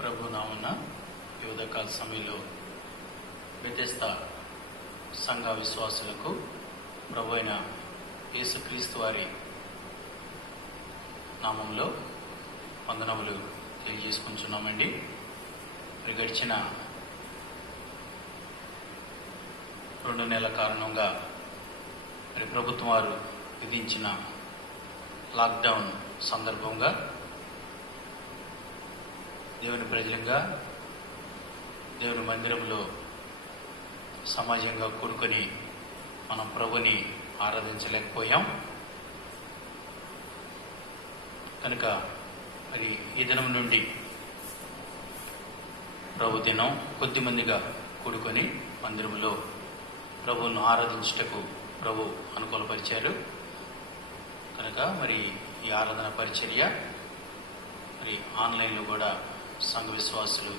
ప్రభు నామన ఈ ఉదయకాల సమయంలో బెతెస్దా సంఘ విశ్వాసులకు ప్రభు అయిన యేసుక్రీస్తు వారి నామంలో వందనములు తెలియజేసుకుంటున్నామండి. మరి గడిచిన 2 నెలల కారణంగా మరి ప్రభుత్వం వారు విధించిన లాక్డౌన్ సందర్భంగా దేవుని ప్రజలంగా దేవుని మందిరంలో సమాజంగా కూడుకొని మనం ప్రభుని ఆరాధించలేకపోయాం. కనుక మరి ఈ దినం నుండి ప్రభు దినం కొద్దిమందిగా కూడుకొని మందిరంలో ప్రభువును ఆరాధించుటకు ప్రభు అనుకూలపరిచారు. కనుక మరి ఈ ఆరాధన పరిచర్య మరి ఆన్లైన్లో కూడా సంఘ విశ్వాసులు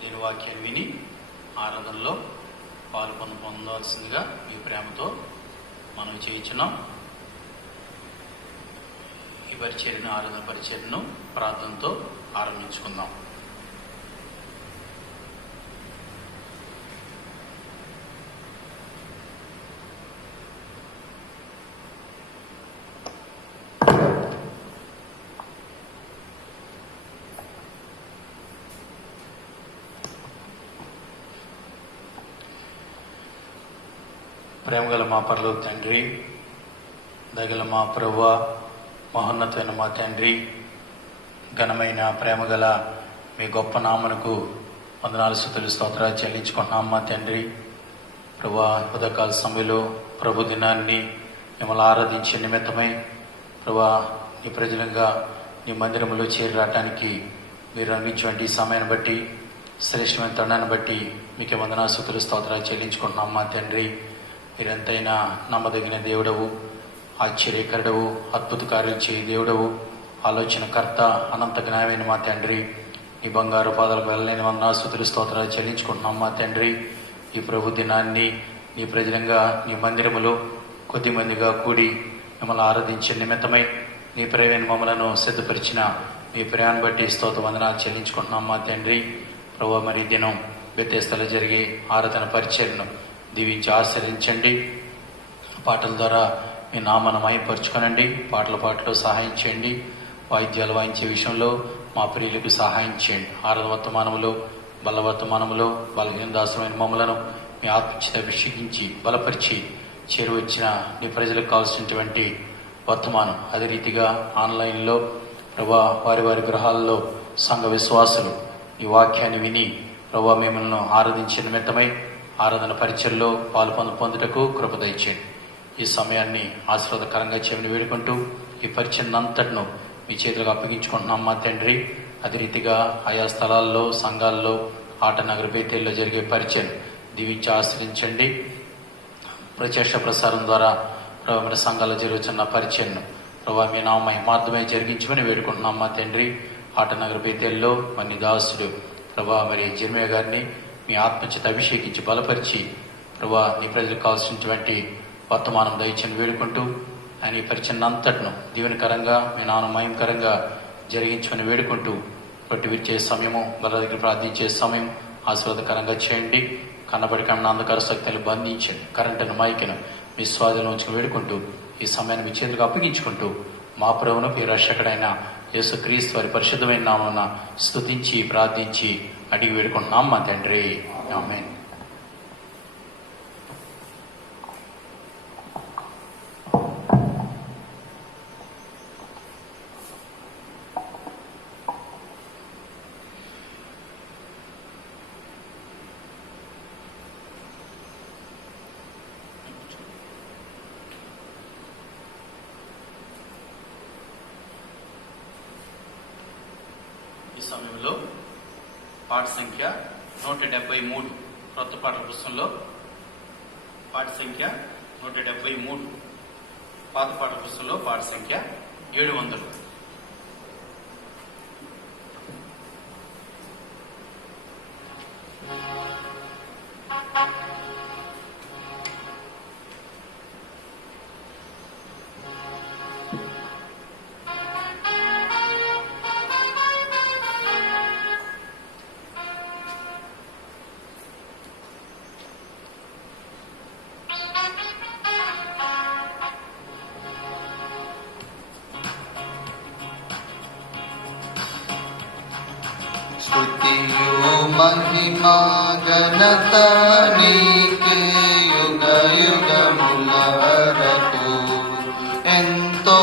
దీని వాక్యాన్ని విని ఆరాధనలో పొందవలసిందిగా మీ ప్రేమతో మనం చేయించున్నాం. ఈ పరిచర్యను ఆరాధన పరిచర్యను ప్రార్థనతో ఆరంభించుకుందాం. ప్రేమగల మా పరలోక తండ్రి, దగల మా ప్రభువా, మహోన్నతమైన మా తండ్రి, ఘనమైన ప్రేమగల మీ గొప్ప నామమునకు వందనాలు స్తుతులు స్తోత్రాలు చెల్లించుకుంటున్నాం. మా తండ్రి ప్రభువా, ఉదయకాల సమయంలో ప్రభు దినాన్ని మిమ్మల్ని ఆరాధించే నిమిత్తమై ప్రభువా నీ ప్రజలంగా నీ మందిరంలో చేరి రావడానికి మీరు అందించినటువంటి ఈ సమయాన్ని బట్టి, శ్రేష్టమైన తరుణాన్ని బట్టి మీకే వందనాలు స్తుతులు స్తోత్రాలు చెల్లించుకుంటున్నాం. మా తండ్రి, మీరెంతైనా నమ్మదగిన దేవుడవు, ఆశ్చర్యకరుడవు, అద్భుత కార్యాలు చేయ దేవుడవు, ఆలోచనకర్త, అనంత జ్ఞానమైన మా తండ్రి, నీ బంగారు పాదాలకు వెళ్ళలేని వందనాలు స్తుతులు స్తోత్రాలు చెల్లించుకుంటున్నాం. మా తండ్రి, ఈ ప్రభు దినాన్ని నీ ప్రజలంగా నీ మందిరములో కొద్దిమందిగా కూడి మిమ్మల్ని ఆరాధించే నిమిత్తమై నీ ప్రేమైన మమ్మలను సిద్ధపరిచిన మీ ప్రేమను బట్టి స్తోత్ర వందనాలు చెల్లించుకుంటున్నాం. మా తండ్రి ప్రభు, మరి దినం బెతెస్దాలో జరిగే ఆరాధన పరిచర్యను దీవించి ఆశ్రయించండి. పాటల ద్వారా మీ నామాన్ని మహిమపరచుకొనండి. పాటలు సహాయం చేయండి. వాయిద్యాలు వాయించే విషయంలో మా ప్రియులకు సహాయం చేయండి. ఆరాధన వర్తమానములో బలవర్తమానములో బలహీన దాసమైన మమ్మలను మీ ఆత్మచేత అభిషేకించి బలపరిచి చేరువచ్చిన నీ ప్రజలకు కావాల్సినటువంటి వర్తమానం, అదే రీతిగా ఆన్లైన్లో ప్రభా వారి వారి గృహాల్లో సంఘ విశ్వాసులు ఈ వాక్యాన్ని విని ప్రభా మిమ్మల్ని ఆరాధించే నిమిత్తమై ఆరాధన పరిచర్లో పొందుటకు కృప దయచేయండి. ఈ సమయాన్ని ఆశీర్వాదకరంగా చేయమని వేడుకుంటూ ఈ పరిచర్నంతటిను మీ చేతులకు అప్పగించుకుంటున్నాం. మా తండ్రి, అదే రీతిగా ఆయా స్థలాల్లో సంఘాల్లో ఆటనగర బేతేల్లో జరిగే పరిచయం దీవించి ఆశ్రయించండి. ప్రత్యక్ష ప్రసారం ద్వారా ప్రభావ సంఘాల్లో జరుగుతున్న పరిచయను ప్రభావ మీ నామ మహిమార్థమై జరిగించమని వేడుకుంటున్నాం. మా తండ్రి, ఆటనగర బేతేల్లో మన దాసుడు ప్రభావ మరి జిర్మయ్య గారిని మీ ఆత్మచేత అభిషేకించి బలపరిచి ప్రభా నీ ప్రజలకు కావాల్సినటువంటి వర్తమానం దయచని వేడుకుంటూ ఆయన ఈ పరిచయం అంతటిను దీవెనకరంగా మీ నాన్న మహిమకరంగా జరిగించమని వేడుకుంటూ కొట్టి విచ్చే సమయము, బల దగ్గర ప్రార్థించే సమయం ఆశీర్వాదకరంగా చేయండి. కన్నబడి కన్న అంధకార శక్తులు బంధించండి. కరెంటును మైకిను మీ స్వాధీనం ఉంచుకుని వేడుకుంటూ ఈ సమయాన్ని మీ చేతులకు అప్పగించుకుంటూ మా ప్రభువును మీ రక్షకుడైన యేసుక్రీస్తు వారి పరిశుద్ధమైన నామమున స్తుతించి ప్రార్థించి అడిగి వేడుకుంటున్నాం. మా తండ్రి, ఆమేన్. ఈ సమయంలో పాఠ సంఖ్య 173 కొత్త పాటల పుస్తకంలో పాఠ సంఖ్య 173, పాత పాటల పుస్తకంలో పాఠ సంఖ్య 700. మహిమా ఘనత నీకే యుగ యుగముల వరకు. ఎంతో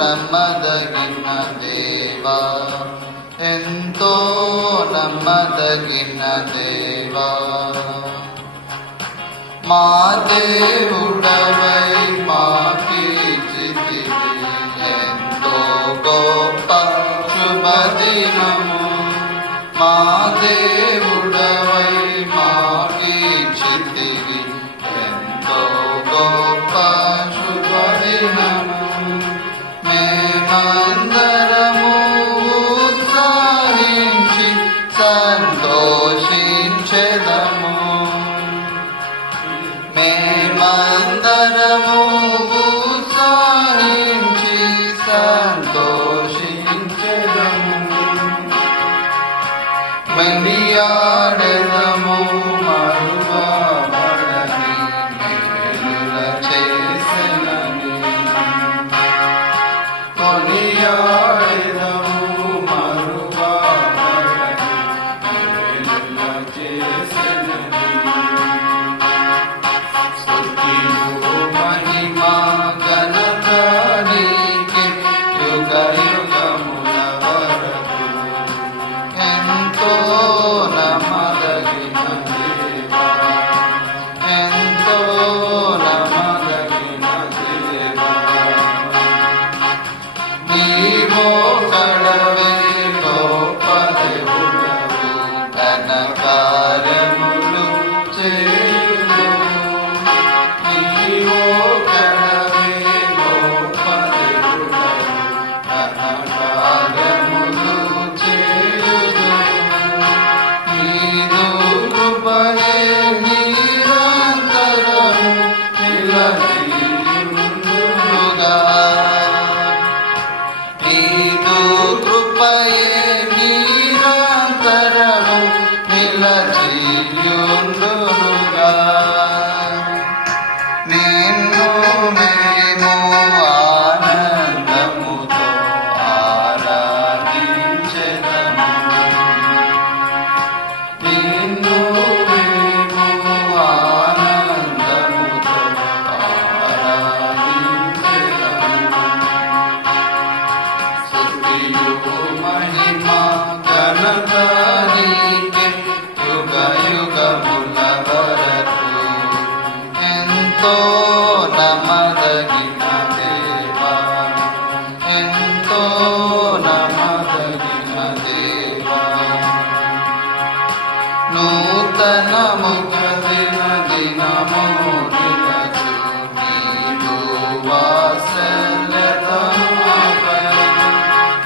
నమ్మదగిన దేవా, ఎంతో నమ్మదగిన దేవా, మా దేవుడవై మాకీర్తివి ఎంతో గొప్ప శుభదినము. మా దేవుడవై మాకీర్తివి ఎంతో గొప్ప శుభదినము. మేమందరము ఉత్సాహించి సంతోషించెదము. మేమందరము ఉత్సాహించి సంతోషించెదము. కొనియాడెదము మరువబడని మేలుల చేసెనని. కొనియాడెదము మరువబడని మేలుల చేసెనని. స్తుతియు మహిమా ఘనత నీకే యుగ యుగముల వరకు. ఎంతో నమ్మదగిన దేవా, ఎంతో నమ్మదగిన దేవా, నీవో కడవే గొప్ప దేవుడవు, ఘన కార్యములు చేయుము. నీవో కడవే గొప్ప దేవుడవు, ఘన కార్యములు చేయుము. నీదు కృపయే నిరంతరము నిలచియుండుగా. నీదు కృపయే నిరంతరము నిలచియుండుగా. నిన్ను మేము ఆనందముతో ఆరాధించెదము. నిన్ను మేము ఆనందముతో ఆరాధించెదము. స్తుతియు మహిమా ఘనత నీకే యుగ యుగముల వరకు. ఎంతో నమ్మదగిన దేవా, ఎంతో నమ్మదగిన దేవా, నూతనముగా దిన దినము నిలచు నీదు వాత్సల్యతమాపై.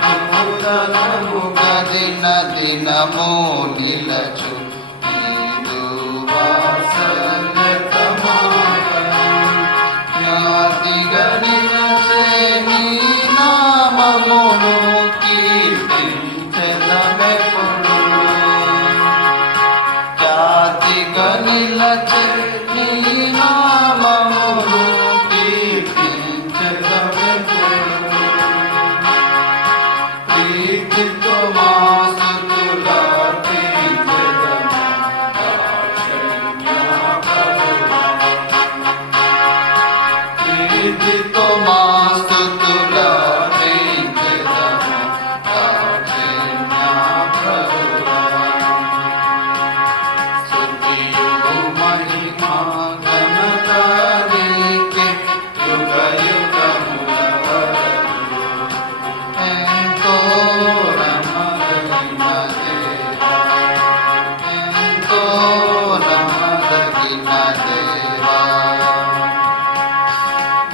నూతనముగా దిన దినము నిలచు నీదు వాత్సల్యతమాపై. ఖ్యాతిగా నిలచే నీ నామమును కీర్తించెదమెప్పుడు. ఖ్యాతిగా నిలచే నీ నామమును కీర్తించెదమెప్పుడు. ప్రీతితో మా స్తుతులర్పించెదము దాక్షిణ్య ప్రభువా. ప్రీతితో మా స్తుతులర్పించెదము దాక్షిణ్య ప్రభువా. స్తుతియు మహిమా ఘనత నీకే యుగ యుగముల వరకు. ఎంతో నమ్మదగిన దేవా, ఎంతో నమ్మదగిన దేవా,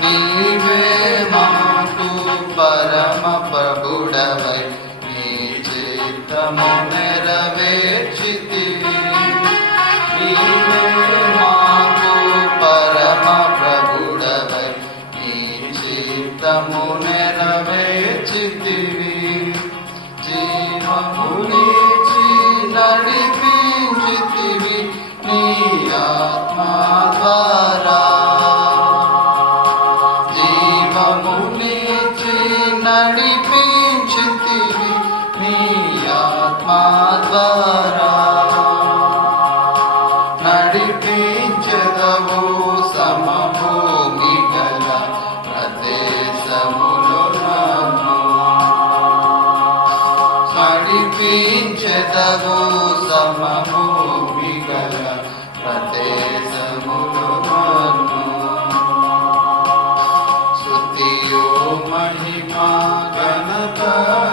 నీవే మాకు పరమ ప్రభుడవై నీ చిత్తము నెరవేర్చితివి. నీవే మాకు పరమ ప్రభుడవై నీ చిత్తము నెరవేర్చితివి. జీవమునిచి నడిపించితివి నీ ఆత్మ ద్వారా. జీవమునిచి నడిపించితివి నీ ఆత్మ ద్వారా. స్తుతించెదవు సమము మిగల ప్రదేశములు నన్ను. స్తుతియు మహిమా ఘనత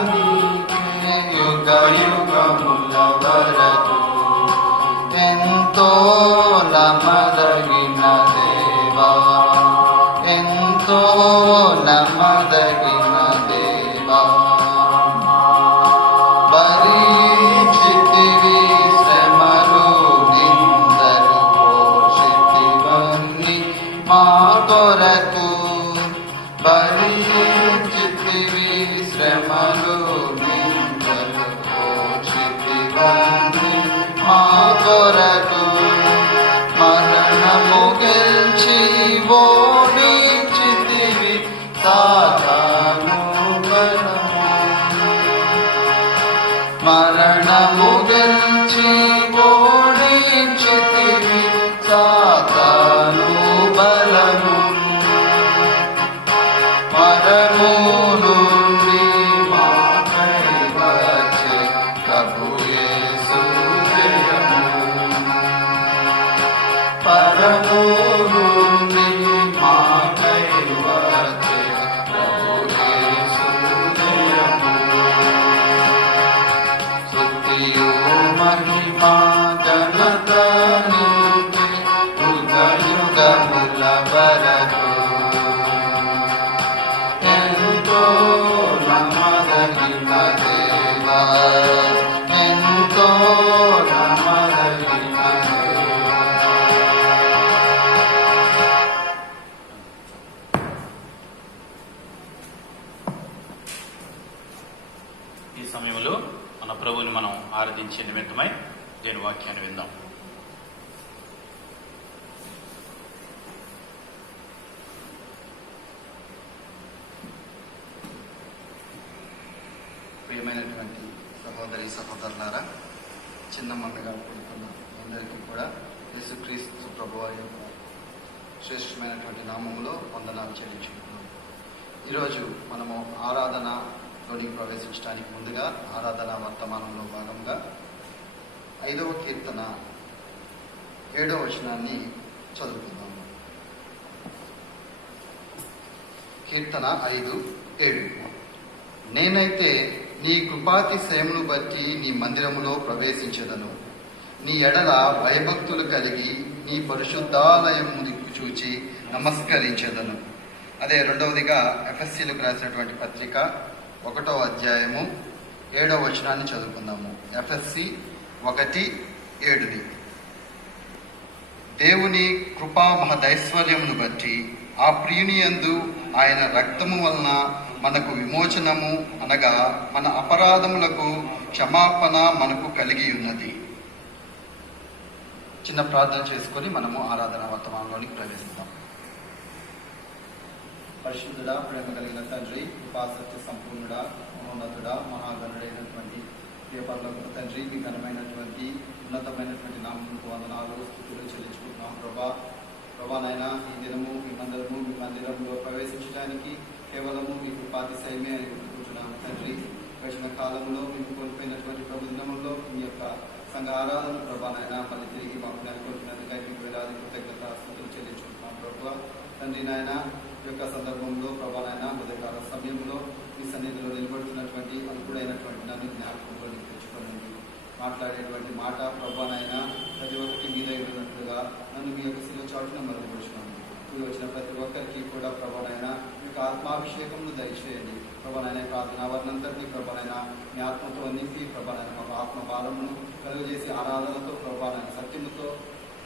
నీకే యుగ యుగముల వరకు. ఎంతో నమ్మదగిన దేవా, ఎంతో నమ్మదగిన దేవా. భరించితివి శ్రమలు నిందలు పోషితివన్నీ మా కొరకు. భరించితివి శ్రమలు నిందలు పోషితివన్నీ మా కొరకు. మరణము గెలిచి ఓడించితివి సాతాను బలము. మరణము గెలిచి ఓడించితివి సాతాను బలము. మరము నుండి మాకై వచ్చే ప్రభు యేసు జయము. పరము నుండి మాకై వచ్చే ప్రభు యేసు జయము. స్తుతియు మహిమా ఘనత నీకే యుగ యుగముల వరకు. ఎంతో నమ్మదగిన దేవా, ఎంతో నమ్మదగిన దేవా. ఈ సమయంలో మన ప్రభువుని మనం ఆరాధించే నిమిత్తమై దేని వాక్యాన్ని విందాం. ప్రియమైనటువంటి సహోదరి సహోదరులారా, చిన్న మందగా పుడుతున్న అందరికీ కూడా యేసుక్రీస్తు ప్రభువారి యొక్క శ్రేష్టమైనటువంటి నామములో వందనాలు చెల్లించుకుంటున్నాం. ఈరోజు మనము ఆరాధనలోనికి ప్రవేశించడానికి ముందుగా ఆరాధన వర్తమానంలో భాగంగా 5వ కీర్తన 7వ వచనాన్ని చదువుకుందాము. కీర్తన 5:7. నేనైతే నీ కృపాతిశయమును బట్టి నీ మందిరములో ప్రవేశించెదను. నీ ఎడల భయభక్తులు కలిగి నీ పరిశుద్ధాలయము దిక్కు చూచి నమస్కరించెదను. అదే రెండవదిగా ఎఫ్ఎస్సీలకు రాసినటువంటి పత్రిక 1వ అధ్యాయము 7వ వచనాన్ని చదువుకుందాము. ఎఫ్ఎస్సి 1:7. దేవుని కృపా మహదైశ్వర్యమును బట్టి ఆ ప్రియుని యందు ఆయన రక్తము వలన మనకు విమోచనము అనగా మన అపరాధములకు క్షమాపణ మనకు కలిగి ఉన్నది. చిన్న ప్రార్థన చేసుకొని మనము ఆరాధన వర్తమానంలోనికి ప్రవేశిస్తాం. పరిశుద్ధుడా, ప్రేమ కలిగిన తండ్రి, కృపాసక్తి సంపూర్ణుడా, మహోన్నతుడా, మహాగణుడైనటువంటి ప్రియపరులకు తండ్రి, మీ ఘనమైనటువంటి ఉన్నతమైనటువంటి నామములకు వందనాలు స్తుతులు చెల్లించుకుంటున్నాం. ప్రభానైనా ఈ దినము మీ మందిరంలో ప్రవేశించడానికి కేవలము మీ కృపాతిశయమే అని గుర్తుకుంటున్నాము తండ్రి. గడిచిన కాలంలో మీకు కోల్పోయినటువంటి ప్రభు దినముల్లో మీ యొక్క సంఘ ఆరాధన ప్రభానైనా మళ్ళీ తిరిగి మాకు నెలకొల్పినందుకై మీకు వేలాది కృతజ్ఞత స్తుతులు చెల్లించుకుంటున్నాం. ప్రభు తండ్రి నాయన ఈ యొక్క సందర్భంలో ప్రభానైనా ఉదయకాల సమయంలో మీ సన్నిధిలో నిలబడుతున్నటువంటి అనుకుడైనటువంటి నన్ను జ్ఞాపకంలో తెచ్చుకోండి. మాట్లాడేటువంటి మాట ప్రభానైనా ప్రతి ఒక్కరికి మీదే ఉన్నట్లుగా నన్ను మీ యొక్క శిలో చాటున మరుగుపరుచున్నాను. మీరు వచ్చిన ప్రతి ఒక్కరికి కూడా ప్రభానైనా మీ యొక్క ఆత్మాభిషేకంను దయచేయండి. ప్రభానైనా ప్రార్థన వారినంతటినీ ప్రభానైనా మీ ఆత్మతో నింపి ప్రభానైనా మాకు ఆత్మ భారమును కలుగజేసి ఆరాధనతో ప్రభానైనా సత్యముతో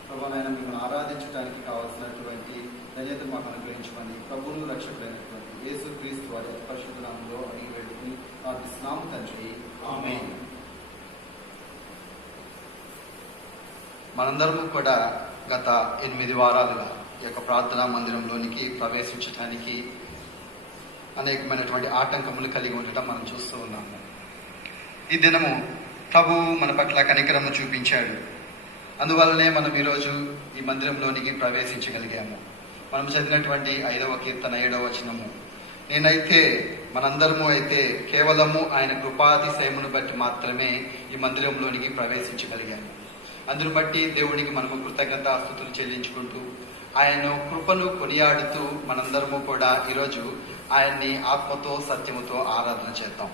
ప్రభానైనా మిమ్మల్ని ఆరాధించడానికి కావాల్సినటువంటి ధన్యత మాకు అనుగ్రహించమని ప్రభువును రక్షకుడైనటువంటి యేసుక్రీస్తు వారి పరిశుద్ధ నామములో అడిగి వేడుకుని ప్రార్థిస్తున్నాము తండ్రి, ఆమేన్. మనందరము కూడా గత 8 వారాలుగా ఈ యొక్క ప్రార్థనా మందిరంలోనికి ప్రవేశించడానికి అనేకమైనటువంటి ఆటంకములు కలిగి ఉండటం మనం చూస్తూ ఉన్నాము. ఈ దినము ప్రభువు మన పట్ల కనికరము చూపించాడు. అందువల్లనే మనం ఈరోజు ఈ మందిరంలోనికి ప్రవేశించగలిగాము. మనం చదివినటువంటి 5వ కీర్తన 7వ వచనము, నేనైతే మనందరము అయితే కేవలము ఆయన కృపాతిశయమును బట్టి మాత్రమే ఈ మందిరంలోనికి ప్రవేశించగలిగాము. అందును బట్టి దేవునికి మనము కృతజ్ఞతాస్తుతులు చెల్లించుకుంటూ ఆయన కృపను కొనియాడుతూ మనందరము కూడా ఈరోజు ఆయన్ని ఆత్మతో సత్యముతో ఆరాధన చేద్దాం.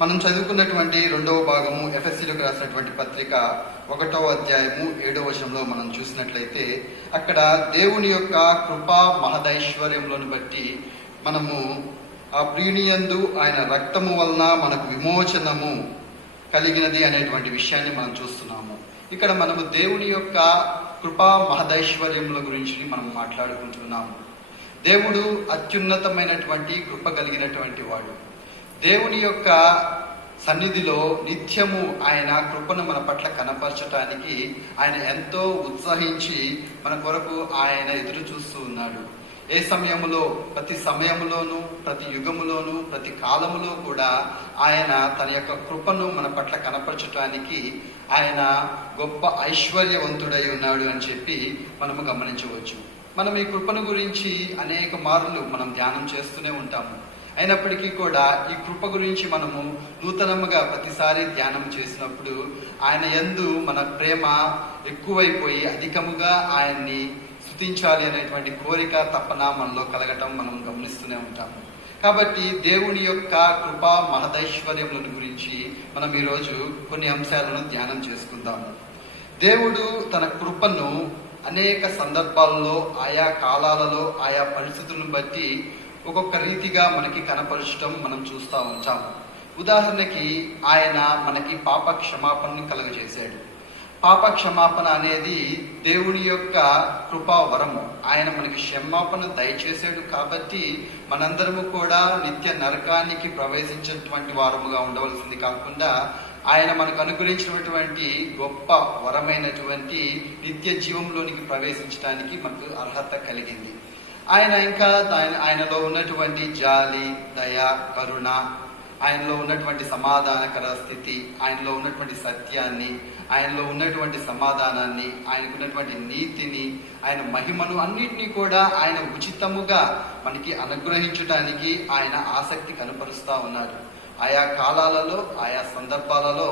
మనం చదువుకున్నటువంటి 2వ భాగము ఎఫెసీలకు రాసినటువంటి పత్రిక 1వ అధ్యాయము 7వ వచనంలో మనం చూసినట్లయితే అక్కడ దేవుని యొక్క కృపా మహదైశ్వర్యములను బట్టి మనము ఆ ప్రియునియందు ఆయన రక్తము వలన మనకు విమోచనము కలిగినది అనేటువంటి విషయాన్ని మనం చూస్తున్నాము. ఇక్కడ మనము దేవుని యొక్క కృపా మహదైశ్వర్యముల గురించి మనం మాట్లాడుకుంటున్నాము. దేవుడు అత్యున్నతమైనటువంటి కృప కలిగినటువంటి వాడు. దేవుని యొక్క సన్నిధిలో నిత్యము ఆయన కృపను మన పట్ల కనపరచటానికి ఆయన ఎంతో ఉత్సాహించి మన కొరకు ఆయన ఎదురు చూస్తూ ఉన్నాడు. ఏ సమయములో, ప్రతి సమయములోను, ప్రతి యుగములోను, ప్రతి కాలములో కూడా ఆయన తన యొక్క కృపను మన పట్ల కనపరచటానికి ఆయన గొప్ప ఐశ్వర్యవంతుడై ఉన్నాడు అని చెప్పి మనము గమనించవచ్చు. మనం ఈ కృపను గురించి అనేక మార్లు మనం ధ్యానం చేస్తూనే ఉంటాము. అయినప్పటికీ కూడా ఈ కృప గురించి మనము నూతనముగా ప్రతిసారి ధ్యానం చేసినప్పుడు ఆయన యందు మన ప్రేమ ఎక్కువైపోయి అధికముగా ఆయన్ని స్తుతించాలి అనేటువంటి కోరిక తపన మనలో కలగటం మనం గమనిస్తూనే ఉంటాము. కాబట్టి దేవుని యొక్క కృపా మహదైశ్వర్యములను గురించి మనం ఈరోజు కొన్ని అంశాలను ధ్యానం చేసుకుందాము. దేవుడు తన కృపను అనేక సందర్భాలలో, ఆయా కాలాలలో, ఆయా పరిస్థితులను బట్టి ఒక్కొక్క రీతిగా మనకి కనపరచడం మనం చూస్తూ ఉంటాము. ఉదాహరణకి ఆయన మనకి పాప క్షమాపణని కలుగజేశాడు. పాప క్షమాపణ అనేది దేవుని యొక్క కృపా వరము. ఆయన మనకి క్షమాపణ దయచేశాడు కాబట్టి మనందరము కూడా నిత్య నరకానికి ప్రవేశించేటువంటి వారముగా ఉండవలసింది కాకుండా ఆయన మనకు అనుగ్రహించినటువంటి గొప్ప వరమైనటువంటి నిత్య జీవంలోనికి ప్రవేశించడానికి మనకు అర్హత కలిగింది. ఆయన ఇంకా ఆయనలో ఉన్నటువంటి జాలి, దయ, కరుణ, ఆయనలో ఉన్నటువంటి సమాధానకర స్థితి, ఆయనలో ఉన్నటువంటి సత్యాన్ని, ఆయనలో ఉన్నటువంటి సమాధానాన్ని, ఆయనకు ఉన్నటువంటి నీతిని, ఆయన మహిమను అన్నింటినీ కూడా ఆయన ఉచితముగా మనకి అనుగ్రహించడానికి ఆయన ఆసక్తి కనపరుస్తూ ఉన్నాడు. ఆయా కాలాలలో, ఆయా సందర్భాలలో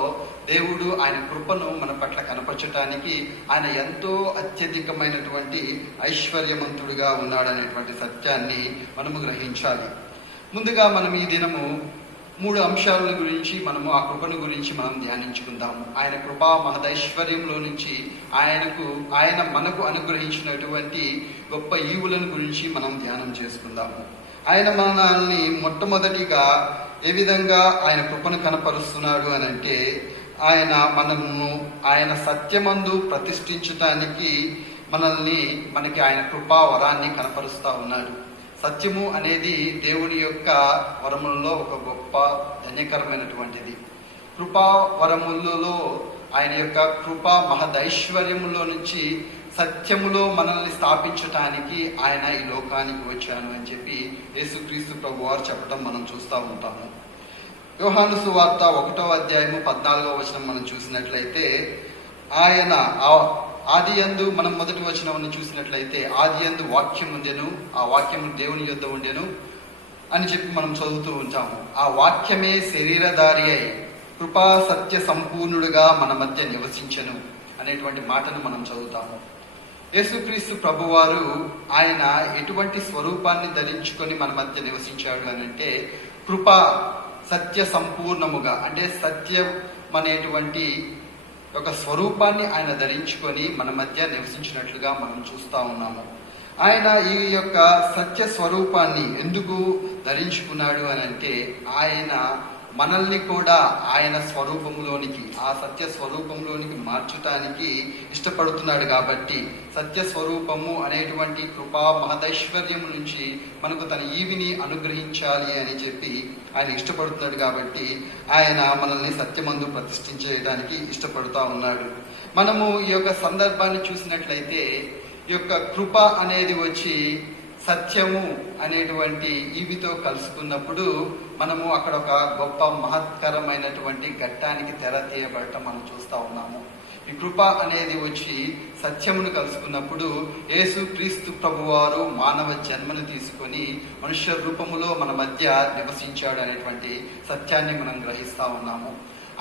దేవుడు ఆయన కృపను మన పట్ల కనపరచటానికి ఆయన ఎంతో అత్యధికమైనటువంటి ఐశ్వర్యవంతుడిగా ఉన్నాడనేటువంటి సత్యాన్ని మనము గ్రహించాలి. ముందుగా మనం ఈ దినము 3 అంశాల గురించి మనము ఆ కృపను గురించి మనం ధ్యానించుకుందాము. ఆయన కృపా మహదైశ్వర్యంలో నుంచి ఆయన మనకు అనుగ్రహించినటువంటి గొప్ప ఈవులను గురించి మనం ధ్యానం చేసుకుందాము. ఆయన మనల్ని మొట్టమొదటిగా ఏ విధంగా ఆయన కృపను కనపరుస్తున్నాడు అని అంటే ఆయన సత్యమందు ప్రతిష్ఠించటానికి మనకి ఆయన కృపా వరాన్ని కనపరుస్తా ఉన్నాడు. సత్యము అనేది దేవుని యొక్క వరములలో ఒక గొప్ప ధన్యకరమైనటువంటిది. కృపా వరములలో ఆయన యొక్క కృపా మహదైశ్వర్యములో నుంచి సత్యములో మనల్ని స్థాపించటానికి ఆయన ఈ లోకానికి వచ్చాను అని చెప్పి యేసుక్రీస్తు ప్రభు వారు చెప్పడం మనం చూస్తూ ఉంటాము. యోహాను సువార్త 1వ అధ్యాయము 14వ వచనం మనం చూసినట్లయితే ఆయన ఆది యందు మనం మొదటి వచనం చూసినట్లయితే ఆది యందు వాక్యం ఉండెను, ఆ వాక్యము దేవుని యొద్ద ఉండెను అని చెప్పి మనం చదువుతూ ఉంటాము. ఆ వాక్యమే శరీరధారి అయి కృపా సత్య సంపూర్ణుడుగా మన మధ్య నివసించెను అనేటువంటి మాటను మనం చదువుతాము. యేసుక్రీస్తు ప్రభువారు ఆయన ఎటువంటి స్వరూపాన్ని ధరించుకొని మన మధ్య నివసించాడు అని అంటే కృప సత్య సంపూర్ణముగా, అంటే సత్యం అనేటువంటి ఒక స్వరూపాన్ని ఆయన ధరించుకొని మన మధ్య నివసించినట్లుగా మనం చూస్తా ఉన్నాము. ఆయన ఈ యొక్క సత్య స్వరూపాన్ని ఎందుకు ధరించుకున్నాడు అని అంటే ఆయన మనల్ని కూడా ఆయన స్వరూపంలోనికి, ఆ సత్య స్వరూపంలోనికి మార్చటానికి ఇష్టపడుతున్నాడు. కాబట్టి సత్య స్వరూపము అనేటువంటి కృపా మహదైశ్వర్యం నుంచి మనకు తన ఈవిని అనుగ్రహించాలి అని చెప్పి ఆయన ఇష్టపడుతున్నాడు. కాబట్టి ఆయన మనల్ని సత్యమందు ప్రతిష్ఠించేయడానికి ఇష్టపడుతూ ఉన్నాడు. మనము ఈ యొక్క సందర్భాన్ని చూసినట్లయితే ఈ యొక్క కృప అనేది వచ్చి సత్యము అనేటువంటి ఈవితో కలుసుకున్నప్పుడు మనము అక్కడ ఒక గొప్ప మహత్కరమైనటువంటి ఘట్టానికి తెర తీయబడటం మనం చూస్తూ ఉన్నాము. ఈ కృప అనేది వచ్చి సత్యమును కలుసుకున్నప్పుడు యేసు క్రీస్తు ప్రభువారు మానవ జన్మను తీసుకొని మనుష్య రూపములో మన మధ్య నివసించాడు అనేటువంటి సత్యాన్ని మనం గ్రహిస్తా ఉన్నాము.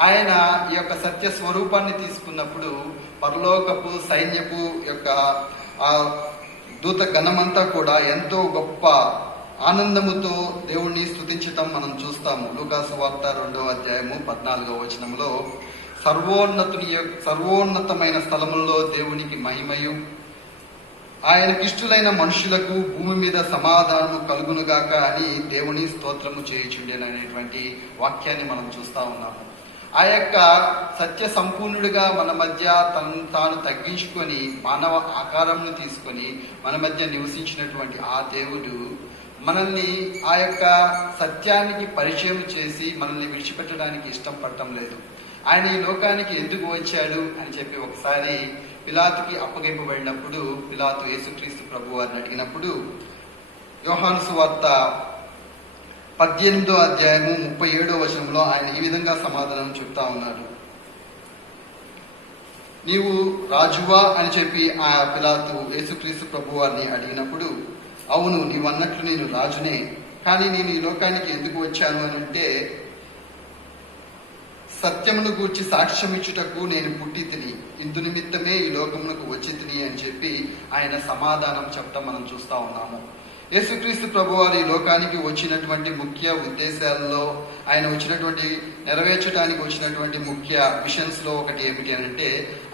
ఆయన ఈ యొక్క సత్య స్వరూపాన్ని తీసుకున్నప్పుడు పరలోకపు సైన్యపు యొక్క ఆ దూత గణమంతా కూడా ఎంతో గొప్ప ఆనందముతో దేవుణ్ణి స్తుతించటం మనం చూస్తాము. లూకాసు వార్త 2వ అధ్యాయము 14వ వచనంలో సర్వోన్నతమైన స్థలముల్లో దేవునికి మహిమయు ఆయనకిష్టులైన మనుషులకు భూమి మీద సమాధానము కలుగునుగాక అని దేవుని స్తోత్రము చేయుచుండేననేటువంటి వాక్యాన్ని మనం చూస్తా ఉన్నాము. ఆ యొక్క సత్య సంపూర్ణుడిగా మన మధ్య తను తాను తగ్గించుకొని మానవ ఆకారంను తీసుకొని మన మధ్య నివసించినటువంటి ఆ దేవుడు మనల్ని ఆ యొక్క సత్యానికి పరిచయం చేసి మనల్ని విడిచిపెట్టడానికి ఇష్టం పడటం లేదు. ఆయన ఈ లోకానికి ఎందుకు వచ్చాడు అని చెప్పి ఒకసారి పిలాతుకి అప్పగింపబడినప్పుడు పిలాతు యేసుక్రీస్తు ప్రభు వారిని అడిగినప్పుడు యోహాను సువార్త 18వ అధ్యాయము 37వ వచనంలో ఆయన ఈ విధంగా సమాధానం చెప్తా ఉన్నాడు. నీవు రాజువా అని చెప్పి ఆ పిలాతు యేసుక్రీస్తు ప్రభు వారిని అడిగినప్పుడు, అవును నీవన్నట్లు నేను రాజునే, కానీ నేను ఈ లోకానికి ఎందుకు వచ్చాను అని అంటే సత్యమును గూర్చి సాక్ష్యం ఇచ్చుటకు నేను పుట్టి తిని ఇందు నిమిత్తమే ఈ లోకమునకు వచ్చి తిని అని చెప్పి ఆయన సమాధానం చెప్పడం మనం చూస్తా ఉన్నాము. యేసుక్రీస్తు ప్రభువారు ఈ లోకానికి వచ్చినటువంటి ముఖ్య ఉద్దేశాలలో ఆయన వచ్చినటువంటి నెరవేర్చడానికి వచ్చినటువంటి ముఖ్య మిషన్స్ లో ఒకటి ఏమిటి అని అంటే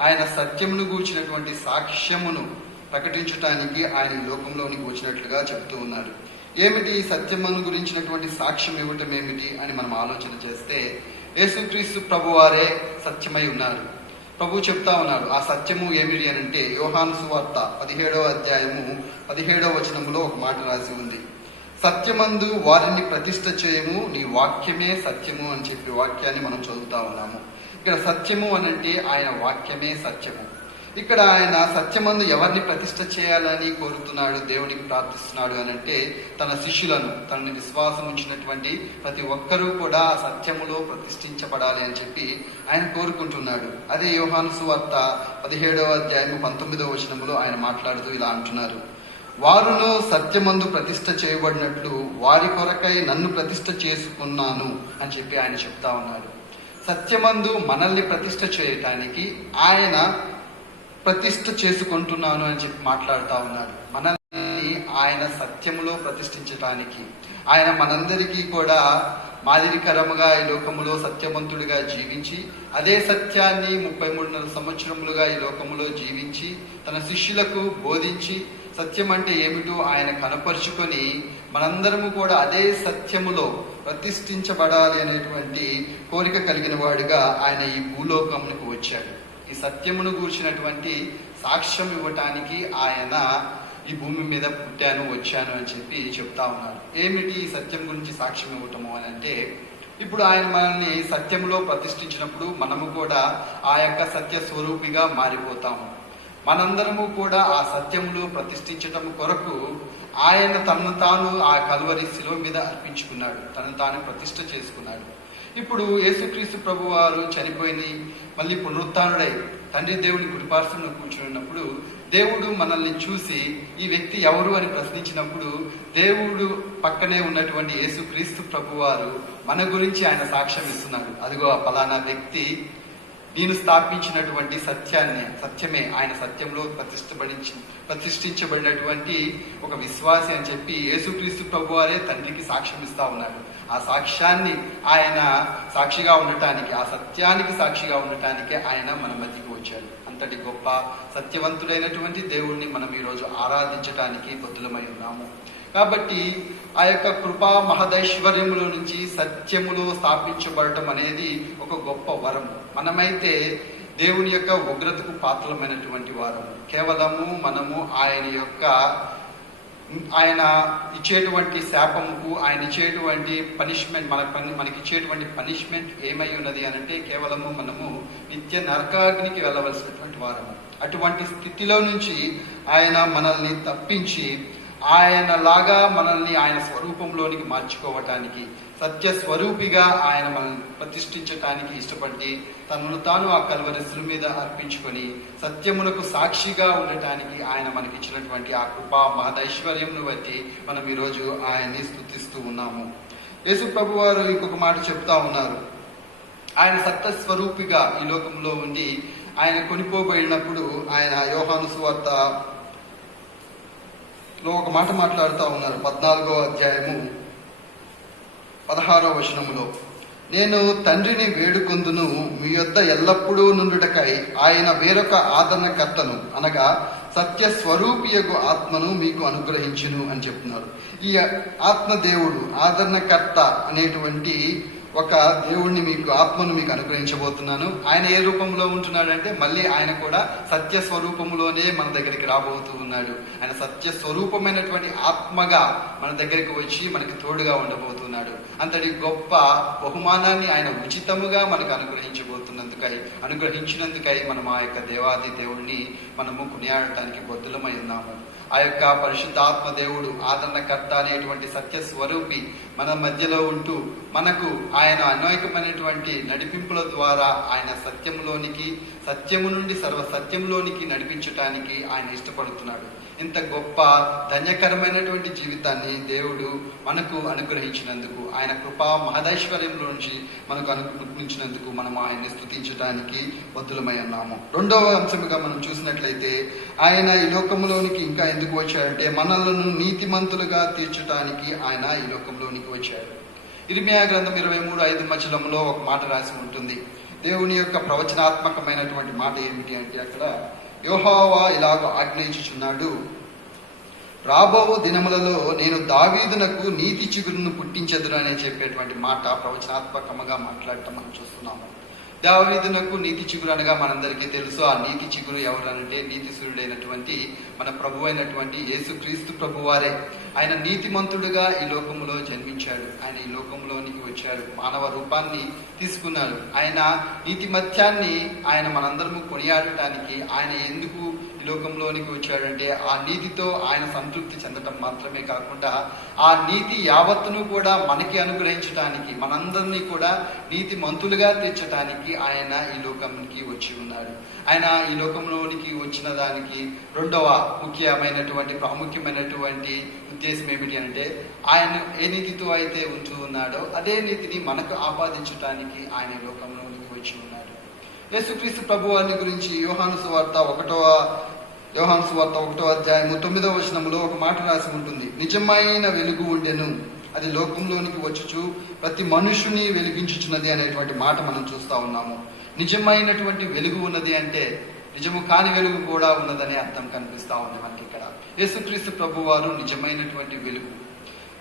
ఆయన సత్యమును గూర్చినటువంటి సాక్ష్యమును ప్రకటించడానికి ఆయన ఈ లోకంలోనికి వచ్చినట్లుగా చెప్తూ ఉన్నారు. ఏమిటి సత్యమును గురించినటువంటి సాక్ష్యం ఇవ్వటం ఏమిటి అని మనం ఆలోచన చేస్తే యేసుక్రీస్తు ప్రభువారే సత్యమై ఉన్నారు. ప్రభు చెప్తా ఉన్నాడు ఆ సత్యము ఏమిటి అని అంటే యోహాను సువార్త 17వ అధ్యాయము 17వ వచనములో ఒక మాట రాసి ఉంది. సత్యమందు వారిని ప్రతిష్ఠ చేయము, నీ వాక్యమే సత్యము అని చెప్పి వాక్యాన్ని మనం చదువుతా ఉన్నాము. ఇక్కడ సత్యము అని అంటే ఆయన వాక్యమే సత్యము. ఇక్కడ ఆయన సత్యమందు ఎవరిని ప్రతిష్ఠ చేయాలని కోరుతున్నాడు, దేవునికి ప్రార్థిస్తున్నాడు అని అంటే తన శిష్యులను, తనని విశ్వాసం ఉంచినటువంటి ప్రతి ఒక్కరూ కూడా ఆ సత్యములో ప్రతిష్ఠించబడాలి అని చెప్పి ఆయన కోరుకుంటున్నాడు. అదే యోహాను సువార్త 17వ అధ్యాయము 19వ వచనములో ఆయన మాట్లాడుతూ ఇలా అంటున్నారు, వారును సత్యమందు ప్రతిష్ఠ చేయబడినట్లు వారి కొరకై నన్ను ప్రతిష్ఠ చేసుకున్నాను అని చెప్పి ఆయన చెప్తా ఉన్నాడు. సత్యమందు మనల్ని ప్రతిష్ఠ చేయటానికి ఆయన ప్రతిష్ఠ చేసుకుంటున్నాను అని చెప్పి మాట్లాడుతూ ఉన్నాడు. మనల్ని ఆయన సత్యములో ప్రతిష్ఠించటానికి ఆయన మనందరికీ కూడా మాదిరికరముగా ఈ లోకములో సత్యవంతుడిగా జీవించి అదే సత్యాన్ని 33 సంవత్సరములుగా ఈ లోకములో జీవించి తన శిష్యులకు బోధించి సత్యం అంటే ఏమిటో ఆయన కనపరుచుకొని మనందరము కూడా అదే సత్యములో ప్రతిష్ఠించబడాలి అనేటువంటి కోరిక కలిగిన వాడుగా ఆయన ఈ భూలోకమునకు వచ్చాడు. ఈ సత్యమును గూర్చినటువంటి సాక్ష్యం ఇవ్వటానికి ఆయన ఈ భూమి మీద పుట్టాను వచ్చాను అని చెప్పి చెప్తా ఉన్నారు. ఏమిటి ఈ సత్యం గురించి సాక్ష్యం ఇవ్వటము అని అంటే ఇప్పుడు ఆయన మనల్ని సత్యంలో ప్రతిష్ఠించినప్పుడు మనము కూడా ఆ యొక్క సత్య స్వరూపిగా మారిపోతాము. మనందరము కూడా ఆ సత్యములో ప్రతిష్ఠించటం కొరకు ఆయన తనను తాను ఆ కల్వరి శిలువ మీద అర్పించుకున్నాడు, తనను తాను ప్రతిష్ఠ చేసుకున్నాడు. ఇప్పుడు యేసుక్రీస్తు ప్రభు వారు చనిపోయి మళ్ళీ పునరుత్థానుడై తండ్రి దేవుని కుడిపార్శ్వంలో కూర్చున్నప్పుడు దేవుడు మనల్ని చూసి ఈ వ్యక్తి ఎవరు అని ప్రశ్నించినప్పుడు దేవుడు పక్కనే ఉన్నటువంటి యేసుక్రీస్తు ప్రభు వారు మన గురించి ఆయన సాక్ష్యం ఇస్తున్నాడు. అదిగో ఫలానా వ్యక్తి నేను స్థాపించినటువంటి సత్యమే ఆయన సత్యంలో ప్రతిష్ఠించబడినటువంటి ఒక విశ్వాసి అని చెప్పి యేసుక్రీస్తు ప్రభు వారే తండ్రికి సాక్ష్యం ఇస్తా ఉన్నాడు. ఆ సాక్ష్యాన్ని ఆయన సాక్షిగా ఉండటానికి, ఆ సత్యానికి సాక్షిగా ఉండటానికే ఆయన మన మధ్యకి వచ్చాడు. అంతటి గొప్ప సత్యవంతుడైనటువంటి దేవుణ్ణి మనం ఈరోజు ఆరాధించటానికి బద్దులమై ఉన్నాము. కాబట్టి ఆ యొక్క కృపా మహదైశ్వర్యములో నుంచి సత్యములో స్థాపించబడటం అనేది ఒక గొప్ప వరం. మనమైతే దేవుని యొక్క ఉగ్రతకు పాత్రమైనటువంటి వారము. కేవలము మనము ఆయన ఇచ్చేటువంటి శాపముకు, ఆయన ఇచ్చేటువంటి పనిష్మెంట్, మనకి ఇచ్చేటువంటి పనిష్మెంట్ ఏమై ఉన్నది అనంటే కేవలము మనము నిత్య నరకాగ్నికి వెళ్ళవలసినటువంటి వారము. అటువంటి స్థితిలో నుంచి ఆయన మనల్ని తప్పించి ఆయనలాగా మనల్ని ఆయన స్వరూపంలోనికి మార్చుకోవటానికి, సత్య స్వరూపిగా ఆయన మనల్ని ప్రతిష్ఠించటానికి ఇష్టపడి తనను తాను ఆ కల్వరి శిలువ మీద అర్పించుకొని సత్యమునకు సాక్షిగా ఉండటానికి ఆయన మనకిచ్చినటువంటి ఆ కృపా మహదైశ్వర్యంను బట్టి మనం ఈరోజు ఆయన్ని స్తుతిస్తూ ఉన్నాము. యేసు ప్రభు వారు ఇంకొక మాట చెప్తా ఉన్నారు. ఆయన సత్య స్వరూపిగా ఈ లోకంలో ఉండి ఆయన కొనిపోబడినప్పుడు ఆయన యోహాను సువార్తలో ఒక మాట మాట్లాడుతూ ఉన్నారు. 14వ అధ్యాయము 16వ వచనములో, నేను తండ్రిని వేడుకొందును, మీ యొద్ద ఎల్లప్పుడూ నుండుటకై ఆయన వేరొక ఆదరణకర్తను అనగా సత్య స్వరూపియగు ఆత్మను మీకు అనుగ్రహించును అని చెప్తున్నారు. ఈ ఆత్మదేవుడు ఆదరణకర్త అనేటువంటి ఒక దేవుణ్ణి ఆత్మను మీకు అనుగ్రహించబోతున్నాను. ఆయన ఏ రూపంలో ఉంటున్నాడంటే మళ్ళీ ఆయన కూడా సత్య స్వరూపంలోనే మన దగ్గరికి రాబోతూ ఉన్నాడు. ఆయన సత్య స్వరూపమైనటువంటి ఆత్మగా మన దగ్గరికి వచ్చి మనకి తోడుగా ఉండబోతున్నాడు. అంతటి గొప్ప బహుమానాన్ని ఆయన ఉచితముగా మనకు అనుగ్రహించినందుకై మనం ఆ యొక్క దేవాది దేవుడిని మనము కొనియాడటానికి బద్దులమై ఉన్నాము. ఆ యొక్క పరిశుద్ధాత్మ దేవుడు ఆదరణకర్త అనేటువంటి సత్య స్వరూపి మన మధ్యలో ఉంటూ మనకు ఆయన అనేకమైనటువంటి నడిపింపుల ద్వారా ఆయన సత్యము నుండి సర్వ సత్యంలోనికి నడిపించటానికి ఆయన ఇష్టపడుతున్నాడు. ఇంత గొప్ప ధన్యకరమైనటువంటి జీవితాన్ని దేవుడు మనకు అనుగ్రహించినందుకు, ఆయన కృపా మహదైశ్వర్యంలో నుంచి మనకు అనుగ్రహించినందుకు మనం ఆయన్ని స్తుతించడానికి బద్దులమై ఉన్నాము. రెండవ అంశముగా మనం చూసినట్లయితే ఆయన ఈ లోకంలోనికి ఇంకా ఎందుకు వచ్చాడంటే మనలను నీతిమంతులుగా తీర్చడానికి ఆయన ఈ లోకంలోనికి వచ్చాడు. ఇర్మియా గ్రంథం 23:5 మధ్యలో ఒక మాట రాసి ఉంటుంది. దేవుని యొక్క ప్రవచనాత్మకమైనటువంటి మాట ఏమిటి అంటే అక్కడ యెహోవా ఇలాగ ఆజ్ఞయించుచున్నాడు, రాబో దినములలో నేను దావీదునకు నీతి చిగురును పుట్టించెదను అని చెప్పేటువంటి మాట ప్రవచనాత్మకంగా మాట్లాడటం మనం చూస్తున్నాము. దావీదునకు నీతి చిగురు అనగా మనందరికీ తెలుసు. ఆ నీతి చిగురు ఎవరనంటే నీతి సూర్యుడైనటువంటి మన ప్రభు అయినటువంటి యేసుక్రీస్తు ప్రభువారే. ఆయన నీతిమంతుడుగా ఈ లోకంలో జన్మించాడు. ఆయన ఈ లోకంలోనికి వచ్చాడు, మానవ రూపాన్ని తీసుకున్నాడు. ఆయన నీతిమత్యాన్ని ఆయన మనందరము కొనియాడటానికి ఆయన ఎందుకు ఈ లోకంలోనికి వచ్చాడంటే ఆ నీతితో ఆయన సంతృప్తి చెందటం మాత్రమే కాకుండా ఆ నీతి యావత్తును కూడా మనకి అనుగ్రహించటానికి, మనందరినీ కూడా నీతి మంతులుగా తీర్చడానికి ఆయన ఈ లోకానికి వచ్చి ఉన్నాడు. ఆయన ఈ లోకంలోనికి వచ్చిన దానికి రెండవ ప్రాముఖ్యమైనటువంటి ఉద్దేశం ఏమిటి అంటే ఆయన ఏ నీతితో అయితే ఉంటూ ఉన్నాడో అదే నీతిని మనకు ఆపాదించడానికి ఆయన ఈ లోకంలోనికి వచ్చి ఉన్నాడు. యేసుక్రీస్తు ప్రభు వారిని గురించి యోహాను సువార్త 1వ అధ్యాయము 9వ వచనంలో ఒక మాట రాసి ఉంటుంది. నిజమైన వెలుగు ఉండెను, అది లోకంలోనికి వచ్చుచు ప్రతి మనుషుని వెలిగించుచున్నది అనేటువంటి మాట మనం చూస్తా ఉన్నాము. నిజమైనటువంటి వెలుగు ఉన్నది అంటే నిజము కాని వెలుగు కూడా ఉన్నదనే అర్థం కనిపిస్తా ఉంది మనకి ఇక్కడ. యేసుక్రీస్తు ప్రభు వారు నిజమైనటువంటి వెలుగు.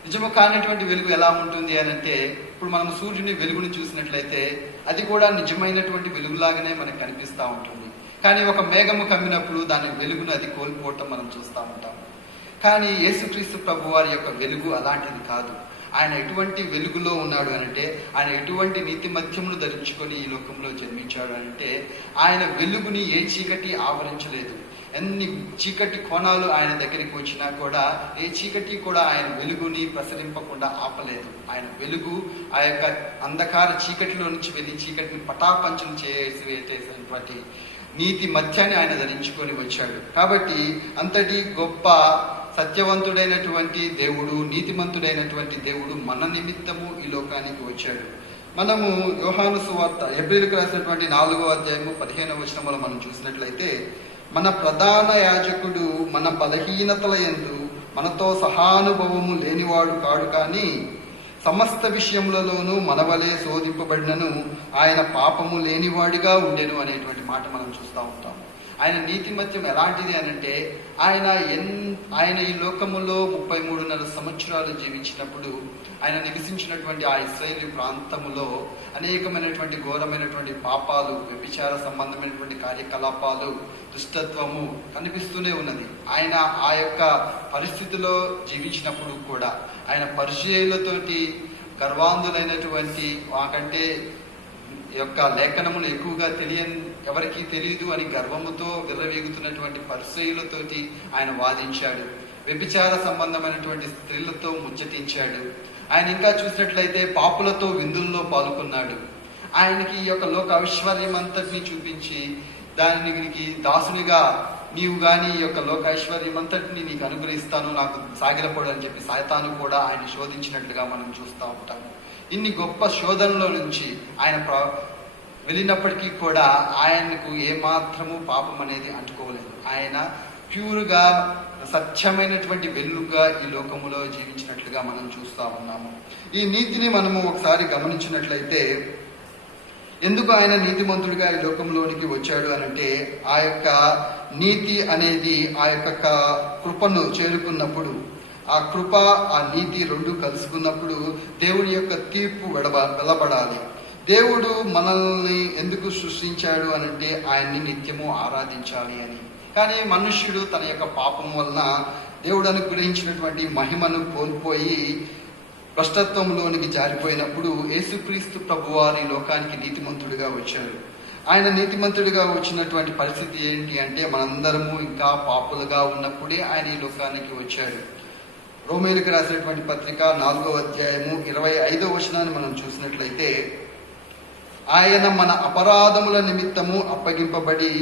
నిజము కానిటువంటి వెలుగు ఎలా ఉంటుంది అని అంటే ఇప్పుడు మనం సూర్యుని వెలుగుని చూసినట్లయితే అది కూడా నిజమైనటువంటి వెలుగులాగానే మనకు కనిపిస్తూ ఉంటుంది. కానీ ఒక మేఘము కమ్మినప్పుడు దాని వెలుగును అది కోల్పోవటం మనం చూస్తూ ఉంటాం. కానీ యేసుక్రీస్తు ప్రభు వారి యొక్క వెలుగు అలాంటిది కాదు. ఆయన ఎటువంటి వెలుగులో ఉన్నాడు అనంటే ఆయన ఎటువంటి నీతిమత్యమును ధరించుకొని ఈ లోకంలో జన్మించాడు అంటే ఆయన వెలుగుని ఏ చీకటి ఆవరించలేదు. ఎన్ని చీకటి కోణాలు ఆయన దగ్గరికి వచ్చినా కూడా ఏ చీకటి కూడా ఆయన వెలుగుని ప్రసరింపకుండా ఆపలేదు. ఆయన వెలుగు ఆ యొక్క అంధకార చీకటిలో నుంచి వెళ్ళి చీకటిని పటాపంచం చేసేసినటువంటి నీతి మధ్యాన్ని ఆయన ధరించుకొని వచ్చాడు. కాబట్టి అంతటి గొప్ప సత్యవంతుడైనటువంటి దేవుడు, నీతిమంతుడైనటువంటి దేవుడు మన నిమిత్తము ఈ లోకానికి వచ్చాడు. మనము యోహాను సువార్త హెబ్రీయులకు రాసినటువంటి 4వ అధ్యాయము 15వ వచనములో మనం చూసినట్లయితే మన ప్రధాన యాజకుడు మన బలహీనతల యందు మనతో సహానుభవము లేనివాడు కాడు, కానీ సమస్త విషయములలోనూ మనవలే శోధింపబడినను ఆయన పాపము లేనివాడిగా ఉండెను అనేటువంటి మాట మనం చూస్తూ ఉంటాం. ఆయన నీతిమత్యం ఎలాంటిది అనంటే ఆయన ఈ లోకములో 33.5 సంవత్సరాలు జీవించినప్పుడు ఆయన నివసించినటువంటి ఆ ఇశ్రాయేలు ప్రాంతములో అనేకమైనటువంటి ఘోరమైనటువంటి పాపాలు, వ్యభిచార సంబంధమైనటువంటి కార్యకలాపాలు, దుష్టత్వము కనిపిస్తూనే ఉన్నది. ఆయన ఆ యొక్క పరిస్థితిలో జీవించినప్పుడు కూడా ఆయన పరిచయులతోటి గర్వాంధులైనటువంటి వాకంటే యొక్క లేఖనములు ఎక్కువగా ఎవరికీ తెలియదు అని గర్వముతో విర్రవీగుతున్నటువంటి పరిచయులతోటి ఆయన వాదించాడు. వ్యభిచార సంబంధమైనటువంటి స్త్రీలతో ముచ్చటించాడు. ఆయన ఇంకా చూసినట్లయితే పాపులతో విందుల్లో పాల్గొన్నాడు. ఆయనకి ఈ యొక్క లోక ఐశ్వర్యం అంతటిని చూపించి దానికి దాసునిగా నీవు గాని ఈ యొక్క లోక ఐశ్వర్యం అంతటిని నీకు అనుగ్రహిస్తాను, నాకు సాగిలపడు అని చెప్పి సాతాను కూడా ఆయన శోధించినట్లుగా మనం చూస్తూ ఉంటాము. ఇన్ని గొప్ప శోధనలో నుంచి ఆయన వెళ్ళినప్పటికీ కూడా ఆయనకు ఏమాత్రము పాపం అనేది అంటుకోలేదు. ఆయన ప్యూర్గా సత్యమైనటువంటి వెలుగుగా ఈ లోకములో జీవించినట్లుగా మనం చూస్తూ ఉన్నాము. ఈ నీతిని మనము ఒకసారి గమనించినట్లయితే ఎందుకు ఆయన నీతిమంతుడిగా ఈ లోకంలోనికి వచ్చాడు అనంటే ఆ యొక్క నీతి అనేది ఆ యొక్క కృపను చేరుకున్నప్పుడు, ఆ కృప ఆ నీతి రెండు కలుసుకున్నప్పుడు దేవుడి యొక్క తీర్పు వెలబడాలి. దేవుడు మనల్ని ఎందుకు సృష్టించాడు అనంటే ఆయన్ని నిత్యము ఆరాధించాలి అని. కానీ మనుష్యుడు తన యొక్క పాపం వలన దేవుడు అనుగ్రహించినటువంటి మహిమను కోల్పోయి భ్రష్టత్వంలోనికి జారిపోయినప్పుడు యేసుక్రీస్తు ప్రభువారి లోకానికి నీతిమంతుడిగా వచ్చాడు. ఆయన నీతిమంతుడిగా వచ్చినటువంటి పరిస్థితి ఏంటి అంటే మనందరము ఇంకా పాపులుగా ఉన్నప్పుడే ఆయన ఈ లోకానికి వచ్చాడు. రోమేయులకు రాసినటువంటి పత్రిక 4వ అధ్యాయము 25వ వచనాన్ని మనం చూసినట్లయితే ఆయన మన అపరాధముల నిమిత్తము అప్పగింపబడి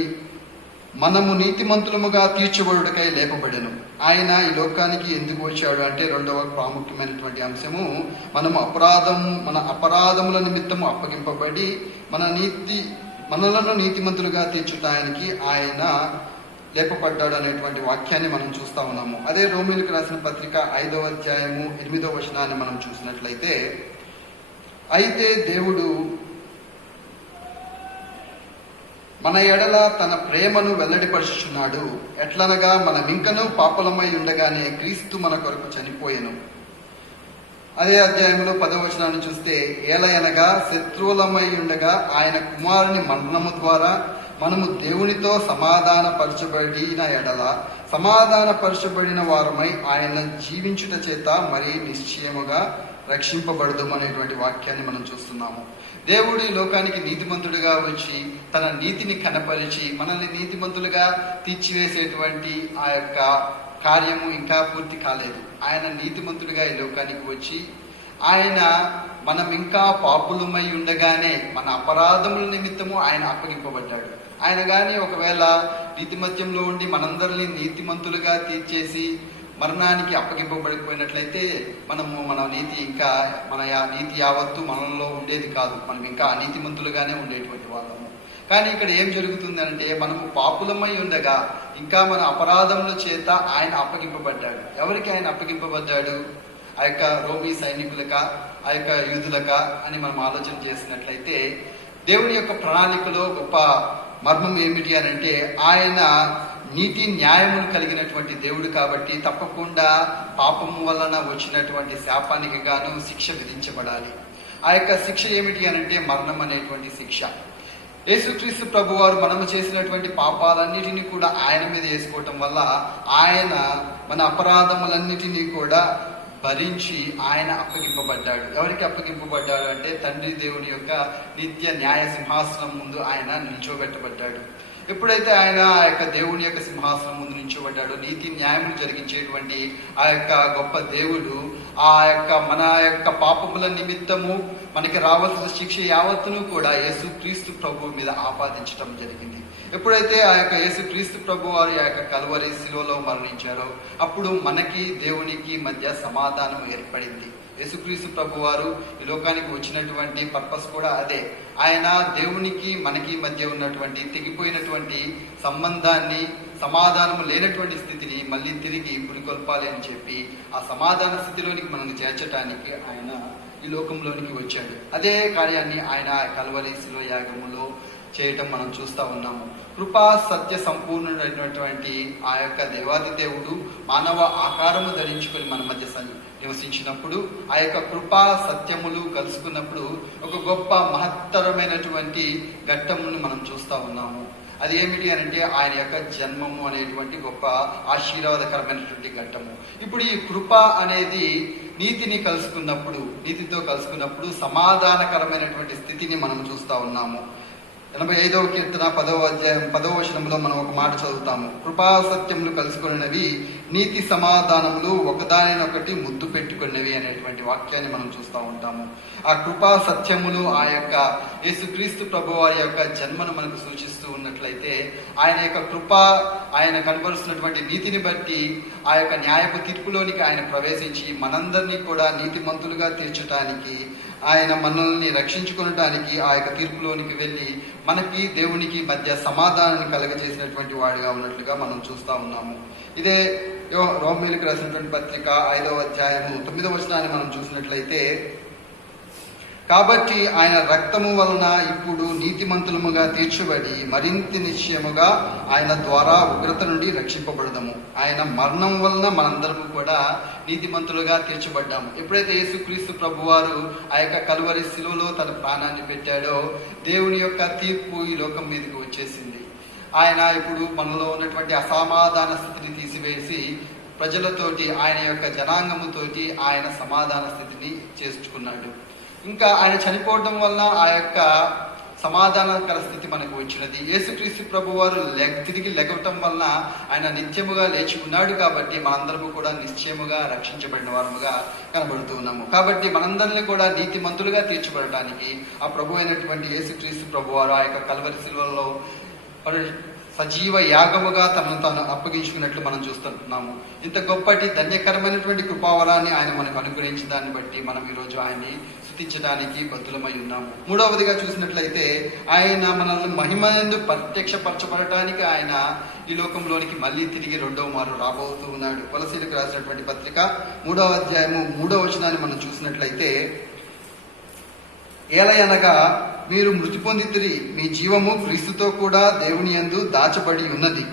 మనము నీతిమంతులముగా తీర్చబడుటకై లేపబడెను. ఆయన ఈ లోకానికి ఎందుకు వచ్చాడు అంటే రెండవ ప్రాముఖ్యమైనటువంటి అంశము మన అపరాధముల నిమిత్తము అప్పగింపబడి మనలను నీతిమంతులుగా తీర్చుటానికి ఆయన లేపబడ్డాడు అనేటువంటి వాక్యాన్ని మనం చూస్తా ఉన్నాము. అదే రోమీయులకు రాసిన పత్రిక 5వ అధ్యాయము 8వ వచనాన్ని మనం చూసినట్లయితే అయితే దేవుడు మన ఎడల తన ప్రేమను వెల్లడిపరుచుచున్నాడు. ఎట్లనగా మనమింకనూ పాపలమై ఉండగానే క్రీస్తు మన కొరకు చనిపోయెను. అదే అధ్యాయంలో 10వ వచనాన్ని చూస్తే ఏలయనగా శత్రువులమై ఉండగా ఆయన కుమారుని మరణము ద్వారా మనము దేవునితో సమాధానపరచబడిన ఎడల సమాధానపరచబడిన వారమై ఆయన జీవించుట చేత మరి నిశ్చయముగా రక్షింపబడదు అనేటువంటి వాక్యాన్ని మనం చూస్తున్నాము. దేవుడు ఈ లోకానికి నీతిమంతుడిగా వచ్చి తన నీతిని కనపరిచి మనల్ని నీతిమంతులుగా తీర్చివేసేటువంటి ఆ యొక్క కార్యము ఇంకా పూర్తి కాలేదు. ఆయన నీతిమంతుడిగా ఈ లోకానికి వచ్చి ఆయన మనం ఇంకా పాపులమై ఉండగానే మన అపరాధముల నిమిత్తము ఆయన అప్పగింపబడ్డాడు. ఆయన గాని ఒకవేళ నీతిమత్యంలో ఉండి మనందరినీ నీతిమంతులుగా తీర్చేసి మరణానికి అప్పగింపబడిపోయినట్లయితే మన నీతి యావత్తు మనలో ఉండేది కాదు. మనం ఇంకా అనీతిమంతులుగానే ఉండేటువంటి వాళ్ళము. కానీ ఇక్కడ ఏం జరుగుతుంది అంటే మనము పాపులమై ఉండగా ఇంకా మన అపరాధముల చేత ఆయన అప్పగింపబడ్డాడు. ఎవరికి ఆయన అప్పగింపబడ్డాడు? ఆ యొక్క రోమీ సైనికులక, ఆ యొక్క యూదులక అని మనం ఆలోచన చేసినట్లయితే దేవుని యొక్క ప్రణాళికలో గొప్ప మర్మం ఏమిటి అని అంటే ఆయన నీతి న్యాయములు కలిగినటువంటి దేవుడు కాబట్టి తప్పకుండా పాపము వలన వచ్చినటువంటి శాపానికి గాను శిక్ష విధించబడాలి. ఆ యొక్క శిక్ష ఏమిటి అనంటే మరణం అనేటువంటి శిక్ష. యేసుక్రీస్తు ప్రభువారు మనము చేసినటువంటి పాపాలన్నిటినీ కూడా ఆయన మీద వేసుకోవటం వల్ల ఆయన మన అపరాధములన్నిటినీ కూడా భరించి ఆయన అప్పగింపబడ్డాడు. ఎవరికి అప్పగింపబడ్డాడు అంటే తండ్రి దేవుని యొక్క నిత్య న్యాయ సింహాసనం ముందు ఆయన నిల్చోబెట్టబడ్డాడు. ఎప్పుడైతే ఆయన ఆ యొక్క దేవుని యొక్క సింహాసనం ముందు నిల్చోబడ్డాడో నీతి న్యాయములు జరిగించేటువంటి ఆ యొక్క గొప్ప దేవుడు ఆ యొక్క మన యొక్క పాపముల నిమిత్తము మనకి రావాల్సిన శిక్ష యావత్తును కూడా యేసుక్రీస్తు ప్రభు మీద ఆపాదించడం జరిగింది. ఎప్పుడైతే ఆ యొక్క యేసుక్రీస్తు ప్రభు వారు ఆ యొక్క కల్వరి శిలువలో మరణించారో అప్పుడు మనకి దేవునికి మధ్య సమాధానం ఏర్పడింది. యేసుక్రీస్తు ప్రభు వారు ఈ లోకానికి వచ్చినటువంటి పర్పస్ కూడా అదే. ఆయన దేవునికి మనకి మధ్య ఉన్నటువంటి తెగిపోయినటువంటి సంబంధాన్ని, సమాధానం లేనటువంటి స్థితిని మళ్ళీ తిరిగి పురికొల్పాలి అని చెప్పి ఆ సమాధాన స్థితిలోనికి మనల్ని చేర్చడానికి ఆయన ఈ లోకంలోనికి వచ్చాడు. అదే కార్యాన్ని ఆయన కల్వరి శిలువ యాగములో చేయటం మనం చూస్తూ ఉన్నాము. కృపా సత్య సంపూర్ణుడైనటువంటి ఆ యొక్క దేవాది దేవుడు మానవ ఆకారము ధరించుకొని మన మధ్య నివసించినప్పుడు ఆ యొక్క కృపా సత్యములు కలుసుకున్నప్పుడు ఒక గొప్ప మహత్తరమైనటువంటి ఘట్టమును మనం చూస్తూ ఉన్నాము. అది ఏమిటి అని అంటే ఆయన యొక్క జన్మము అనేటువంటి గొప్ప ఆశీర్వాదకరమైనటువంటి ఘట్టము. ఇప్పుడు ఈ కృప అనేది నీతితో కలుసుకున్నప్పుడు సమాధానకరమైనటువంటి స్థితిని మనం చూస్తూ ఉన్నాము. 85వ కీర్తన 10వ అధ్యాయం 10వ వచనంలో మనం ఒక మాట చదువుతాము. కృపా సత్యములు కలుసుకున్నవి నీతి సమాధానములు ఒకదానినొకటి ముద్దు పెట్టుకున్నవి అనేటువంటి వాక్యాన్ని మనం చూస్తూ ఉంటాము. ఆ కృపా సత్యములు ఆ యొక్క యేసుక్రీస్తు ప్రభు వారి యొక్క జన్మను మనకు సూచిస్తూ ఉన్నట్లయితే, ఆయన యొక్క కృప, ఆయన కనబరుస్తున్నటువంటి నీతిని బట్టి ఆ యొక్క న్యాయపు తీర్పులోనికి ఆయన ప్రవేశించి మనందరినీ కూడా నీతిమంతులుగా తీర్చడానికి, ఆయన మనల్ని రక్షించుకొనటానికి ఆ యొక్క తీర్పులోనికి వెళ్ళి మనకి దేవునికి మధ్య సమాధానాన్ని కలగజేసినటువంటి వాడిగా ఉన్నట్లుగా మనం చూస్తా ఉన్నాము. ఇదే రోమీయులకు రాసినటువంటి పత్రిక 5వ అధ్యాయము 9వ వచనాన్ని మనం చూసినట్లయితే, కాబట్టి ఆయన రక్తము వలన ఇప్పుడు నీతిమంతులముగా తీర్చబడి మరింత నిశ్చయముగా ఆయన ద్వారా ఉగ్రత నుండి రక్షింపబడదాము. ఆయన మరణం వలన మనందరము కూడా నీతిమంతులుగా తీర్చబడ్డాము. ఎప్పుడైతే యేసుక్రీస్తు ప్రభువారు ఆ యొక్క కలువరి శిలువలో తన ప్రాణాన్ని పెట్టాడో, దేవుని యొక్క తీర్పు ఈ లోకం మీదకి వచ్చేసింది. ఆయన ఇప్పుడు మనలో ఉన్నటువంటి అసమాధాన స్థితిని తీసివేసి ప్రజలతోటి, ఆయన యొక్క జనాంగముతోటి ఆయన సమాధాన స్థితిని చేర్చుకున్నాడు. ఇంకా ఆయన చనిపోవడం వలన ఆ యొక్క సమాధానకర స్థితి మనకు వచ్చినది. యేసుక్రీస్తు ప్రభు వారు తిరిగి లెగవటం వలన ఆయన నిత్యముగా లేచి ఉన్నాడు. కాబట్టి మనందరము కూడా నిశ్చయముగా రక్షించబడిన వారముగా కనబడుతూ ఉన్నాము. కాబట్టి మనందరినీ కూడా నీతిమంతులుగా తీర్చబడటానికి ఆ ప్రభు అయినటువంటి యేసుక్రీస్తు ప్రభు వారు ఆ యొక్క కల్వరి శిలువలో సజీవ యాగముగా తనను తాను అప్పగించుకున్నట్లు మనం చూస్తున్నాము. ఇంత గొప్పటి ధన్యకరమైనటువంటి కృపావరాన్ని ఆయన మనకు అనుగ్రహించిన దాన్ని బట్టి మనం ఈరోజు ఆయన్ని స్తుతించడానికి బద్ధులమై ఉన్నాము. మూడవదిగా చూసినట్లయితే, ఆయన మనల్ని మహిమయందు ప్రత్యక్షపరచబడటానికి ఆయన ఈ లోకంలోనికి మళ్ళీ తిరిగి రెండవ మారు రాబోతూ ఉన్నాడు. కొలసీలకు రాసినటువంటి పత్రిక 3వ అధ్యాయము 3వ వచనాన్ని మనం చూసినట్లయితే, ఏలయనగా మీరు మృతి పొందితిరి, మీ జీవము క్రీస్తుతో కూడా దేవుని యందు దాచబడి ఉన్నది.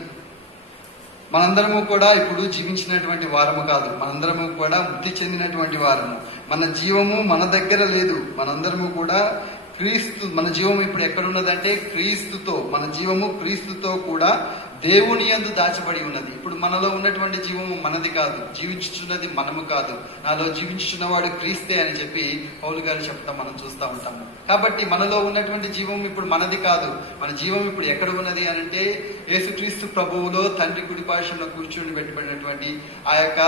మనందరము కూడా ఇప్పుడు జీవించినటువంటి వారము కాదు, మనందరము కూడా మృతి చెందినటువంటి వారము. మన జీవము మన దగ్గర లేదు. మనందరము కూడా మన జీవము ఇప్పుడు ఎక్కడున్నదంటే క్రీస్తుతో, మన జీవము క్రీస్తుతో కూడా దేవుని యందు దాచబడి ఉన్నది. ఇప్పుడు మనలో ఉన్నటువంటి జీవము మనది కాదు, జీవించుచున్నది మనము కాదు, నాలో జీవించుచున్నవాడు క్రీస్తే అని చెప్పి పౌలు గారు చెప్తాం మనం చూస్తూ ఉంటాము. కాబట్టి మనలో ఉన్నటువంటి జీవం ఇప్పుడు మనది కాదు. మన జీవం ఇప్పుడు ఎక్కడ ఉన్నది అని అంటే, యేసుక్రీస్తు ప్రభువులో తండ్రి కుడిపార్శ్వంలో కూర్చుని పెట్టబడినటువంటి ఆ యొక్క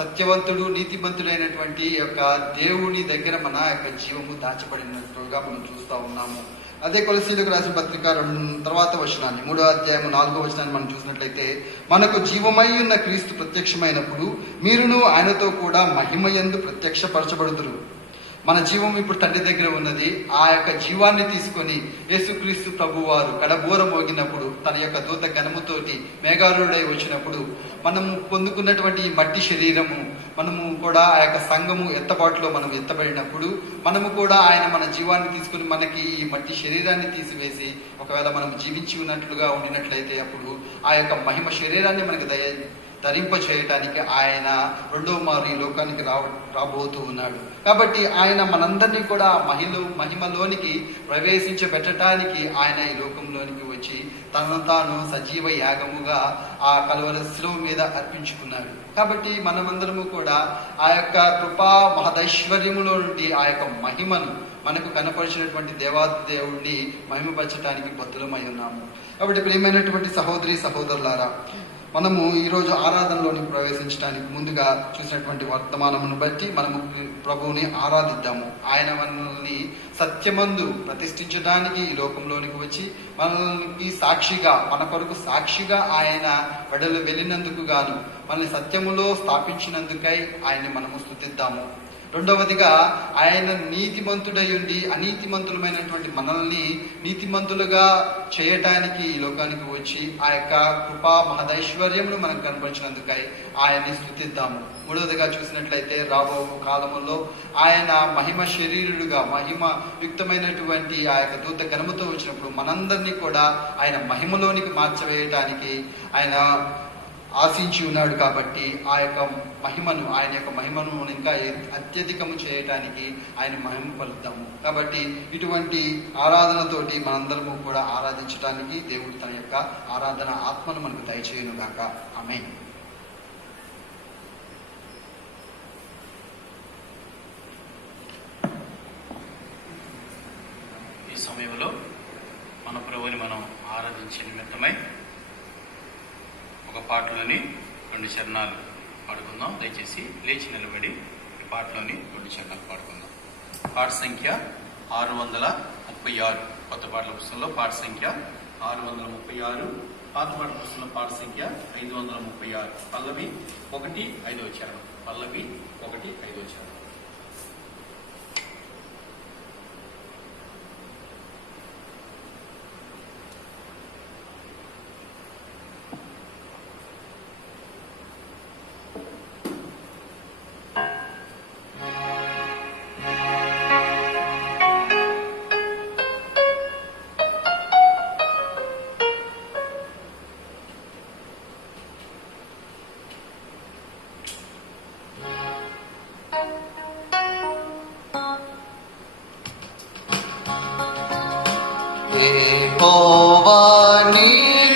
సత్యవంతుడు నీతిమంతుడైనటువంటి యొక్క దేవుని దగ్గర మన యొక్క జీవము దాచబడినట్లుగా మనం చూస్తూ ఉన్నాము. అదే కొలసీలకు రాసిన పత్రిక తర్వాత వచనాన్ని 3వ అధ్యాయము 4వ వచనాన్ని మనం చూసినట్లయితే, మనకు జీవమై ఉన్న క్రీస్తు ప్రత్యక్షమైనప్పుడు మీరును ఆయనతో కూడా మహిమయందు ప్రత్యక్షపరచబడుదురు. మన జీవం ఇప్పుడు తండ్రి దగ్గర ఉన్నది. ఆ యొక్క జీవాన్ని తీసుకొని యేసుక్రీస్తు ప్రభువారు కడబోర మోగినప్పుడు, తన యొక్క దూత గణముతోటి మేఘారుడై వచ్చినప్పుడు, మనము పొందుకున్నటువంటి ఈ మట్టి శరీరము, మనము కూడా ఆ యొక్క సంఘము ఎత్తబాటులో మనం ఎత్తబడినప్పుడు, మనము కూడా ఆయన మన జీవాన్ని తీసుకుని మనకి ఈ మట్టి శరీరాన్ని తీసివేసి ఒకవేళ మనం జీవించి ఉన్నట్లుగా ఉండినట్లయితే, అప్పుడు ఆ యొక్క మహిమ శరీరాన్ని మనకి ధరింప చేయటానికి ఆయన రెండవ మారు ఈ లోకానికి రాబోతూ ఉన్నాడు. కాబట్టి ఆయన మనందరినీ కూడా మహిమలోనికి ప్రవేశించబెట్టడానికి ఆయన ఈ లోకంలోనికి వచ్చి తనను తాను సజీవ యాగముగా ఆ కలువరి శిలువ మీద అర్పించుకున్నాడు. కాబట్టి మనమందరము కూడా ఆ యొక్క కృపా మహదైశ్వర్యములో నుండి ఆ యొక్క మహిమను మనకు కనపరిచినటువంటి దేవాదేవుడిని మహిమపరచడానికి బద్ధులమై ఉన్నాము. కాబట్టి ప్రియమైనటువంటి సహోదరి సహోదరులారా, మనము ఈరోజు ఆరాధనలోని ప్రవేశించడానికి ముందుగా చూసినటువంటి వర్తమానమును బట్టి మనము ప్రభువుని ఆరాధిద్దాము. ఆయన మనల్ని సత్యమందు ప్రతిష్ఠించడానికి ఈ లోకంలోనికి వచ్చి మనల్ని సాక్షిగా, మన కొరకు సాక్షిగా ఆయన వెడలు వెళ్ళినందుకు గాను, మనల్ని సత్యములో స్థాపించినందుకై ఆయన్ని మనము స్తుతిద్దాము. రెండవదిగా, ఆయన నీతిమంతుడై ఉండి అనీతిమంతులమైనటువంటి మనల్ని నీతిమంతులుగా చేయటానికి ఈ లోకానికి వచ్చి ఆ యొక్క కృపా మహదైశ్వర్యమును మనకు కనపరిచినందుకై ఆయన్ని స్తుతిద్దాము. మూడవదిగా చూసినట్లయితే, రాబో కాలములో ఆయన మహిమ శరీరుడుగా మహిమ యుక్తమైనటువంటి ఆ యొక్క దూత గణముతో వచ్చినప్పుడు మనందరినీ కూడా ఆయన మహిమలోనికి మార్చవేయటానికి ఆయన ఆశించి ఉన్నాడు. కాబట్టి ఆ యొక్క మహిమను, ఆయన యొక్క మహిమను ఇంకా అత్యధికము చేయటానికి ఆయన మహిమ పలుకుతాము. కాబట్టి ఇటువంటి ఆరాధనతోటి మనందరము కూడా ఆరాధించడానికి దేవుడు తన యొక్క ఆరాధన ఆత్మను మనకు దయచేయును గాక. ఆమేన్. ఈ సమయంలో మన ప్రభువుని మనం ఆరాధించే నిమిత్తమై ఒక పాటలోని 2 చరణాలు పాడుకుందాం. దయచేసి లేచి నిలబడి ఈ పాటలోని 2 చరణాలు పాడుకుందాం. పాట సంఖ్య 636. కొత్త పాటల పుస్తకంలో పాట సంఖ్య 636, పాత పాటల పుస్తకంలో పాట సంఖ్య 536. పల్లవి 1, 5వ చరణం. పల్లవి 1, 5వ చరణం. యెహోవా నీ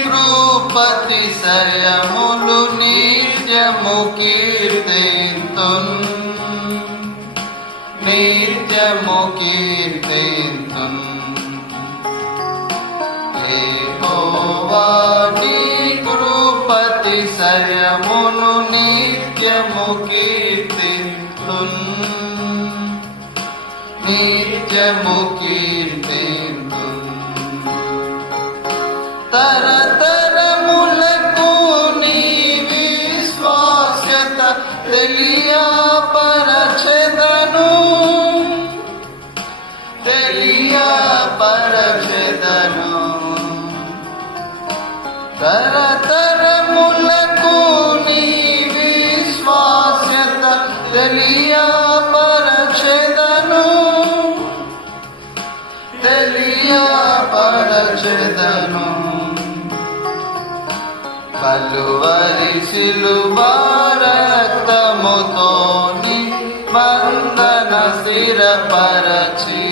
కృపాతిశయములు నిత్యము కీర్తింతున్, నిత్యము కీర్తింతున్. యెహోవా నీ కృపాతిశయములు నిత్యము కీర్తింతున్, నిత్యము కీర్తింతున్. తరతరములకు నీ విశ్వాస్యత తెలియపరచెదను, తెలియపరచెదను. తరతరములకు నీ విశ్వాస్యత తెలియపరచెదను, తెలియపరచెదను. కలువరి సిలువ రక్తముతోని బంధన స్థిరపరచి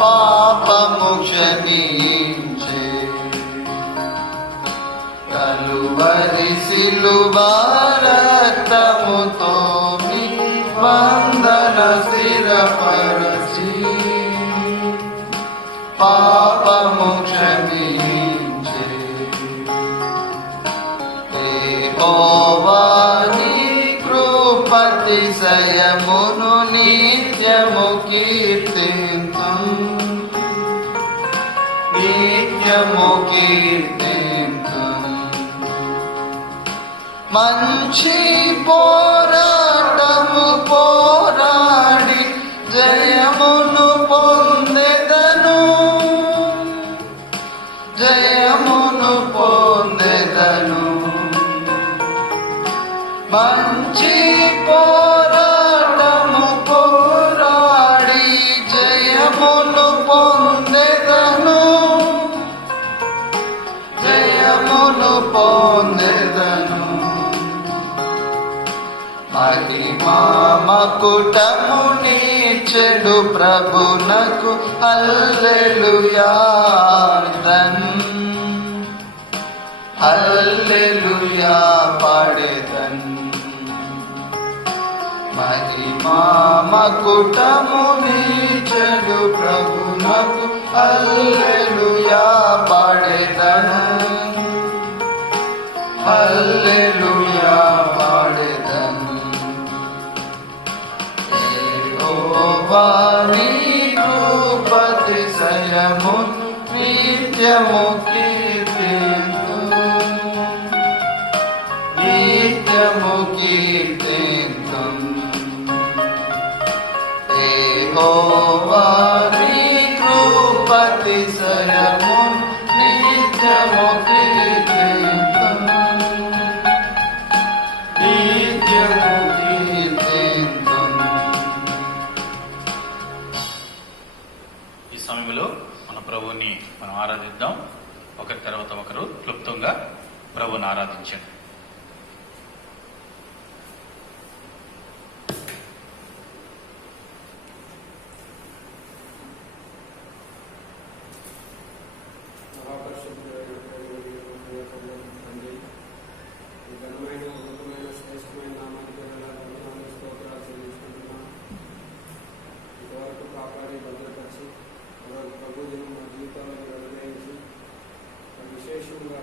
పాపము క్షమించే. కలువరి సిలువ రక్తముతోని బంధన స్థిరపరచి పాపము క్షమించే. యెహోవా నీ కృపాతిశయమును నిత్యము కీర్తింతున్, నిత్యము కీర్తింతున్. మంచి పోరాటము పోరాడి జయమును పొందెదను, జయమును పొందెదను. మంచి పోరాటము పోరాడి జయమును పొందెదను, జయమును పొందెదను. మహిమా మకుటముని చెడు ప్రభునకు హల్లెలూయా దన్, హల్లెలూయా పాడెదన్. మహిమా మకుటముని చెడు ప్రభునకు హల్లెలూయా పాడెదన్, హల్లెలూయా పాడెదన్. యెహోవా నీ కృపాతిశయమును నిత్యము కీర్తింతున్, నిత్యము కీర్తింతున్. యెహోవా నీ కృపాతిశయమును నిత్యము కీర్తింతున్, నిత్యము కీర్తింతున్. ఈ సమయంలో మన ప్రభువుని మనం ఆరాధిద్దాం. ఒకరి తర్వాత ఒకరు క్లుప్తంగా ప్రభువుని ఆరాధించండి. విశేషంగా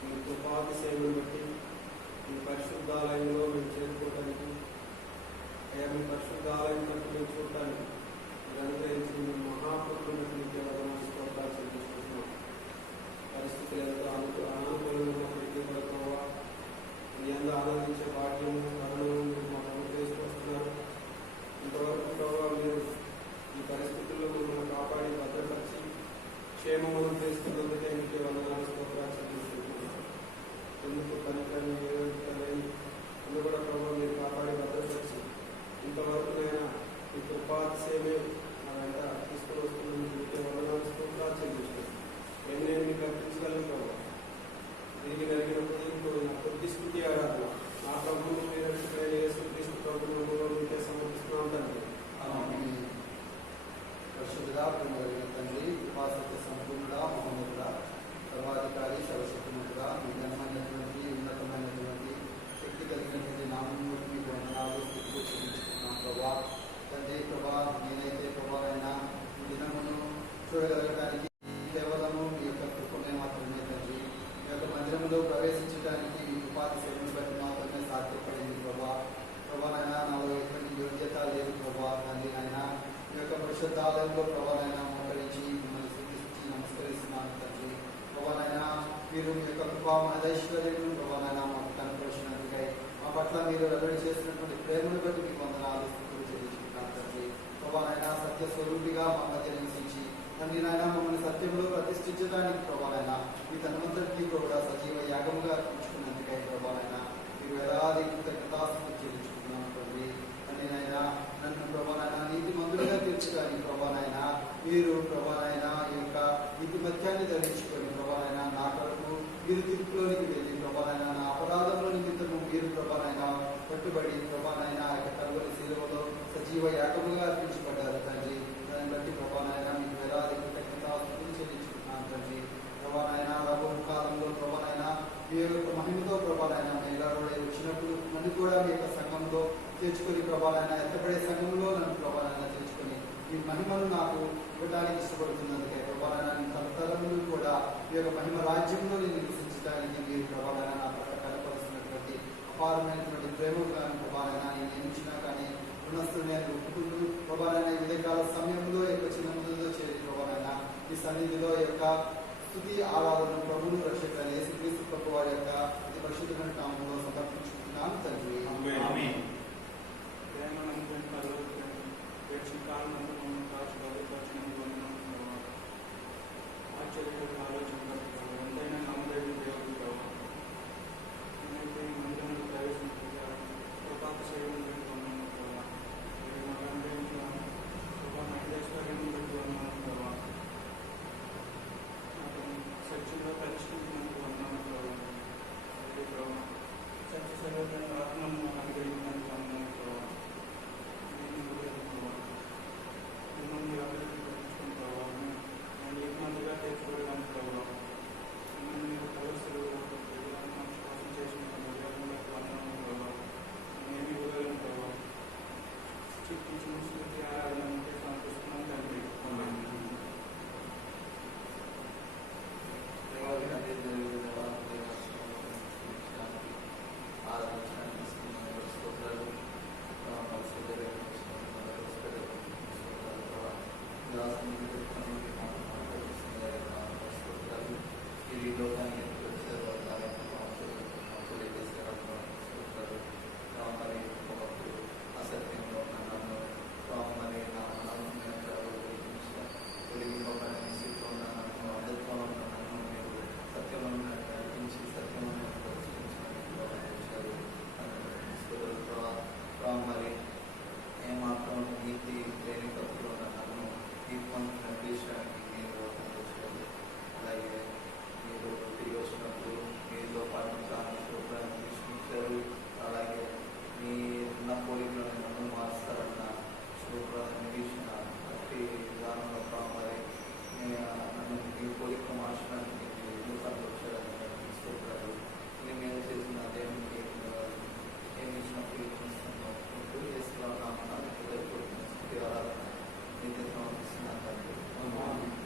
మీ కృపాతిశయమును క్షేమమును తీసుకున్నందుకే మీకు వందనాలు స్తోత్రాలు చెల్లిస్తున్నాను. ఎందుకు పనికిరాని అందుకు కూడా ప్రభు మీరు కాపాడి భద్రపరిచి ఇంతవరకు నేను మీ కృపాతిశయమే నా వెంట తీసుకుని వస్తున్నందుకు మీకే వందనాలు స్తోత్రాలు చెల్లిస్తున్నాను. నేను మీకు అర్పించగలను ప్రభు. దీనికి కలిగినప్పుడు నా కొద్ది స్థుతి ఆరాధన నా ప్రభువును మీరు యేసుక్రీస్తు ప్రభువును మీకే సమర్పిస్తున్నాను తండ్రి. పరిశుద్ధుడా, ప్రేమ కలిగిన తండ్రి, కృపాసత్య సంపూర్ణుడా, మహోన్నతుడా, సర్వాధికారి, సర్వశక్తిమంతుడా, మీ ఘనమైనటువంటి ఉన్నతమైనటువంటి శక్తి కలిగినటువంటి నామమును మీకు వందనాలు స్తుతులు చెల్లించుకుంటున్నాం ప్రభా. తండ్రి ప్రభా, నేనైతే ప్రభావైనా ఈ దినమును చూడగలగడానికి కేవలము మీ యొక్క కృపమే మాత్రమే తండ్రి. మీ యొక్క మందిరంలో ప్రవేశించడానికి మీ ఉపాధి సేవను బట్టి మాత్రమే సాధ్యపడింది ప్రభా. ప్రభానైనా నాలో ఎటువంటి యోగ్యత లేదు ప్రభా. తండ్రి అయినా మీ యొక్క పరిశుద్ధాలయంలో ప్రభానైనా మోకరించి మిమ్మల్ని స్తుతించి నమస్కరిస్తున్నాను తండ్రి. ప్రభానైనా మీరు మీ యొక్క కృపా మహదైశ్వర్యం ప్రభానైనా మాకు కనపరిచినందుకై మా పట్ల మీరు వెల్లడి చేసినటువంటి ప్రేమను బట్టి మీకు వందనాలు స్తుతులు చెల్లించుకుంటాను తండ్రి. ప్రభానైనా సత్య స్వరూపిగా మా మధ్య నివసించి తండ్రి నాయన మమ్మల్ని సత్యంలో ప్రతిష్ఠించడానికి ప్రభానైనా మీ తనంతటినీ కూడా సజీవ యాగముగా అర్పించుకున్నందుకై ప్రభానైనా మీరు వేలాది కృతజ్ఞతాస్తుతులు చెల్లించుకున్నాను తండ్రి. తండ్రి నాయన నన్ను ప్రభానైనా నీతి మందులుగా తీర్చడానికి ప్రభానైనా మీరు ప్రభానైనా ఈ యొక్క నీతి మత్యాన్ని ధరించుకొని ప్రభానైనా నా కొరకు మీరు తీర్పులోనికి వెళ్ళి ప్రభానైనా నా అపరాధంలో నిమిత్తము మీరు ప్రభానైనా పట్టుబడి ప్రభానైనా యొక్క కలువరి శిలువలో సజీవ యాగముగా అర్పించబడ్డారు తండ్రి. దాన్ని బట్టి ప్రభానైనా మీకు వేలాది కృతజ్ఞతాస్తుతులు చెల్లించుకుంటున్నాను తండ్రి. ప్రభానైనా రాబో కాలంలో ప్రభానైనా మీ యొక్క మహిమతో ప్రభానైనా మేలాడే వచ్చినప్పుడు నన్ను కూడా మీ యొక్క సంఘంలో చేర్చుకొని ప్రభానైనా ఎత్తపడే సంఘంలో నన్ను ప్రభానైనా చేర్చుకొని ఈ మహిమను నాకు ఇవ్వడానికి ఇష్టపడుతున్నందుకే ప్రభానైనా తరతరములు కూడా ఈ యొక్క మహిమ రాజ్యంలో నేను నివసించడానికి మీరు ప్రభానైనా నా పట్ల కనపరుస్తున్నటువంటి అపారమైనటువంటి ప్రేమను ప్రభానైనా నేను నియమించినా కానీ రుణస్తులు నేను ఒప్పుకుంటూ ప్రభానైనా ఈ ఉదయకాల సమయంలో యొక్క చిన్న ముందులో చేరి ప్రభానైనా ఈ సన్నిధిలో యొక్క స్తుతి ఆరాధన ప్రభువును రక్షకుడైన యేసుక్రీస్తు ప్రభు వారి యొక్క అతి పరిశుద్ధమైన నామములో సమర్పించుకుంటున్నాను తండ్రి. ఆమేన్. సత్యంలో కలుసుకుంటున్నందుకు వందనాలు ప్రభావం. సత్య సర్వమైన ఆత్మను అనుగ్రహించినందుకు వందనాలు ప్రభావం. మిమ్మల్ని అభివృద్ధి పట్టించుకుని ప్రభావం నేను ఏకమందిగా తెచ్చుకోవడానికి ప్రభావం. మిమ్మల్ని మీరు కలుసులు కోసం చేసిన వందనాలు ప్రభావం. నేను ఇవ్వగలను ప్రభావం. చిక్కించిన స్థితి ఆరాధన సమర్పిస్తున్నాను తండ్రి. మరి ఏమాత్రం నీతి లేని తప్పులో నన్ను నీతిమంతుని నడిపించడానికి మీరు వచ్చారు. అలాగే మీరు తిరిగి వచ్చినప్పుడు మీతో పాటు చాలా శుభ్రాన్ని తీసుకుంటారు. అలాగే మీ ఉన్న పోలికలను నన్ను మారుస్తారన్న శుభ్రాన్ని నిరీక్షణ బట్టి విధానంలో మరి నన్ను మీ పోలిక మార్చడానికి మీరు వచ్చారని తీసుకుంటారు. ఇది మీరు చేసిన దేవునికి ఏమి ఇచ్చినప్పుడు వేసుకున్నాం నీకు సమర్పిస్తున్నాను తండ్రి.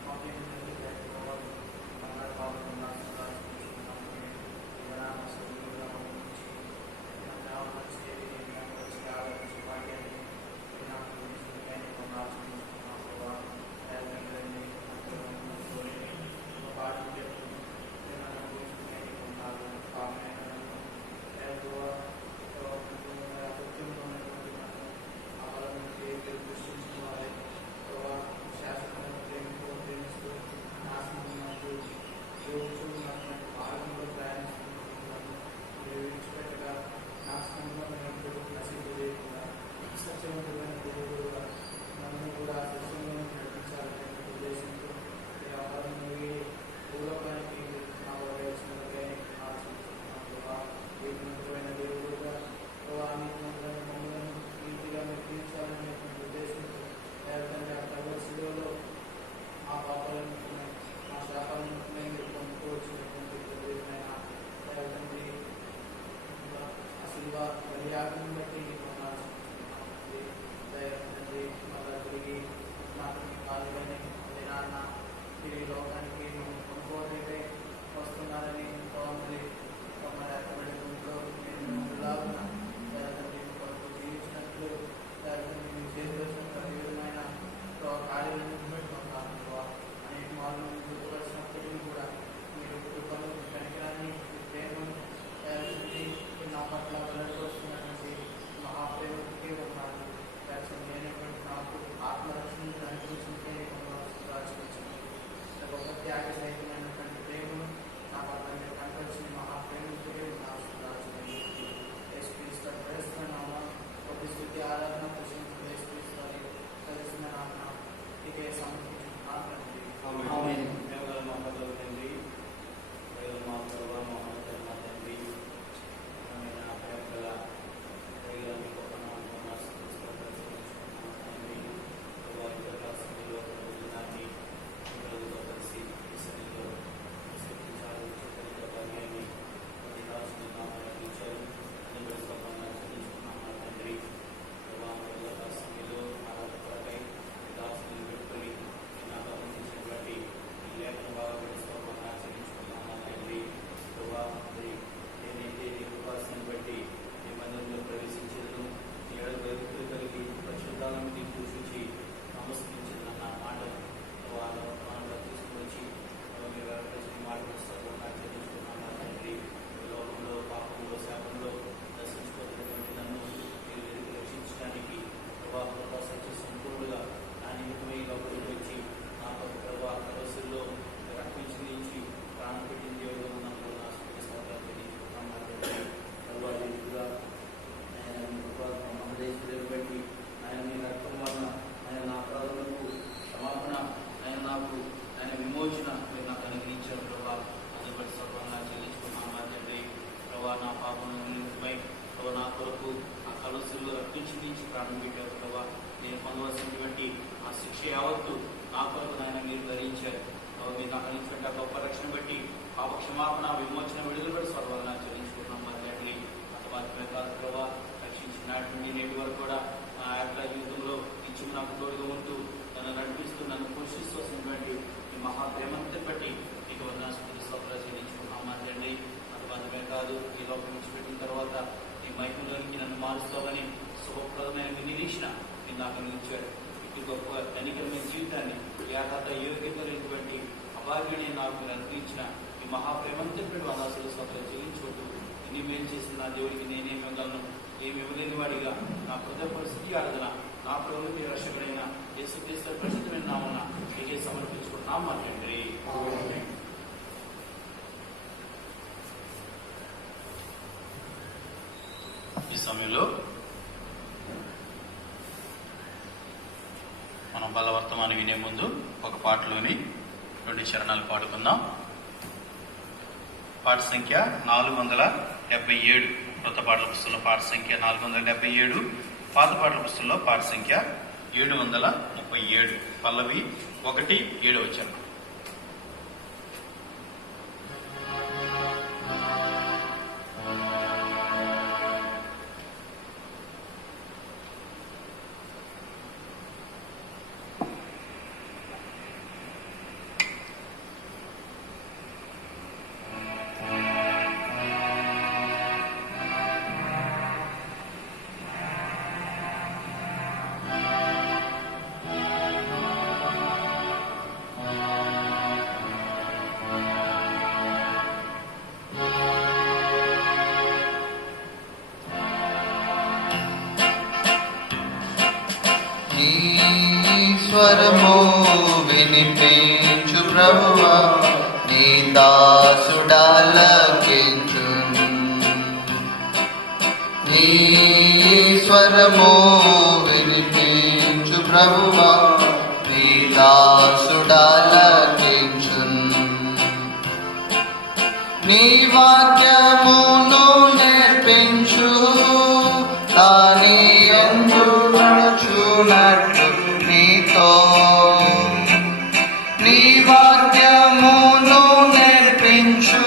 నా కొరకు నాయన మీరు భరించారు. మీరు నాకు అందించిన గొప్ప రక్షణ బట్టి పాప క్షమాపణ విమోచన విడుదల బట్టి సర్వదా చెల్లించుకుంటున్నాం. మా తండ్రి అంత మాత్రమే కాదు ప్రభావ, రక్షించినట్టు నుండి నేటి వరకు కూడా నా యొక్క జీవితంలో ఇచ్చి నాకు తోడుగా ఉంటూ నన్ను నడిపిస్తూ నన్ను పోషిస్తూ వస్తున్నటువంటి ఈ మహాప్రేమంతా బట్టి మీకు వర్ణాస్పతి సభలో చెల్లించుకున్నాం. మా తండ్రి అంత మాత్రమే కాదు, ఈ లోపల నుంచి పెట్టిన తర్వాత ఈ మైకంలోనికి నన్ను మారుస్తామని శుభప్రదమైన నిరీక్షణ మీరు నాకు అందించారు. ఇటు గొప్ప ధనికరమైన జీవితాన్ని యథార్థ యోగ్యత లేనటువంటి అభాగ్యని నాకు మీరు అనుగ్రహించిన ఈ మహాప్రేమంతటి వర్ణాసుల సభలో చెల్లించుకుంటూ ఇన్ని మేలు చేసిన నా దేవుడికి నేనేం ఇవ్వగలను, ఏమి ఇవ్వలేని వాడిగా నా హృదయ పరిస్థితి ఆరాధన నా ప్రభువుకి రక్షకుడైన యేసుక్రీస్తు పరిశుద్ధమైన నామమున మీకే సమర్పించుకుంటున్నాం మా తండ్రి. ఈ సమయంలో మనం బలవర్తమానం వినే ముందు ఒక పాటలోని 2 చరణాలు పాడుకుందాం. పాట సంఖ్య 477, కొత్త పాటల పుస్తకంలో పాట సంఖ్య 477, పాత పాటల పుస్తకంలో పాట సంఖ్య 737, పల్లవి 1, 7 వచ్చారు. స్వరము వినిపించు ప్రభువా, నీ దాసుడాలకించు. నీ స్వరము వినిపించు ప్రభువా, నీ దాసుడాలకించు. నీ వాక్యమును నేర్పించు, దాని యందు నడుచునట్లు నీతో. నీ వాక్యమును నేర్పించు,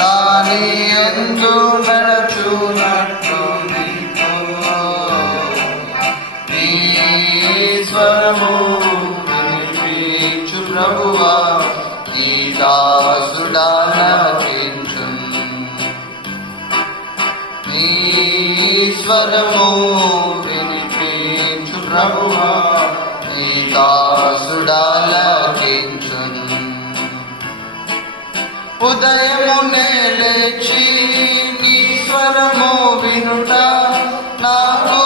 దాని యందు నడుచునట్లు నీతో. నీ స్వరము వినిపించు ప్రభువా, నీ దాసుడాలకించు. నీ స్వరము వినిపించు ప్రభువా, నీ దాసుడాలకించు. ఉదయమునే లేచి నీ స్వరము వినుట నాకు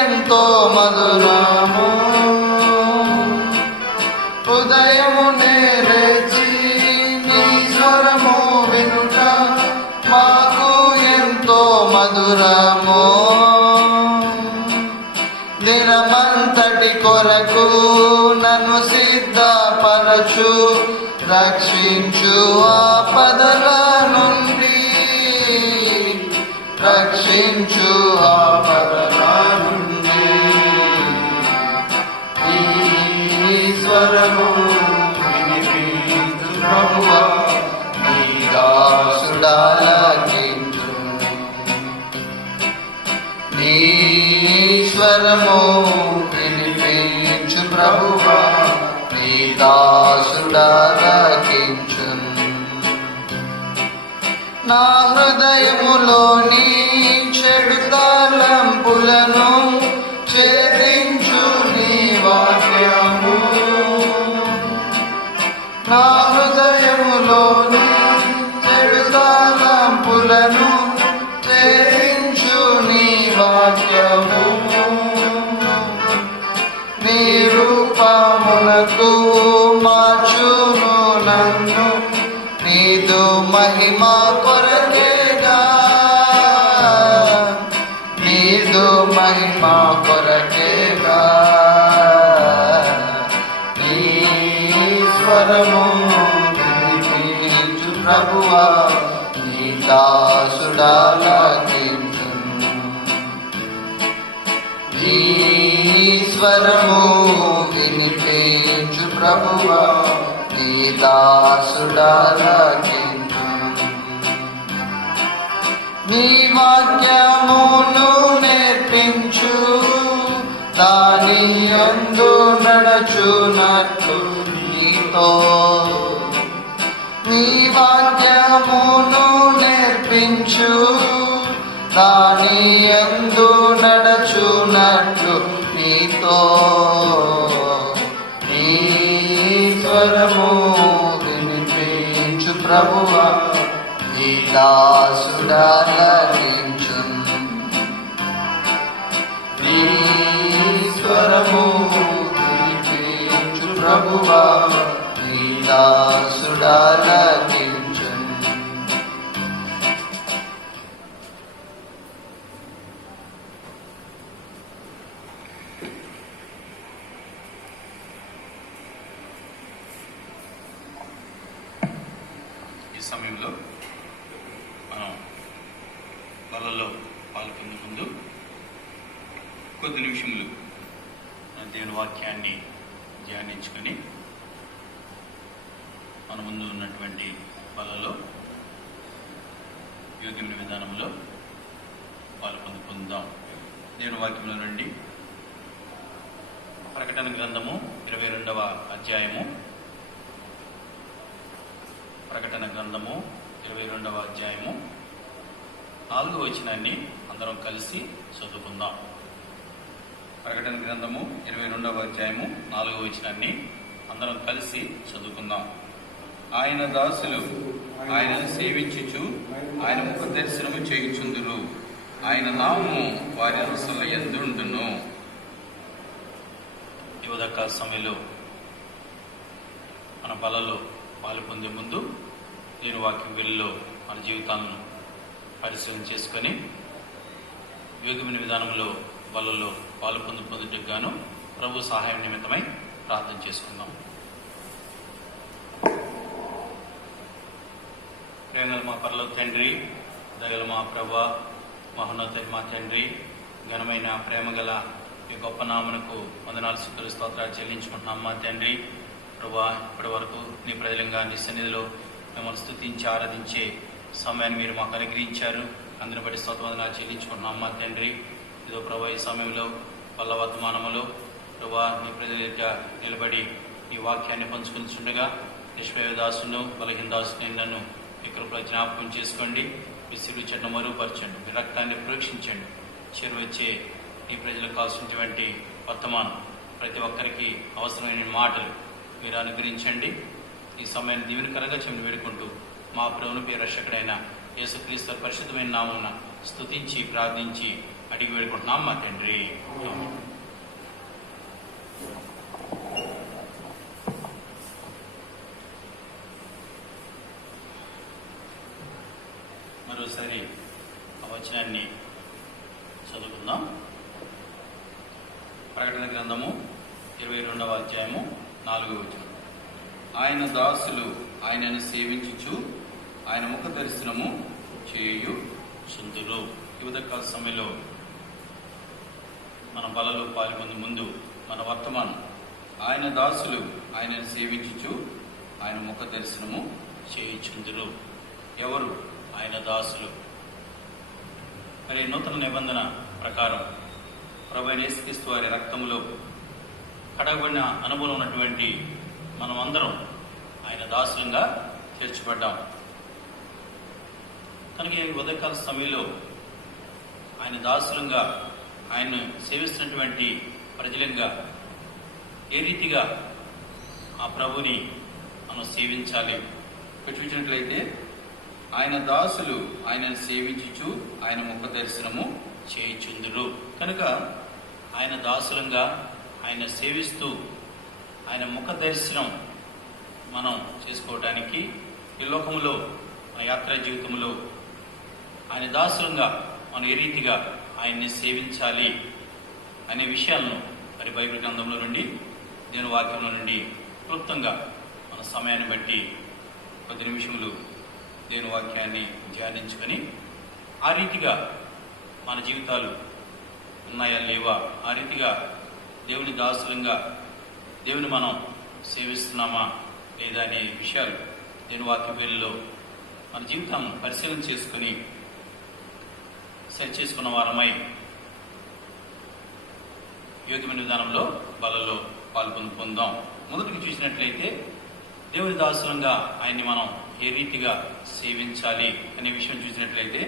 ఎంతో మధురము. ఉదయమునే లేచి నీ స్వరము వినుట మాకు ఎంతో మధురము. దినమంతటి కొరకు నన్ను సిద్ధపరచు, రక్షించు ఆపదల నుండి. రక్షించు ఆపదల నుండి. ఈ స్వరము వినిపించు ప్రభువా, నీ దాసుడాలకించు. నీ స్వరము వినిపించు ప్రభువా, నీ దాసుడాలకించు. నా హృదయములోని చెడు తలంపులను ఛేదించు నీ వాక్యము. నా హృదయములోని చెడు తలంపులను ఛేదించు నీ వాక్యము. నీ రూపమునకు మార్చును నన్ను, నీదు మహిమ కొరకేగా. నీదు మహిమ కొరకేగా. నీ స్వరము వినిపించు ప్రభువా, నీ దాసుడాలకించు. నీ స్వరము వినిపించు ప్రభువా నీ దాసుడాలకించు నీ వాక్యమును నేర్పించు దాని యందు నడచునట్లు నీతో నీ వాక్యమును నేర్పించు దాని యందు నడచునట్లు నీతో నీ స్వరము వినిపించు ప్రభువా నీ దాసుడాలకించు నీ స్వరము వినిపించు ప్రభువా నీ దాసుడాలకించు ఈ సమయంలో మనం బలలో పాల్గొనే ముందు కొద్ది నిమిషములు దేవుని వాక్యాన్ని ధ్యానించుకొని మన ముందు ఉన్నటువంటి బలలో యోగ్యమైన విధానంలో పొందుదాం. దేవుని వాక్యంలో నుండి ప్రకటన గ్రంథము 22వ అధ్యాయము. ప్రకటన గ్రంథము 22వ అధ్యాయము 4వ వచనాన్ని అందరం కలిసి చదువుకుందాం. ప్రకటన గ్రంథము 22వ అధ్యాయము 4వ వచనాన్ని అందరం కలిసి చదువుకుందాం. ఆయన దాసులు ఆయనను సేవించుచు ఆయన ముఖ దర్శనము చేయుచుందురు. ఆయన నామము వారి మనసుల యందుండును. ఈ ఉదయకాల సమయంలో మన బలలో పాల్పొందే ముందు దీని వాక్యం వెలుగులో మన జీవితాలను పరిశీలన చేసుకొని యోగ్యమైన విధానంలో బలలో పొందుటకు గాను ప్రభు సహాయం నిమిత్తమై ప్రార్థన చేసుకుందాం. ప్రేమగల మా పరలోక తండ్రి, దయగల మా ప్రభువా, మహోన్నత మా తండ్రి, ఘనమైన ప్రేమగల మీ గొప్ప నామమునకు వందనాలు స్తుతులు స్తోత్రాలు చెల్లించుకుంటున్నాం. మా తండ్రి ప్రభువా, ఇప్పటి వరకు నీ ప్రజలంగా నీ సన్నిధిలో మిమ్మల్ని స్తుతించి ఆరాధించే సమయాన్ని మీరు మాకు అనుగ్రహించారు. అందరిని బట్టి స్తోత్రవందనాలు చెల్లించుకుంటున్నాం. మా తండ్రి, ఇదో ప్రభా ఈ సమయంలో వల్ల వర్తమానములో ప్రభా నీ ప్రజల నిలబడి ఈ వాక్యాన్ని పంచుకుంటుండగా నిష్పేదాసును బలహీనదాసుని నన్ను మీ కృపలో జ్ఞాపకం చేసుకోండి. విసిరి చెడ్డ మరుగుపరచండి. మీ రక్తాన్ని పరీక్షించండి. చేరువచ్చే ఈ ప్రజలకు కావాల్సినటువంటి వర్తమానం ప్రతి ఒక్కరికి అవసరమైన మాటలు మీరు అనుగ్రహించండి. ఈ సమయాన్ని దీవెనకరంగా చెవిని వేడుకుంటూ మా ప్రభువును పేరు రక్షకుడైన యేసుక్రీస్తు పరిశుద్ధమైన నామమున స్తుతించి ప్రార్థించి అడిగి వేడుకుంటున్నాం మా తండ్రి. మరోసారి ఆ వచనాన్ని చదువుకుందాం. ప్రకటన గ్రంథము 22వ అధ్యాయము 4వ వచనం. ఆయన దాసులు ఆయనను సేవించుచు ఆయన ముఖ దర్శనము చేయుచుందురు. ఈ ఉదయకాల సమయంలో మన బలలో పాల్గొనే ముందు మన వర్తమానం ఆయన దాసులు ఆయనను సేవించుచు ఆయన ముఖ దర్శనము చేయుచుందురు. ఎవరు ఆయన దాసులు? మరి నూతన నిబంధన ప్రకారం ప్రభువైన యేసుక్రీస్తు వారి రక్తములో కడగబడిన అనుభవం ఉన్నటువంటి మనం అందరం ఆయన దాసులంగా చేర్చబడ్డాం. కనుక ఈ ఉదయకాల సమయంలో ఆయన దాసులంగా ఆయన్ను సేవిస్తున్నటువంటి ప్రజలంగా ఏ రీతిగా ఆ ప్రభుని మనం సేవించాలి చూసినట్లయితే ఆయన దాసులు ఆయనను సేవించుచు ఆయన ముఖ దర్శనము చేయుచుందురు. కనుక ఆయన దాసులంగా ఆయన సేవిస్తూ ఆయన ముఖ దర్శనం మనం చేసుకోవడానికి ఈ లోకములో మన యాత్రా జీవితంలో ఆయన దాసులంగా మనం ఏ రీతిగా ఆయన్ని సేవించాలి అనే విషయాలను మరి బైబిల్ గ్రంథంలో నుండి దేవుని వాక్యంలో నుండి క్లుప్తంగా మన సమయాన్ని బట్టి కొద్ది నిమిషములు దేవుని వాక్యాన్ని ధ్యానించుకొని ఆ రీతిగా మన జీవితాలు ఉన్నాయా లేవా, ఆ రీతిగా దేవుని దాసులంగా దేవుని మనం సేవిస్తున్నామా లేదా అనే విషయాలు దేవుని వాక్య పేరులో మన జీవితం పరిశీలన చేసుకుని సరి చేసుకున్న వారమై యోగ్యమైన విధానంలో బలలో పొందాం. మొదటికి చూసినట్లయితే దేవుని దాసులంగా ఆయన్ని మనం ఏ రీతిగా సేవించాలి అనే విషయం చూసినట్లయితే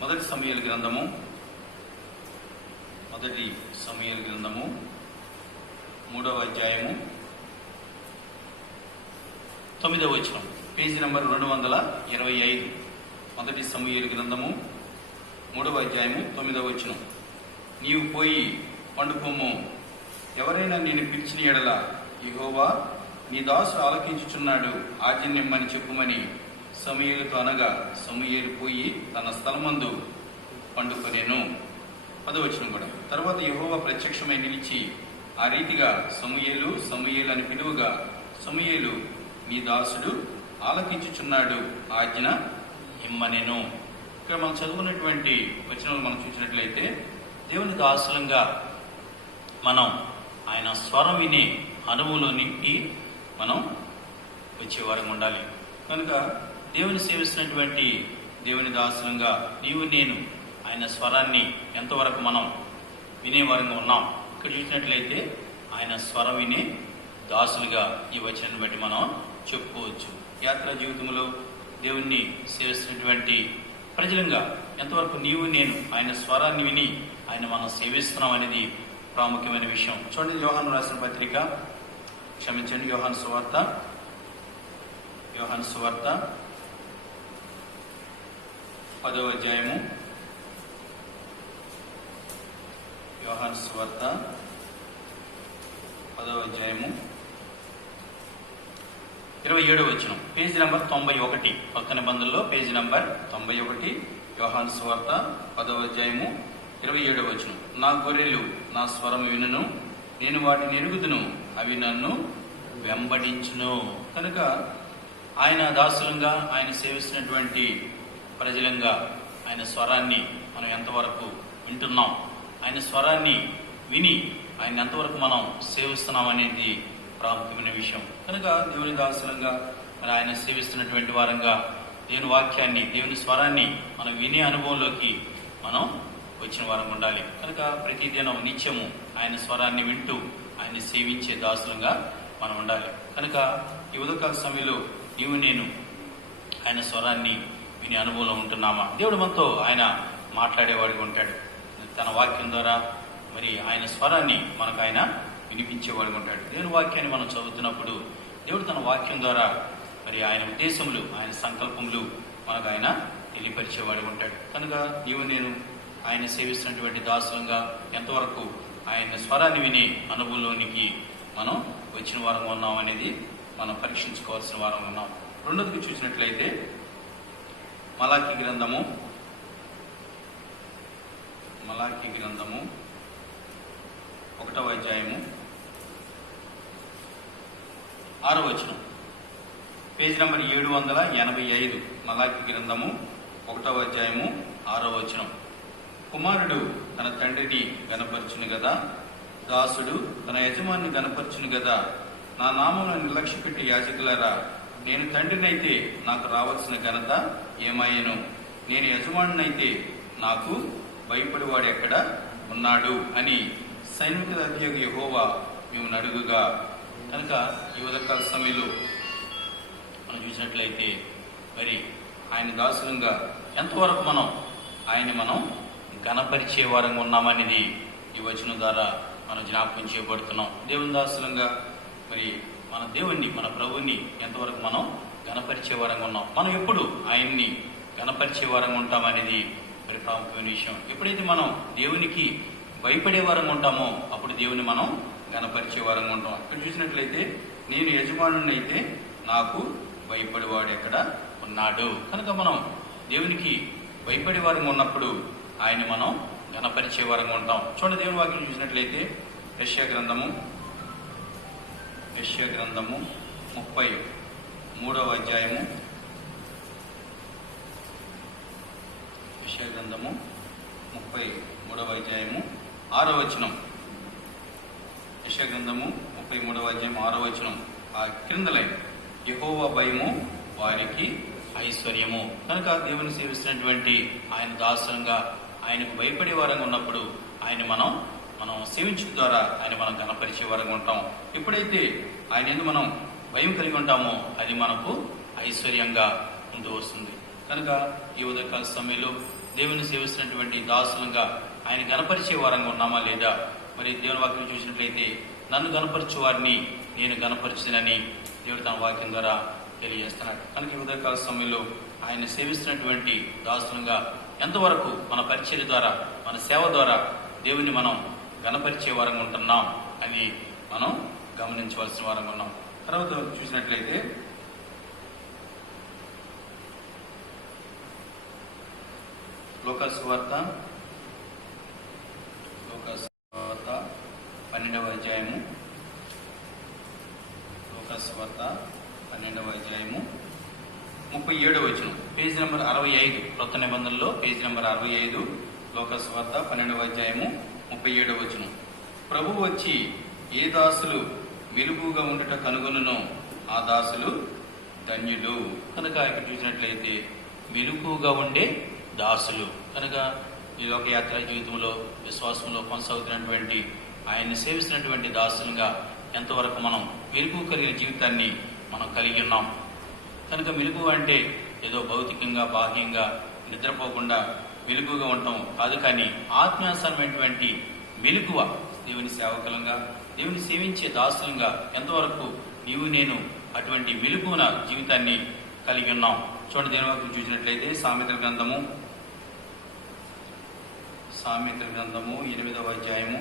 మొదటి సమూయేలు గ్రంథము 3వ అధ్యాయము 9వ వచనం, పేజీ నంబర్ 225. మొదటి సమూయేలు గ్రంథము 3వ అధ్యాయము 9వ వచనం. నీవు పోయి పండుకొమ్ము, ఎవరైనా నేను పిలిచిన ఎడల యెహోవా నీ దాసు ఆలకించుచున్నాడు, ఆజ్ఞనిమ్మని చెప్పుమని సమూయేలుతో అనగా సమూయేలు పోయి తన స్థలమందు పండుకొనెను. 10వ వచనం కూడా. తర్వాత యెహోవా ప్రత్యక్షమై నిలిచి ఆ రీతిగా సమూయేలు సమూయేలు అని పిలువగా సమూయేలు నీ దాసుడు ఆలకించుచున్నాడు, ఆజ్ఞ ఇమ్మనెను. ఇక్కడ మనం చదువుకున్నటువంటి వచనాలు మనం చూసినట్లయితే దేవుని దాసులంగా మనం ఆయన స్వరం వినే అనుభవంలో నింపి మనం వచ్చేవారం ఉండాలి. కనుక దేవుని సేవిస్తున్నటువంటి దేవుని దాసులంగా నీవు నేను ఆయన స్వరాన్ని ఎంతవరకు మనం వినేవారంగా ఉన్నాం. ఇక్కడ చూసినట్లయితే ఆయన స్వరం వినే దాసులుగా ఈ వచనాన్ని బట్టి మనం చెప్పుకోవచ్చు. యాత్రా జీవితంలో దేవుణ్ణి సేవిస్తున్నటువంటి ప్రజలంగా ఎంతవరకు నీవు నేను ఆయన స్వరాన్ని విని ఆయన మనం సేవిస్తున్నాం అనేది ప్రాముఖ్యమైన విషయం. చూడండి, యోహాను రాసిన పత్రిక, యోహాను సువార్త 10వ అధ్యాయము, యోహాను సువార్త 10వ అధ్యాయము 27వ వచనం, పేజీ నంబర్ 91. కొత్త నిబంధనలో పేజీ నంబర్ 91, యోహాను సువార్త 10వ అధ్యాయము 27వ వచనం. నా గొర్రెలు నా స్వరం వినును, నేను వాటిని ఎరుగుదును, అవి నన్ను వెంబడించును. కనుక ఆయన దాసులంగా ఆయన సేవిస్తున్నటువంటి ప్రజలంగా ఆయన స్వరాన్ని మనం ఎంతవరకు వింటున్నాం, ఆయన స్వరాన్ని విని ఆయన ఎంతవరకు మనం సేవిస్తున్నాం అనేది ప్రాముఖ్యమైన విషయం. కనుక దేవుని దాసులంగా మరి ఆయన సేవిస్తున్నటువంటి వారంగా దేవుని వాక్యాన్ని దేవుని స్వరాన్ని మనం వినే అనుభవంలోకి మనం వచ్చిన వారం ఉండాలి. కనుక ప్రతిదినం నిత్యము ఆయన స్వరాన్ని వింటూ ఆయన్ని సేవించే దాసులంగా మనం ఉండాలి. కనుక ఈ ఉదయకాల సమయంలో నీవు నేను ఆయన స్వరాన్ని వినే అనుభవంలో ఉంటున్నామా? దేవుడు మనతో ఆయన మాట్లాడేవాడిగా ఉంటాడు. తన వాక్యం ద్వారా మరి ఆయన స్వరాన్ని మనకు ఆయన వినిపించేవాడిగా ఉంటాడు. దేవుని వాక్యాన్ని మనం చదువుతున్నప్పుడు దేవుడు తన వాక్యం ద్వారా మరి ఆయన ఉద్దేశములు ఆయన సంకల్పములు మనకు ఆయన తెలియపరిచేవాడిగా ఉంటాడు. కనుక నీవు నేను ఆయన సేవిస్తున్నటువంటి దాసులంగా ఎంతవరకు ఆయన స్వరాన్ని వినే అనుభవంలోనికి మనం వచ్చిన వారంగా ఉన్నాం అనేది మనం పరీక్షించుకోవాల్సిన వారంగా ఉన్నాం. రెండోదికి చూసినట్లయితే మలాకీ గ్రంథము 1వ అధ్యాయము 6వ వచనం, పేజీ నంబర్ 785. మలాకీ గ్రంథము 1వ అధ్యాయము 6వ వచనం. కుమారుడు తన తండ్రిని గనపరచును గదా, దాసుడు తన యజమాని గనపరచును గదా. నా నామమును నిర్లక్ష్య పెట్టి యాజకులారా, నేను తండ్రినైతే నాకు రావాల్సిన ఘనత ఏమాయను? నేను యజమానునైతే నాకు భయపడివాడు ఎక్కడ ఉన్నాడు అని సైనికుల అధిపతి యెహోవా మేము నడుగుగా. కనుక ఈ ఉదయకాల సమయంలో మనం చూసినట్లయితే మరి ఆయన దాసులంగా ఎంతవరకు మనం ఆయన్ని మనం ఘనపరిచే వారంగా ఉన్నామనేది ఈ వచనం ద్వారా మనం జ్ఞాపకం చేయబడుతున్నాం. దేవుని దాసులంగా మరి మన దేవుణ్ణి మన ప్రభువుని ఎంతవరకు మనం ఘనపరిచే వారంగా ఉన్నాం, మనం ఎప్పుడు ఆయన్ని ఘనపరిచే వారంగా ఉంటామనేది మరి ప్రాముఖ్యమైన విషయం. ఎప్పుడైతే మనం దేవునికి భయపడే వారంగా ఉంటామో అప్పుడు దేవుని మనం ఘనపరిచే వారంగా ఉంటాం. ఇక్కడ చూసినట్లయితే నేను యజమానునైతే నాకు భయపడేవాడు ఎక్కడ ఉన్నాడు. కనుక మనం దేవునికి భయపడే వారంగా ఉన్నప్పుడు ఆయన మనం ఘనపరిచే వారంగా ఉంటాం. చూడండి, దేవుని వాక్యం చూసినట్లయితే యెషయా గ్రంథము 33వ అధ్యాయము 6వ వచనం. యెషయా గ్రంథము 33వ అధ్యాయం 6వ వచనం. ఆ క్రింద లైన్ యెహోవా భయము వారికి ఐశ్వర్యము. కనుక దేవుని సేవిస్తున్నటువంటి ఆయన దాసులంగా ఆయనకు భయపడే వారంగా ఉన్నప్పుడు ఆయన మనం సేవించు ద్వారా ఆయన మనం గణపరిచే వారంగా ఉంటాం. ఎప్పుడైతే ఆయన ఎందుకు మనం భయం కలిగి ఉంటామో అది మనకు ఐశ్వర్యంగా ఉంటూ వస్తుంది. కనుక ఈ ఉదయకాల సమయంలో దేవుని సేవిస్తున్నటువంటి దాసులంగా ఆయన గణపరిచే వారంగా ఉన్నామా లేదా? మరి దేవుని వాక్యం చూసినట్లయితే నన్ను గణపరచు వారిని నేను గణపరిచినని దేవుడు తన వాక్యం ద్వారా తెలియజేస్తున్నాడు. కనుక ఈ ఉదయకాల సమయంలో ఆయన సేవిస్తున్నటువంటి దాసులంగా ఎంతవరకు మన పరిచర్య ద్వారా మన సేవ ద్వారా దేవుని మనం గణపరిచే వారంగా ఉంటున్నాం అని మనం గమనించవలసిన వారంగా ఉన్నాం. తర్వాత చూసినట్లయితే లూకాసు వార్త 12వ అధ్యాయము, లూకాసు వార్త 12వ అధ్యాయము 37వ వచనం, పేజ్ నెంబర్ 65, కొత్త నిబంధనలో పేజ్ నెంబర్ 65, లూకాసు వార్త 12వ అధ్యాయము 37వ వచనం. ప్రభువు వచ్చి ఏ దాసులు వెలుగుగా ఉండుట కనుగొనునో ఆ దాసులు ధన్యులు. కనుక ఇక్కడ చూసినట్లయితే వెలుగుగా ఉండే దాసులు. కనుక ఈ లోకయాత్ర జీవితంలో విశ్వాసంలో కొనసాగుతున్నటువంటి ఆయన్ని సేవిస్తున్నటువంటి దాసులుగా ఎంతవరకు మనం వెలుగు కలిగిన జీవితాన్ని మనం కలిగి ఉన్నాం. కనుక వెలుగు అంటే ఏదో భౌతికంగా బాహ్యంగా నిద్రపోకుండా వెలుగుగా ఉండటం కాదు, కానీ ఆత్మీయాసమైనటువంటి వెలుగువ దేవుని సేవకులంగా దేవుని సేవించే దాసులంగా ఎంతవరకు నీవు నేను అటువంటి వెలుగున జీవితాన్ని కలిగి ఉన్నాం. చూడండి, దేని వరకు చూసినట్లయితే సామెతల గ్రంథము 8వ అధ్యాయము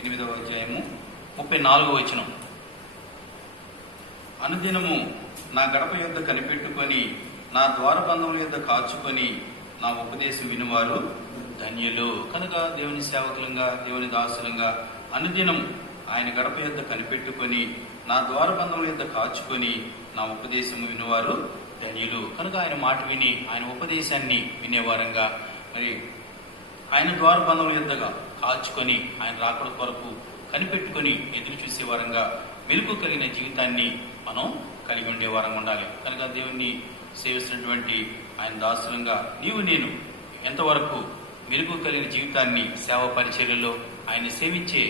8వ అధ్యాయము 34వ వచనం. అనుదినము నా గడప యొద్ద కనిపెట్టుకొని నా ద్వారబంధముల యొద్ద కాచుకొని నా ఉపదేశం వినువారు ధన్యులు. కనుక దేవుని సేవకులంగా దేవుని దాసులంగా అనుదినం ఆయన గడప యొద్ద కనిపెట్టుకొని నా ద్వారబంధముల యొద్ద కాచుకొని నా ఉపదేశము వినువారు ధన్యులు. కనుక ఆయన మాట విని ఆయన ఉపదేశాన్ని వినేవారంగా, మరి ఆయన ద్వారబంధముల యొద్దగా కాచుకొని ఆయన రాకడ కొరకు కనిపెట్టుకొని ఎదురు చూసేవారంగా వెలుగు కలిగిన జీవితాన్ని మనం కలిగి ఉండేవారంగా ఉండాలి. కనుక దేవుణ్ణి సేవిస్తున్నటువంటి ఆయన దాసులంగా నీవు నేను ఎంతవరకు వెలుగు కలిగిన జీవితాన్ని సేవ పరిచర్యలో ఆయన సేవించే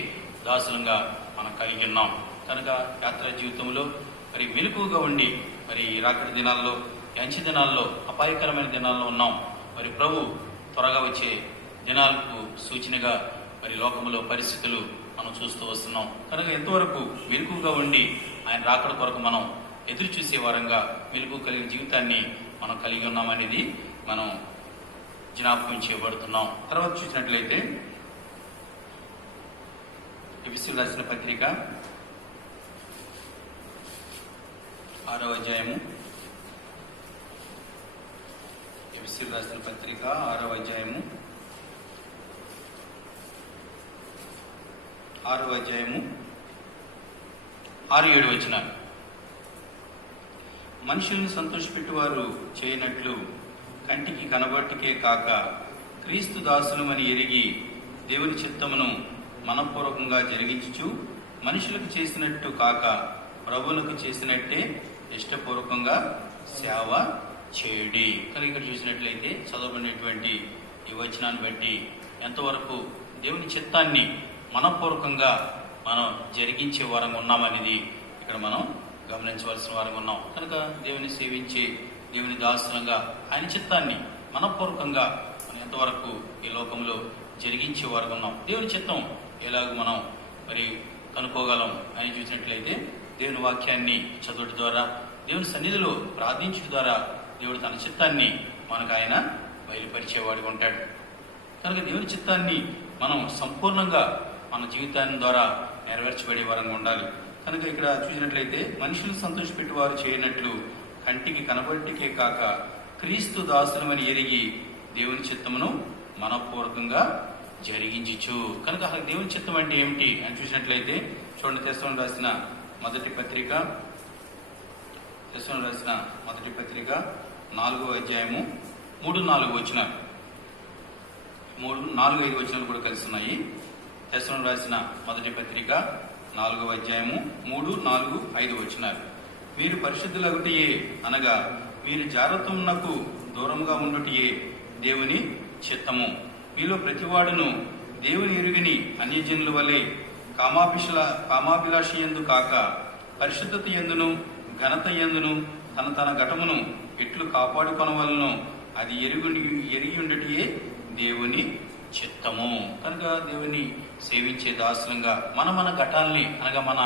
దాసులంగా మనం కలిగి ఉన్నాం. కనుక యాత్రా జీవితంలో మరి వెలుగుగా ఉండి మరి రాకడ దినాల్లో అంచె దినాల్లో అపాయకరమైన దినాల్లో ఉన్నాం. మరి ప్రభు త్వరగా వచ్చే దినాలకు సూచనగా మరి లోకంలో పరిస్థితులు మనం చూస్తూ వస్తున్నాం. కనుక ఎంతవరకు వెలుగుగా ఉండి ఆయన రాకడ కొరకు మనం ఎదురు చూసే వారంగా వెలుగు కలిగిన జీవితాన్ని మనం కలిగి ఉన్నామనేది మనం జ్ఞాపకం చేయబడుతున్నాం. తర్వాత చూసినట్లయితే ఎఫెసీయులకు రాసిన పత్రిక 6వ అధ్యాయము, ఎఫెసీయులకు రాసిన పత్రిక 6వ అధ్యాయము 6-7 వచనాలు. మనుషుల్ని సంతోషపెట్టువారు చేయనట్లు కంటికి కనబట్టుకే కాక క్రీస్తు దాసులమని ఎరిగి దేవుని చిత్తమును మనపూర్వకంగా జరిగించుచు మనుషులకు చేసినట్టు కాక ప్రభువులకు చేసినట్టే ఇష్టపూర్వకంగా సేవ చేయుడి. కనుక ఇక్కడ చూసినట్లయితే చదవబడినటువంటి ఈ వచనాన్ని బట్టి ఎంతవరకు దేవుని చిత్తాన్ని మనపూర్వకంగా మనం జరిగించే వారంగా ఉన్నామనేది ఇక్కడ మనం గమనించవలసిన వారంగా ఉన్నాం. కనుక దేవుని సేవించే దేవుని దాసులంగా ఆయన చిత్తాన్ని మనపూర్వకంగా మనం ఎంతవరకు ఈ లోకంలో జరిగించే వారంగా ఉన్నాం. దేవుని చిత్తం ఎలాగ మనం మరి కనుక్కోగలం అని చూసినట్లయితే దేవుని వాక్యాన్ని చదువుట ద్వారా దేవుని సన్నిధిలో ప్రార్థించడం ద్వారా దేవుడు తన చిత్తాన్ని మనకు ఆయన బయలుపరిచేవాడిగా ఉంటాడు. కనుక దేవుని చిత్తాన్ని మనం సంపూర్ణంగా మన జీవితాన్ని ద్వారా నెరవేర్చబడే వారంగా ఉండాలి. కనుక ఇక్కడ చూసినట్లయితే మనుషులు సంతోషపెట్టువారు చేయనట్లు కంటికి కనబడికే కాక క్రీస్తు దాసులమని ఎరిగి దేవుని చిత్తమును మనపూర్వకంగా జరిగించు. కనుక దేవుని చిత్తం అంటే ఏమిటి అని చూసినట్లయితే చూడండి, తెస్సలోనికీయులకు రాసిన మొదటి పత్రిక 4వ అధ్యాయము 3-4 వచనాలు. 4-5 వచనాలు కూడా కలిసి ఉన్నాయి. తెస్సలోనికీయులకు రాసిన మొదటి పత్రిక 4వ అధ్యాయము 3-4-5 వచనాలు. మీరు పరిశుద్ధులగుటయే అనగా మీరు జారత్వమునకు దూరంగా ఉండుటయే దేవుని చిత్తము. మీలో ప్రతివాడును దేవుని ఎరుగని అన్యజనుల వలె కామాభిలాషి యందు కాక పరిశుద్ధత యందును ఘనత యందును తన ఘటమును ఎట్లు కాపాడుకొనవలనో అది ఎరిగి ఉండటయే దేవుని చిత్తము. కనుక దేవుని సేవించే దాసులంగా మన ఘటాల్ని అనగా మన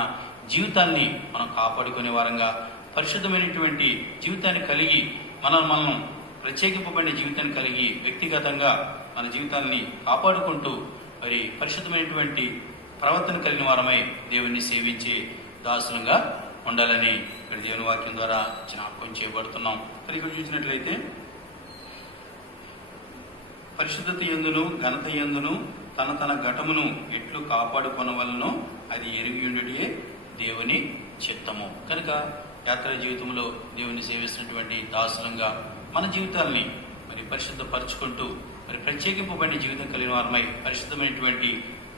జీవితాన్ని మనం కాపాడుకునే వారంగా పరిశుద్ధమైనటువంటి జీవితాన్ని కలిగి మనం ప్రత్యేకింపబడిన జీవితాన్ని కలిగి వ్యక్తిగతంగా మన జీవితాన్ని కాపాడుకుంటూ మరి పరిశుద్ధమైనటువంటి ప్రవర్తన కలిగిన వారమై దేవుణ్ణి సేవించే దాసులంగా ఉండాలని ఇక్కడ దేవుని వాక్యం ద్వారా జ్ఞాపకం చేయబడుతున్నాం. మరి ఇక్కడ చూసినట్లయితే పరిశుద్ధత యందును ఘనత యందును తన ఘటమును ఎట్లు కాపాడుకొనవలనో అది ఎరిగి ఉండుటయే దేవుని చిత్తము. కనుక యాత్రా జీవితంలో దేవుని సేవిస్తున్నటువంటి దాసులంగా మన జీవితాల్ని మరి పరిశుద్ధపరచుకుంటూ మరి ప్రత్యేకింపబడిన జీవితం కలిగిన వారమై పరిశుద్ధమైనటువంటి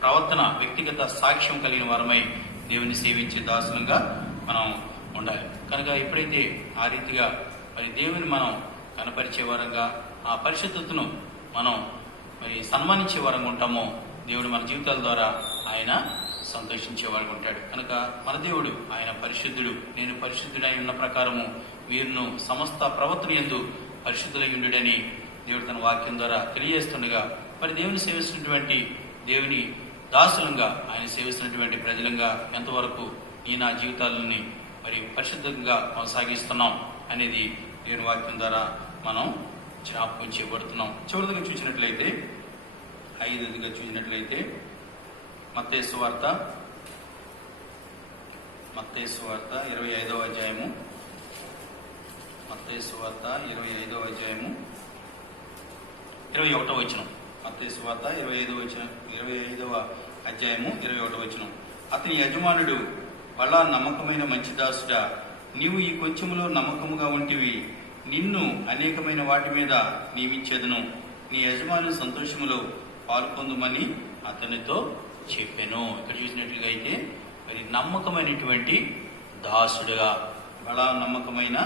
ప్రవర్తన వ్యక్తిగత సాక్ష్యం కలిగిన వారమై దేవుని సేవించే దాసులంగా మనం ఉండాలి. కనుక ఎప్పుడైతే ఆ రీతిగా మరి దేవుని మనం కనపరిచే వారంగా ఆ పరిశుద్ధతను మనం మరి సన్మానించే వారంగా ఉంటామో దేవుడు మన జీవితాల ద్వారా ఆయన సంతోషించే వారంగా ఉంటాడు. కనుక మన దేవుడు ఆయన పరిశుద్ధుడు. నేను పరిశుద్ధుడై ఉన్న ప్రకారము వీరును సమస్త ప్రవర్తన యందు పరిశుద్ధులై ఉండుడని దేవుడు తన వాక్యం ద్వారా తెలియజేస్తుండగా మరి దేవుని సేవిస్తున్నటువంటి దేవుని దాసులంగా ఆయన సేవిస్తున్నటువంటి ప్రజలంగా ఎంతవరకు ఈ నా జీవితాలని మరి పరిశుద్ధంగా కొనసాగిస్తున్నాం అనేది దేవుని వాక్యం ద్వారా మనం జ్ఞాపకం చేయబడుతున్నాం. చివరిగా చూసినట్లయితే 5గా చూసినట్లయితే మత్తయి సువార్త 25వ అధ్యాయము మత్తయి సువార్త 25వ అధ్యాయము 21వ వచనం. మత్తయి సువార్త 25వ అధ్యాయము 21వ వచనం. అతని యజమానుడు బలా నమ్మకమైన మంచి దాసుడా, నీవు ఈ కొంచెములో నమ్మకముగా ఉంటివి, నిన్ను అనేకమైన వాటి మీద నియమించేదను, నీ యజమాని సంతోషములో పాల్పొందుమని అతనితో చెప్పాను. ఇక్కడ చూసినట్లుగా అయితే మరి నమ్మకమైనటువంటి దాసుడుగా, బలా నమ్మకమైన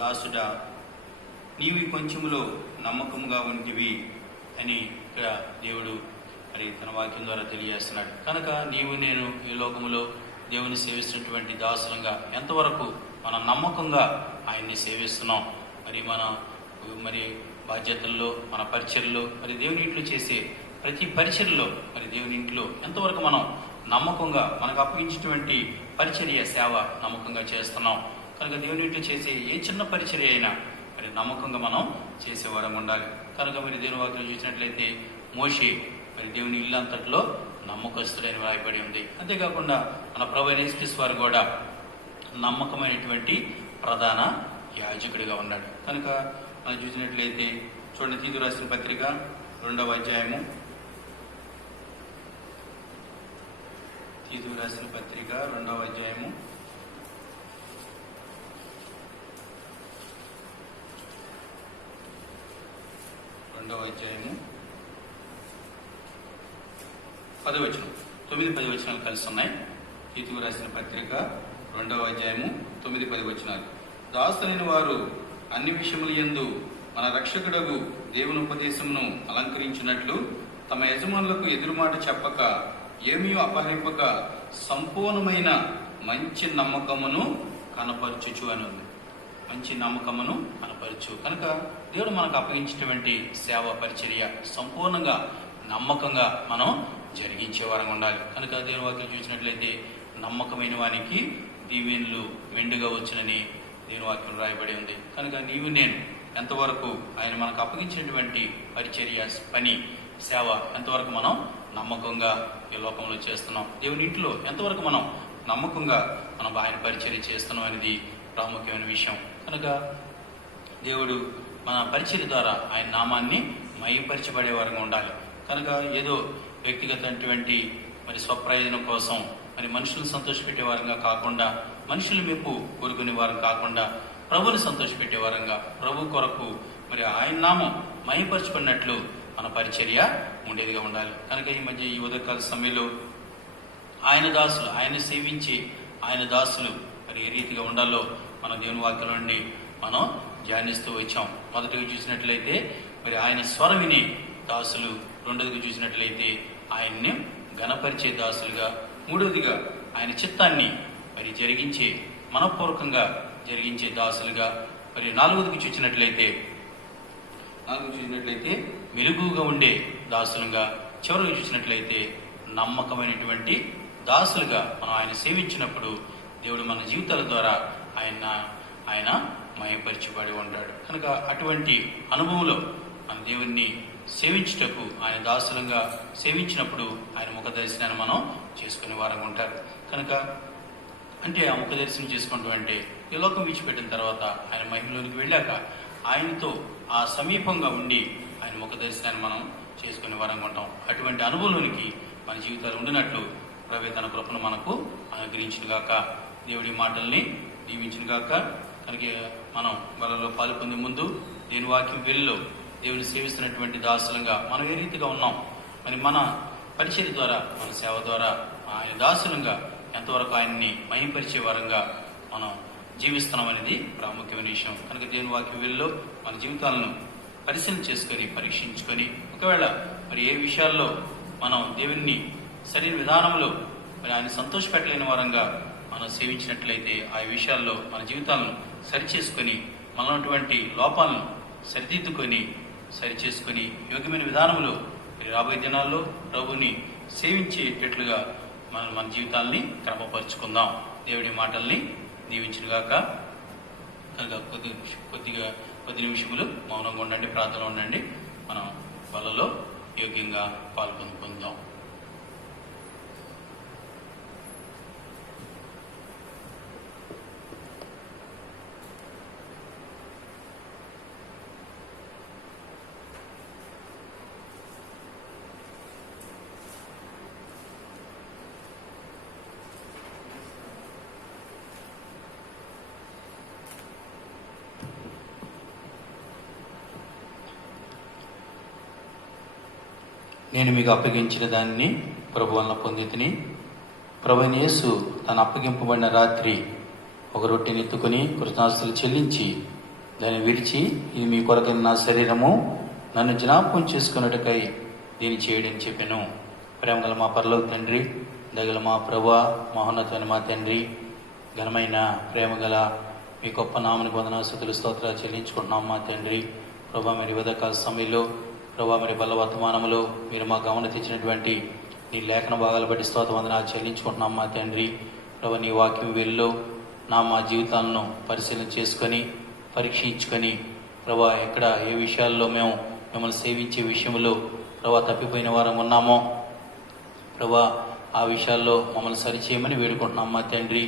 దాసుడా, నీవు ఈ కొంచెములో నమ్మకముగా ఉంటివి అని ఇక్కడ దేవుడు మరి తన వాక్యం ద్వారా తెలియజేస్తున్నాడు. కనుక నీవు నేను ఈ లోకములో దేవుని సేవిస్తున్నటువంటి దాసులంగా ఎంతవరకు మనం నమ్మకంగా ఆయన్ని సేవిస్తున్నాం, మరి బాధ్యతల్లో మన పరిచర్లో మరి దేవుని ఇంట్లో చేసే ప్రతి పరిచర్లో మరి దేవుని ఇంట్లో ఎంతవరకు మనం నమ్మకంగా మనకు అప్పగించినటువంటి పరిచర్య సేవ నమ్మకంగా చేస్తున్నాం. కనుక దేవుని ఇంట్లో చేసే ఏ చిన్న పరిచర్య అయినా మరి నమ్మకంగా మనం చేసేవారం ఉండాలి. కనుక మరి దేవుని వాక్యం చూసినట్లయితే మోషే మరి దేవుని ఇల్లంతట్లో నమ్మకస్తుడని వ్రాయబడి ఉంది. అంతేకాకుండా మన ప్రభువైన యేసుక్రీస్తు వారు కూడా నమ్మకమైనటువంటి ప్రధాన యాజకుడిగా ఉన్నాడు. కనుక మనం చూసినట్లయితే చూడండి, తీతు రాసిన పత్రిక 2వ అధ్యాయము, తీతు రాసిన పత్రిక 2వ అధ్యాయము 10వ వచనం, 9-10 వచనాలు కలిసి ఉన్నాయి. తీతుకు రాసిన పత్రిక 2వ అధ్యాయము 9-10 వచనాలు. దాసులైన వారు అన్ని విషయముల యందు మన రక్షకుడగు దేవుని ఉపదేశమును అలంకరించినట్లు తమ యజమానులకు ఎదురుమాట చెప్పక ఏమీ అపహరింపక సంపూర్ణమైన మంచి నమ్మకమును కనపరచుచు అని ఉంది. మంచి నమ్మకమును కనపరచు. కనుక దేవుడు మనకు అప్పగించినటువంటి సేవ పరిచర్య సంపూర్ణంగా నమ్మకంగా మనం జరిగించే వారంగా ఉండాలి. కనుక దేవుని వాక్యం చూసినట్లయితే నమ్మకమైన వానికి దీవెనలు మెండుగా వచ్చునని దేవుని వాక్యం రాయబడి ఉంది. కనుక నీవు నేను ఎంతవరకు ఆయన మనకు అప్పగించినటువంటి పరిచర్య పని సేవ ఎంతవరకు మనం నమ్మకంగా ఈ లోకంలో చేస్తున్నాం, దేవుని ఇంట్లో ఎంతవరకు మనం నమ్మకంగా మనం ఆయన పరిచర్య చేస్తున్నాం అనేది ప్రాముఖ్యమైన విషయం. కనుక దేవుడు మన పరిచర్య ద్వారా ఆయన నామాన్ని మహిమపరచబడే వారంగా ఉండాలి. కనుక ఏదో వ్యక్తిగతమైనటువంటి మరి స్వప్రయోజనం కోసం మరి మనుషులను సంతోషపెట్టే వారంగా కాకుండా, మనుషుల మెప్పు కోరుకునే వారం కాకుండా ప్రభుని సంతోషపెట్టే వారంగా, ప్రభు కొరకు మరి ఆయన నామం మహిమపరచుకున్నట్లు మన పరిచర్య ఉండేదిగా ఉండాలి. కనుక ఈ మధ్య ఈ ఉదయకాల సమయంలో ఆయన దాసులు, ఆయన సేవించి ఆయన దాసులు మరి ఏ రీతిగా ఉండాలో మన దేవుని వాక్యం నుండి మనం ధ్యానిస్తూ వచ్చాం. మొదటిగా చూసినట్లయితే మరి ఆయన స్వరం విని దాసులు, రెండోదిగా చూసినట్లయితే ఆయన్ని ఘనపరిచే దాసులుగా, మూడవదిగా ఆయన చిత్తాన్ని మరి జరిగించే, మనపూర్వకంగా జరిగించే దాసులుగా, మరి నాలుగోదిగా చూసినట్లయితే మెలుగుగా ఉండే దాసులుగా, చివరికి చూసినట్లయితే నమ్మకమైనటువంటి దాసులుగా మనం ఆయన సేవించినప్పుడు దేవుడు మన జీవితాల ద్వారా ఆయన మహిమపరచబడి ఉంటాడు. కనుక అటువంటి అనుభవంలో మన దేవుణ్ణి సేవించుటకు ఆయన దాసులంగా సేవించినప్పుడు ఆయన ముఖ దర్శనాన్ని మనం చేసుకునే వారంగా ఉంటారు. కనుక అంటే ఆ ముఖ దర్శనం చేసుకుంటూ అంటే ఈ లోకం విడిచిపెట్టిన తర్వాత ఆయన మహిమలోనికి వెళ్ళాక ఆయనతో ఆ సమీపంగా ఉండి ఆయన ముఖ దర్శనాన్ని మనం చేసుకునే వారంగా ఉంటాం. అటువంటి అనుభవంలోనికి మన జీవితాలు ఉండినట్లు ప్రభు తన కృపను మనకు అనుగ్రహించిన గాక, దేవుడి మాటల్ని దీవించిన గాక. కనుక మనం వాళ్ళలో పాల్పొందే ముందు దేని వాక్యం వెళ్ళిలో దేవుని సేవిస్తున్నటువంటి దాసులంగా మనం ఏ రీతిగా ఉన్నాం, మరి మన పరిచర్య ద్వారా, మన సేవ ద్వారా ఆయన దాసులంగా ఎంతవరకు ఆయన్ని మహింపరిచే వారంగా మనం జీవిస్తున్నాం అనేది ప్రాముఖ్యమైన విషయం. కనుక దేవుని వాక్యం వెళ్ళిలో మన జీవితాలను పరిశీలన చేసుకొని, పరీక్షించుకొని, ఒకవేళ మరి ఏ విషయాల్లో మనం దేవుణ్ణి సరైన విధానంలో మరి ఆయన సంతోషపెట్టలేని వారంగా మనం సేవించినట్లయితే ఆ విషయాల్లో మన జీవితాలను సరిచేసుకొని, మనటువంటి లోపాలను సరిచేసుకొని యోగ్యమైన విధానంలో రాబోయే దినాల్లో ప్రభుని సేవించేటట్లుగా మనం మన జీవితాల్ని క్రమపరుచుకుందాం. దేవుడి మాటల్ని దీవించుగాక. కనుక కొద్ది నిమిషములు మౌనంగా ఉండండి, ప్రార్థన ఉండండి. మనం వాళ్ళలో యోగ్యంగా పాల్పొందుకుందాం. నేను మీకు అప్పగించిన దాన్ని ప్రభు వలన పొందితిని. ప్రభువైన యేసు తను అప్పగింపబడిన రాత్రి ఒక రొట్టెని ఎత్తుకుని కృతజ్ఞతలు చెల్లించి దాన్ని విడిచి, ఇది మీ కొరకైన నా శరీరము, నన్ను జ్ఞాపకం చేసుకున్నట్టుకై దీన్ని చేయడని చెప్పాను. ప్రేమగల మా పరలోక తండ్రి, దగల మా ప్రభువా, మహోన్నతమైన మా తండ్రి, ఘనమైన ప్రేమగల మీ గొప్ప నామని వందనాస్తుతులు స్తోత్రాలు చెల్లించుకుంటున్నాం మా తండ్రి. ప్రభా, మరి ఉదయకాల సమయంలో ప్రభా మరి బల వర్తమానంలో మీరు మా గమన తెచ్చినటువంటి నీ లేఖన భాగాలు బట్టి స్తోత్ర వందనాలు చెల్లించుకుంటున్నాం మా తండ్రి. ప్రభా, నీ వాక్యం వెళ్ళో మా జీవితాలను పరిశీలన చేసుకొని, పరీక్షించుకొని, ప్రభా ఎక్కడ ఏ విషయాల్లో మేము మిమ్మల్ని సేవించే విషయంలో ప్రభా తప్పిపోయిన వారం ఉన్నామో ప్రభా ఆ విషయాల్లో మమ్మల్ని సరిచేయమని వేడుకుంటున్నాం మా తండ్రి.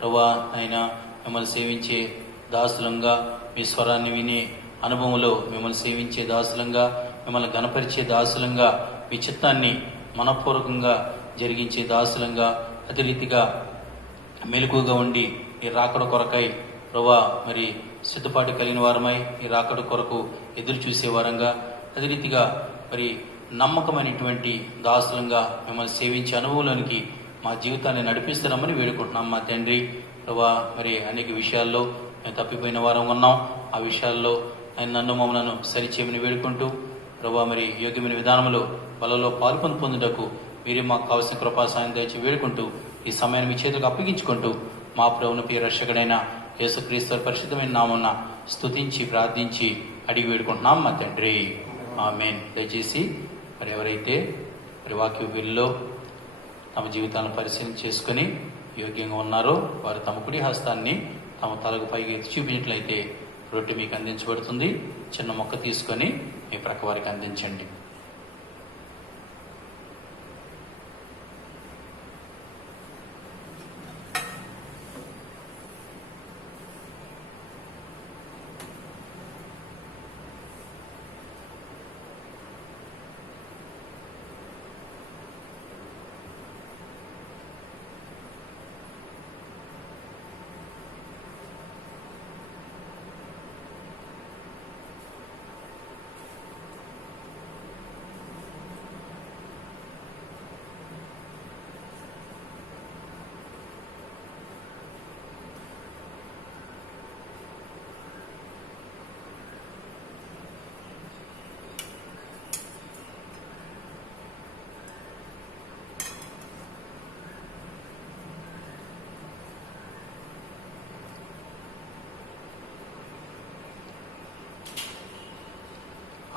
ప్రభా ఆయన మిమ్మల్ని సేవించే దాసులంగా, మీ స్వరాన్ని వినే అనుభవంలో మిమ్మల్ని సేవించే దాసులంగా, మిమ్మల్ని గణపరిచే దాసులంగా, మీ చిత్తాన్ని మనపూర్వకంగా జరిగించే దాసులంగా, అదే రీతిగా మెలకుగా ఉండి ఈ రాకడ కొరకై ప్రభా మరి సిద్ధపాటు కలిగిన వారమై ఈ రాకడ కొరకు ఎదురు చూసే వారంగా, అదే రీతిగా మరి నమ్మకమైనటువంటి దాసులంగా మిమ్మల్ని సేవించే అనుభవంలోనికి మా జీవితాన్ని నడిపిస్తున్నామని వేడుకుంటున్నాం మా తండ్రి. ప్రభా మరి అనేక విషయాల్లో మేము తప్పిపోయిన వారం ఉన్నాం. ఆ విషయాల్లో ఆయన నన్ను మమ్మలను సరిచేయమని వేడుకుంటూ ప్రభా మరి యోగ్యమైన విధానంలో వాళ్ళలో పొందుటకు మీరే మాకు కావలసిన కృపా సాయం దయచి వేడుకుంటూ ఈ సమయాన్ని మీ చేతులకు అప్పగించుకుంటూ మా ప్రభువును ప్రియ రక్షకుడైన యేసుక్రీస్తు పరిశుద్ధమైన నామమున స్తుతించి ప్రార్థించి అడిగి వేడుకుంటున్నాం మా తండ్రి. ఆమేన్. దయచేసి మరి ఎవరైతే మరి వాక్య వీళ్ళలో తమ జీవితాలను పరిశీలన చేసుకుని యోగ్యంగా ఉన్నారో వారు తమ కుడి హస్తాన్ని తమ తలకు పైకి ఎత్తి చూపించినట్లయితే రొట్టె మీకు అందించబడుతుంది. చిన్న మొక్క తీసుకొని మీ ప్రక్క వారికి అందించండి.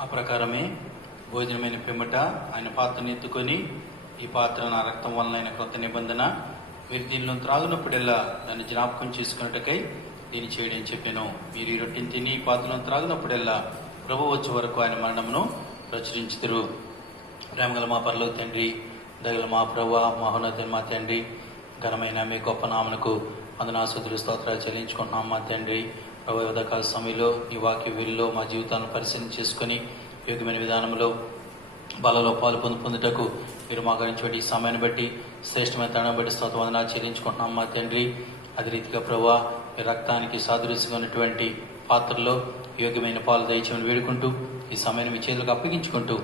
ఆ ప్రకారమే భోజనమైన పిమ్మట ఆయన పాత్రను ఎత్తుకొని, ఈ పాత్ర నా రక్తం వలన ఆయన క్రొత్త నిబంధన, మీరు దీనిలో త్రాగునప్పుడల్లా నన్ను జ్ఞాపకం చేసుకున్నట్టుకై దీన్ని చేయడం చెప్పాను. మీరు ఈ రొట్టెని తిని ఈ పాత్రను త్రాగునప్పుడల్లా ప్రభు వచ్చే వరకు ఆయన మరణమును ప్రచురించుదురు. ప్రేమగల మా పరలోక తండ్రి, దయగల మా ప్రభువా, మహోన్నతుడైన మా తండ్రి, ఘనమైన మీ గొప్ప నామమునకు వందనాస్తుతులు స్తోత్రాలు చెల్లించుకుంటున్నాం మా తండ్రి. ప్రభు ఉదయకాల సమయంలో ఈ వాక్య వీళ్ళలో మా జీవితాలను పరిశీలన చేసుకుని యోగ్యమైన విధానంలో బలలో పాలు పొందుటకు మీరు మా గురించి ఈ సమయాన్ని బట్టి శ్రేష్టమైన తరుణం బట్టి స్తోత్ర వందనాలు చెల్లించుకుంటున్నాం మా తండ్రి. అదే రీతిగా ప్రభువా, మీ రక్తానికి సాదృశ్యంగా ఉన్నటువంటి పాత్రలో యోగ్యమైన పాలు దయచేయమని వేడుకుంటూ ఈ సమయాన్ని మీ చేతులకు అప్పగించుకుంటూ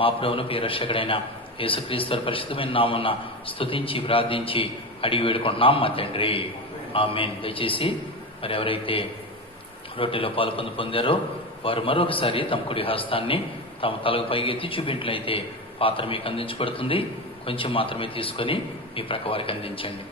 మా ప్రభువును ప్రియ రక్షకుడైన యేసుక్రీస్తు పరిశుద్ధమైన నామమున స్తుతించి ప్రార్థించి అడిగి వేడుకుంటున్నాం మా తండ్రి. ఆమేన్. దయచేసి మరి ఎవరైతే రొట్టెలో పాలు పొందారో వారు మరొకసారి తమ కుడి హస్తాన్ని తమ తలకు పైకెత్తి చూపించినట్లయితే పాత్ర మీకు అందించబడుతుంది. కొంచెం మాత్రమే తీసుకొని మీ ప్రక్క వారికి అందించండి.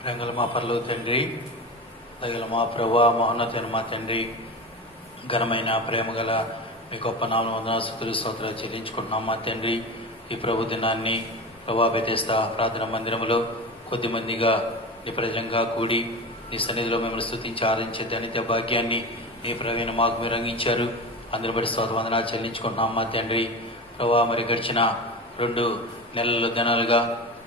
ప్రేమగల మా పరలోక తండ్రి, దయగల మా ప్రభువా, మహోన్నతుడైన మా తండ్రి, ఘనమైన ప్రేమగల మీ గొప్ప నామమున వందనాస్తుతులు స్తోత్రాలు చెల్లించుకుంటున్నాం మా తండ్రి. ఈ ప్రభు దినాన్ని ప్రభా బెతెస్దా ప్రార్థన మందిరంలో కొద్ది మందిగా నీ ప్రజలంగా కూడి నీ సన్నిధిలో మిమ్మల్ని స్తుతించి ఆరాధించే ధన్యత భాగ్యాన్ని నీ ప్రవీణ మాకు మీరు అందించారు. అందరి బట్టి స్తోత్ర వందనాలు చెల్లించుకుంటున్నాం మా తండ్రి. ప్రభా మరి గడిచిన 2 నెలల దినాలుగా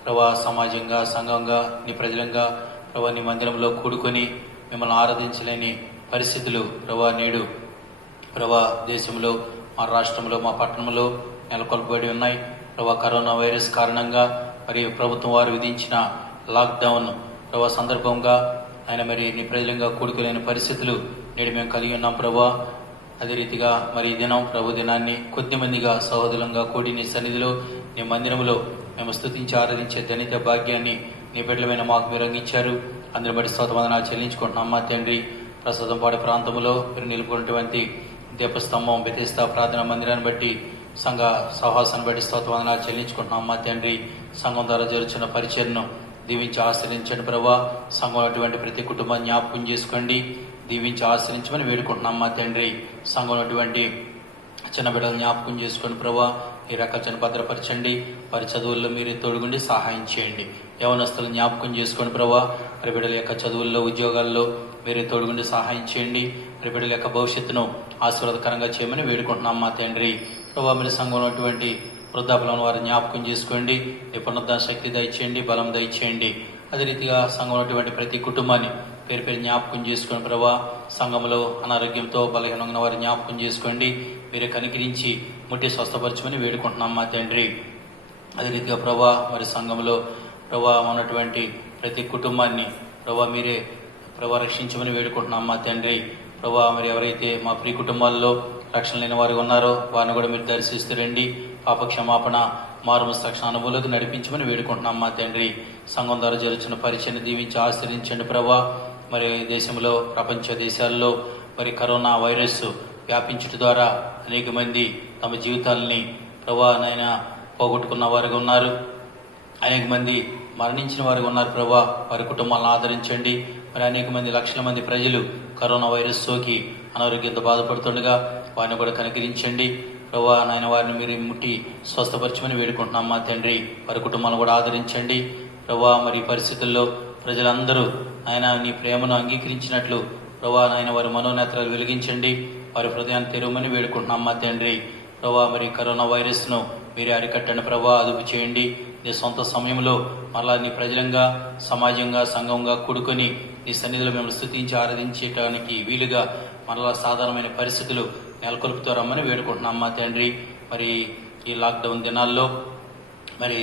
ప్రభా సమాజంగా, సంఘంగా, నీ ప్రజలంగా ప్రభా నీ మందిరంలో కూడుకొని మిమ్మల్ని ఆరాధించలేని పరిస్థితులు ప్రభా నేడు ప్రభా దేశంలో, మా రాష్ట్రంలో, మా పట్టణంలో నెలకొల్పబడి ఉన్నాయి. ప్రభా కరోనా వైరస్ కారణంగా మరి ప్రభుత్వం వారు విధించిన లాక్డౌన్ ప్రభా సందర్భంగా ఆయన మరి నీ ప్రజలంగా కూడుకోలేని పరిస్థితులు నేడు మేము కలిగి ఉన్నాం ప్రభా. అదే రీతిగా మరి ఈ దినం ప్రభు దినాన్ని కొద్ది మందిగా సహోదరులంగా కూడి నీ సన్నిధిలో నీ మందిరంలో మేము స్తుతించి ఆరాధించే ధన్యత భాగ్యాన్ని నీ బిడ్డలమైన మాకు మీరు అందించారు. అందరి బట్టి స్తోత్ర వందనాలు చెల్లించుకుంటున్నాం మా తండ్రి. ప్రస్తుతం పాడే ప్రాంతంలో మీరు నిలుపుకున్నటువంటి దీపస్తంభం బెతెస్దా ప్రార్థన మందిరాన్ని బట్టి, సంఘ సహవాసాన్ని బట్టి స్తోత్ర వందనాలు చెల్లించుకుంటున్నాం మా తండ్రి. సంఘం ద్వారా జరుగుతున్న పరిచయను దీవించి ఆశ్రయించండి ప్రభా. సంఘం అటువంటి ప్రతి కుటుంబాన్ని జ్ఞాపకం చేసుకోండి, దీవించి ఆశ్రయించమని వేడుకుంటున్నాం మా తండ్రి. సంఘం అటువంటి చిన్న బిడ్డలు జ్ఞాపకం చేసుకోండి ప్రభా. ఈ రకాలను భద్రపరచండి, వారి చదువుల్లో మీరే తోడుగుండి సహాయం చేయండి. యవనస్తులను జ్ఞాపకం చేసుకోండి ప్రభా. మరి బిడ్డల యొక్క చదువుల్లో, ఉద్యోగాల్లో మీరే తోడుగుండి సహాయం చేయండి. మరి బిడ్డల యొక్క భవిష్యత్తును ఆశీర్వాదకరంగా చేయమని వేడుకుంటున్నాం మా తండ్రి. ప్రభా మీరు సంఘంలో ఉన్నటువంటి వృద్ధాపులను వారిని జ్ఞాపకం చేసుకోండి, నిపుణత శక్తి దయచేయండి, బలం దయచేయండి. అదే రీతిగా సంఘం ఉన్నటువంటి ప్రతి కుటుంబాన్ని పేరు పేరు జ్ఞాపకం చేసుకోండి ప్రభా. సంఘంలో అనారోగ్యంతో బలహీనంగా వారిని జ్ఞాపకం చేసుకోండి, మీరే కనికరించి ముట్టి స్వస్థపరచమని వేడుకుంటున్నాం మా తండ్రి. అదే రీతిగా ప్రభా మరి సంఘంలో ప్రభా ఉన్నటువంటి ప్రతి కుటుంబాన్ని ప్రభా మీరే ప్రభా రక్షించమని వేడుకుంటున్నాం మా తండ్రి. ప్రభా మరి ఎవరైతే మా ప్రియ కుటుంబాల్లో రక్షణ లేని వారు ఉన్నారో వారిని కూడా మీరు దర్శిస్తూ రండి. పాప క్షమాపణ, మారుమనసు రక్షణ అనుభవంలోకి నడిపించమని వేడుకుంటున్నాం మా తండ్రి. సంఘం ద్వారా జరుగుతున్న పరిచయను దీవించి ఆశ్రయించండి ప్రభా. మరి దేశంలో, ప్రపంచ దేశాల్లో మరి కరోనా వైరస్ వ్యాపించడం ద్వారా అనేక మంది తమ జీవితాలని ప్రభా నాయన పోగొట్టుకున్న వారుగా ఉన్నారు. అనేక మంది మరణించిన వారుగా ఉన్నారు ప్రభా. వారి కుటుంబాలను ఆదరించండి. మరి అనేక మంది, లక్షల మంది ప్రజలు కరోనా వైరస్ సోకి అనారోగ్యంతో బాధపడుతుండగా వారిని కూడా కనికరించండి ప్రభా. నాయన వారిని మీరు ముట్టి స్వస్థపరచమని వేడుకుంటున్నాం మా తండ్రి. వారి కుటుంబాలను కూడా ఆదరించండి ప్రభా మరి పరిస్థితుల్లో ప్రజలందరూ ఆయన నీ ప్రేమను అంగీకరించినట్లు ప్రభా నాయన వారి మనోనేత్రాలు వెలిగించండి, వారి హృదయాన్ని తెరవమని వేడుకుంటున్నాం మా తండ్రి. ప్రభా మరి కరోనా వైరస్ను మీరే అరికట్టండి ప్రభా, అదుపు చేయండి. నీ సొంత సమయంలో మరలా నీ ప్రజలంగా సమాజంగా సంఘంగా కూడుకొని నీ సన్నిధిలో మేము స్తుతించి ఆరాధించడానికి వీలుగా మరలా సాధారణమైన పరిస్థితులు నెలకొల్పుతారమ్మని వేడుకుంటున్నాం మా తండ్రి. మరి ఈ లాక్డౌన్ దినాల్లో మరి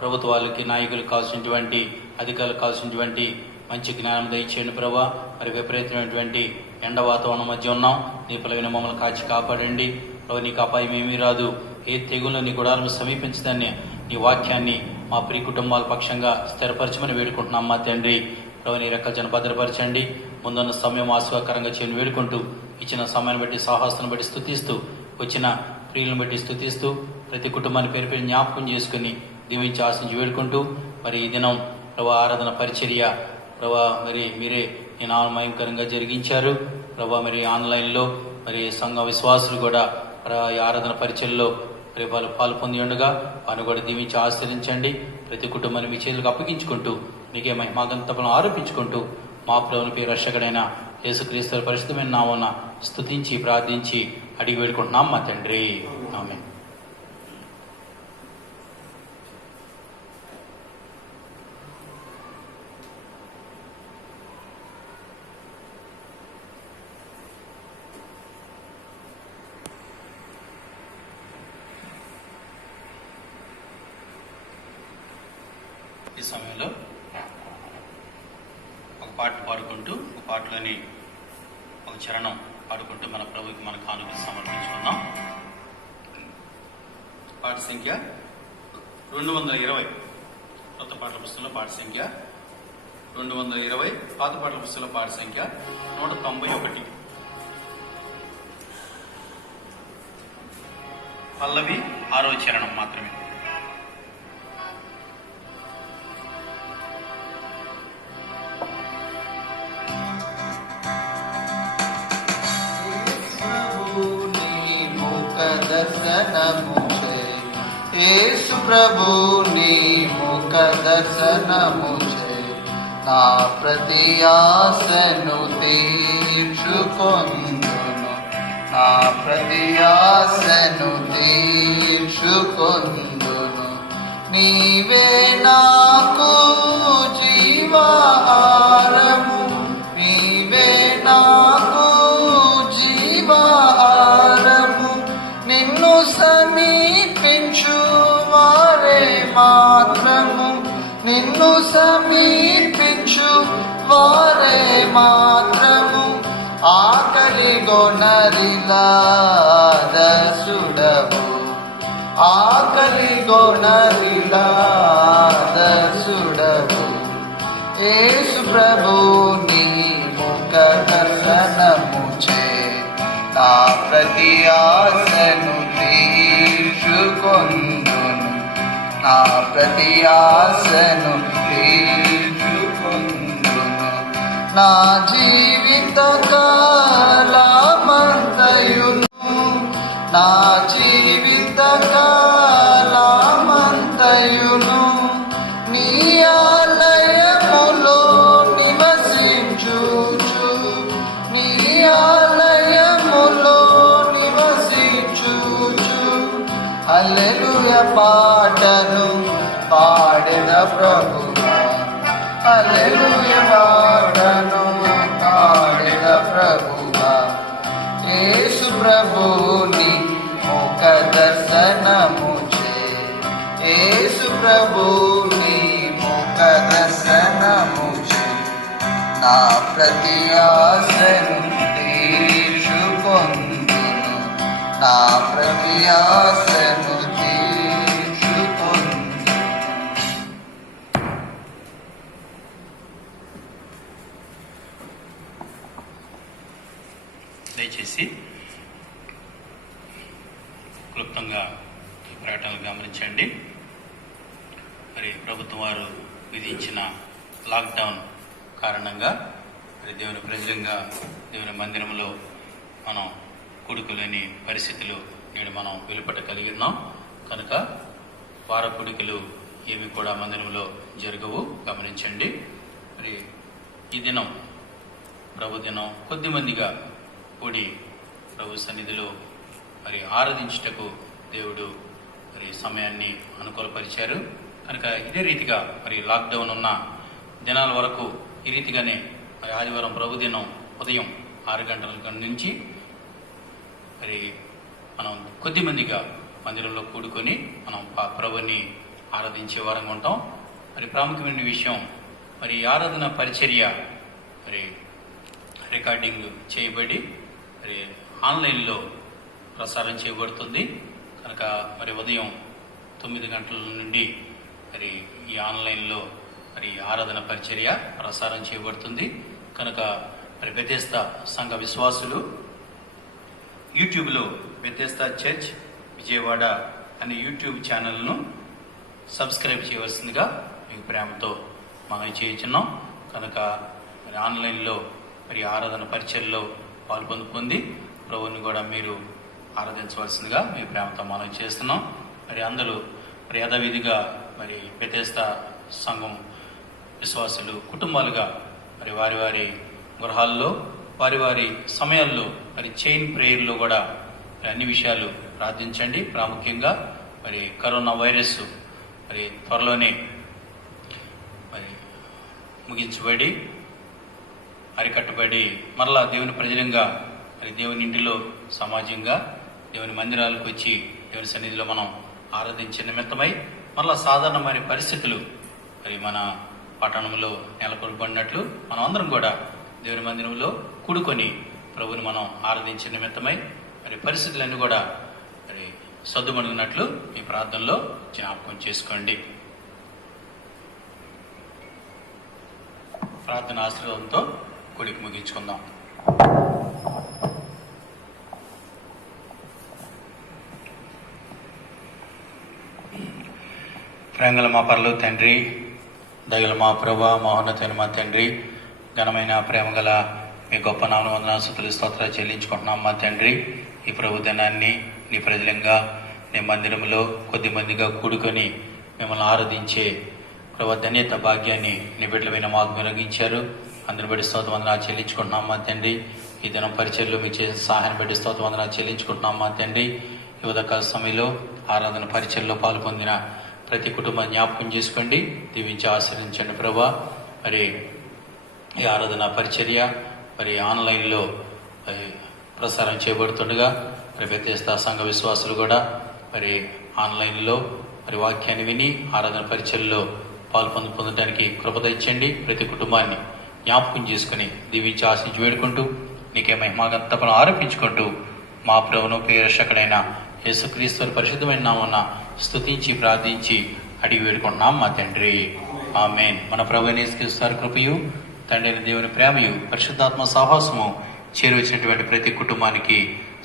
ప్రభుత్వాలకి నాయకులకు కావాల్సినటువంటి అధికారులకు కావాల్సినటువంటి మంచి జ్ఞానం దయచేయండి ప్రభా. మరి విపరీతమైనటువంటి ఎండ వాతావరణం మధ్య ఉన్నాం, నీ పిల్లవిని మమ్మల్ని కాచి కాపాడండి ప్రభు. నీకు అపాయం ఏమీ రాదు, ఏ తెగుల్లో నీ గుడాలను సమీపించదాన్ని నీ వాక్యాన్ని మా ప్రియ కుటుంబాల పక్షంగా స్థిరపరచమని వేడుకుంటున్నాం మా తండ్రి. ప్రభు నీ రెక్కలను భద్రపరచండి, ముందున్న సమయం ఆశీర్వాదకరంగా చేయని వేడుకుంటూ ఇచ్చిన సమయాన్ని బట్టి సాహసాన్ని బట్టి స్తుతిస్తూ వచ్చిన ప్రియులను బట్టి స్తుతిస్తూ ప్రతి కుటుంబాన్ని పేరు పేరు జ్ఞాపకం చేసుకుని దీవించి ఆశించి వేడుకుంటూ మరి ఈ దినం ప్రభా ఆరాధన పరిచర్య ప్రభా మరి మీరే ఈ నామమయంకరంగా జరిగించారు ప్రభా. మరి ఆన్లైన్లో మరి సంఘ విశ్వాసులు కూడా ఈ ఆరాధన పరిచర్యలో మరి వాళ్ళు పాలు పొంది ఉండగా వారిని కూడా దీవించి ఆశీర్వదించండి. ప్రతి కుటుంబాన్ని మీ చేతులకు అప్పగించుకుంటూ నీకే మహిమాగంతలను ఆరోపించుకుంటూ మా ప్రభుని పేరు రక్షకుడైన యేసుక్రీస్తు పరిశుద్ధమైన నామమున స్తుతించి ప్రార్థించి అడిగి వేడుకుంటున్నాం మా తండ్రి. ఆమేన్. ఈ సమయంలో ఒక పాట పాడుకుంటూ ఒక పాటలోని ఒక చరణం పాడుకుంటూ మన ప్రభుకి మన కానుకలు సమర్పించుకుందాం. పాట సంఖ్య 220, కొత్త పాటల పుస్తకంలో పాట సంఖ్య 220, పాత పాటల పుస్తకంలో పాట సంఖ్య 191. పల్లవి 6వ చరణం మాత్రమే. యేసు ప్రభు నీ ముఖ దర్శనము చే నా ప్రతి ఆశను తీర్చుకొందును, నా ప్రతి ఆశను తీర్చుకొందును. నీవే నాకు జీవాహారము, నీవే నాకు జీవాహారము. నిన్ను సమీపించు వారే మాత్రము, నిన్ను సమీపించు వారే మాత్రము ఆకలి గొనరిలాదసుడవు, ఆకలి గొనరిలాదసుడవు. యేసు ప్రభు నీ ముఖ దర్శనము చే నా ప్రతి ఆశను తీర్చుకొందును, నా ప్రతి ఆశను తీర్చుకొందును. నా జీవిత కాలమంతయును, నా జీవిత కాలమంతయును నీ ఆలయములో నివసించుచు, నీ ఆలయములో నివసించుచు హల్లెలూయా పాటను పాడెద ప్రభువా, హల్లెలూయా పాటను పాడెద ప్రభువా. యేసు ప్రభుని ముఖ దర్శనము చే, యేసు ప్రభుని ముఖ దర్శనము చే నా ప్రతి ఆశను తీర్చుకొందును, నా ప్రతి ఆశను తీర్చుకొందును. దయచేసి క్లుప్తంగా ఈ ప్రకటనలు గమనించండి. మరి ప్రభుత్వం వారు విధించిన లాక్డౌన్ కారణంగా మరి దేవుని ప్రజలంగా దేవుని మందిరంలో మనం కూడుకులేని పరిస్థితులు నేడు మనం వెలుపట కలిగి ఉన్నాం కనుక వార కూడికలు ఏమి కూడా మందిరంలో జరగవు, గమనించండి. మరి ఈ దినం ప్రభు దినం కొద్దిమందిగా కూడి ప్రభు సన్నిధిలో మరి ఆరాధించుటకు దేవుడు మరి సమయాన్ని అనుకూలపరిచారు కనుక ఇదే రీతిగా మరి లాక్డౌన్ ఉన్న దినాల వరకు ఈ రీతిగానే మరి ఆదివారం ప్రభు దినం ఉదయం 6 గంటల నుంచి మరి మనం కొద్దిమందిగా మందిరంలో కూడుకొని మనం ప్రభుని ఆరాధించే వారంగా ఉంటాం. మరి ప్రాముఖ్యమైన విషయం, మరి ఆరాధన పరిచర్య మరి రికార్డింగ్ చేయబడి మరి ఆన్లైన్లో ప్రసారం చేయబడుతుంది కనుక మరి ఉదయం 9 గంటల నుండి మరి ఈ ఆన్లైన్లో మరి ఆరాధన పరిచర్య ప్రసారం చేయబడుతుంది కనుక మరి బెతెస్దా సంఘ విశ్వాసులు యూట్యూబ్లో బెతెస్దా చర్చ్ విజయవాడ అనే యూట్యూబ్ ఛానల్ను సబ్స్క్రైబ్ చేయవలసిందిగా మీకు ప్రేమతో మనం చేయించున్నాం కనుక మరి ఆన్లైన్లో మరి ఆరాధన పరిచర్యలో పాల్పొంది ప్రభువుని కూడా మీరు ఆరాధించవలసిందిగా మీ ప్రేమతో మనం చేస్తున్నాం. మరి అందరూ మరి యథావిధిగా మరి బెతెస్దా సంఘం విశ్వాసులు కుటుంబాలుగా మరి వారి వారి గృహాల్లో వారి వారి సమయాల్లో మరి చైన్ ప్రేయర్లో కూడా మరి అన్ని విషయాలు ప్రార్థించండి. ప్రాముఖ్యంగా మరి కరోనా వైరస్ మరి త్వరలోనే మరి ముగించబడి అరికట్టబడి మరలా దేవుని ప్రజలంగా మరి దేవుని ఇంటిలో సమాజంగా దేవుని మందిరాలకు వచ్చి దేవుని సన్నిధిలో మనం ఆరాధించే నిమిత్తమై మరలా సాధారణమైన పరిస్థితులు మరి మన పట్టణంలో నెలకొల్పడినట్లు మనం అందరం కూడా దేవుని మందిరంలో కూడుకొని ప్రభుని మనం ఆరాధించే నిమిత్తమై మరి పరిస్థితులన్నీ కూడా మరి సర్దుమణిగినట్లు మీ ప్రార్థనలో జ్ఞాపకం చేసుకోండి. ప్రార్థన ఆశీర్వాదంతో కూడికి ముగించుకుందాం. ప్రేమగల మా పరలోక తండ్రి, దయగల మా ప్రభు, మహోన్నతైన మా తండ్రి, ఘనమైన ప్రేమగల మీ గొప్ప నామమున వందనాలు స్తుతులు స్తోత్రాలు చెల్లించుకుంటున్నాం మా తండ్రి. ఈ ప్రభు దినాన్ని నీ ప్రజలంగా నీ మందిరంలో కొద్దిమందిగా కూడుకొని మిమ్మల్ని ఆరాధించే ప్రభు ధన్యత భాగ్యాన్ని నీ బిడ్డలమైన మాకు వెలిగించారు. అందరి బట్టి స్తోత్ర వందనాలు చెల్లించుకుంటున్నాం మా తండ్రి. ఈ దినం పరిచర్యలో మీకు చేసిన సహాయాన్ని బట్టి స్తోత్ర వందనాలు చెల్లించుకుంటున్నాం మా తండ్రి. ఈ ఉదయకాల సమయంలో ఆరాధన పరిచర్యలో పాల్పొందిన ప్రతి కుటుంబాన్ని జ్ఞాపకం చేసుకోండి, దీవించి ఆశ్రయించండి ప్రభా. మరి ఈ ఆరాధన పరిచర్య మరి ఆన్లైన్లో ప్రసారం చేయబడుతుండగా మరి బెతెస్దా సంఘ విశ్వాసులు కూడా మరి ఆన్లైన్లో మరి వాక్యాన్ని విని ఆరాధన పరిచర్యలో పొందడానికి కృప తెచ్చండి. ప్రతి కుటుంబాన్ని జ్ఞాపకం చేసుకుని దీవించి ఆశించి వేడుకుంటూ నీకే మహిమాగంతపను ఆరోపించుకుంటూ మా ప్రభువును ప్రియరక్షకుడైన యేసుక్రీస్తు పరిశుద్ధమైన నామమున స్తుతించి ప్రార్థించి అడిగి వేడుకుంటున్నాం మా తండ్రి, ఆమేన్. మన ప్రభువైన యేసుక్రీస్తు కృపయు తండ్రి దేవుని ప్రేమయు పరిశుద్ధాత్మ సహవాసము చేరువచ్చినటువంటి ప్రతి కుటుంబానికి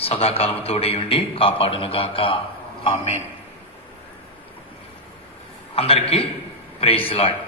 సదాకాలం తోడై ఉండి కాపాడునుగాక, ఆమేన్. అందరికీ ప్రైజ్ లార్డ్.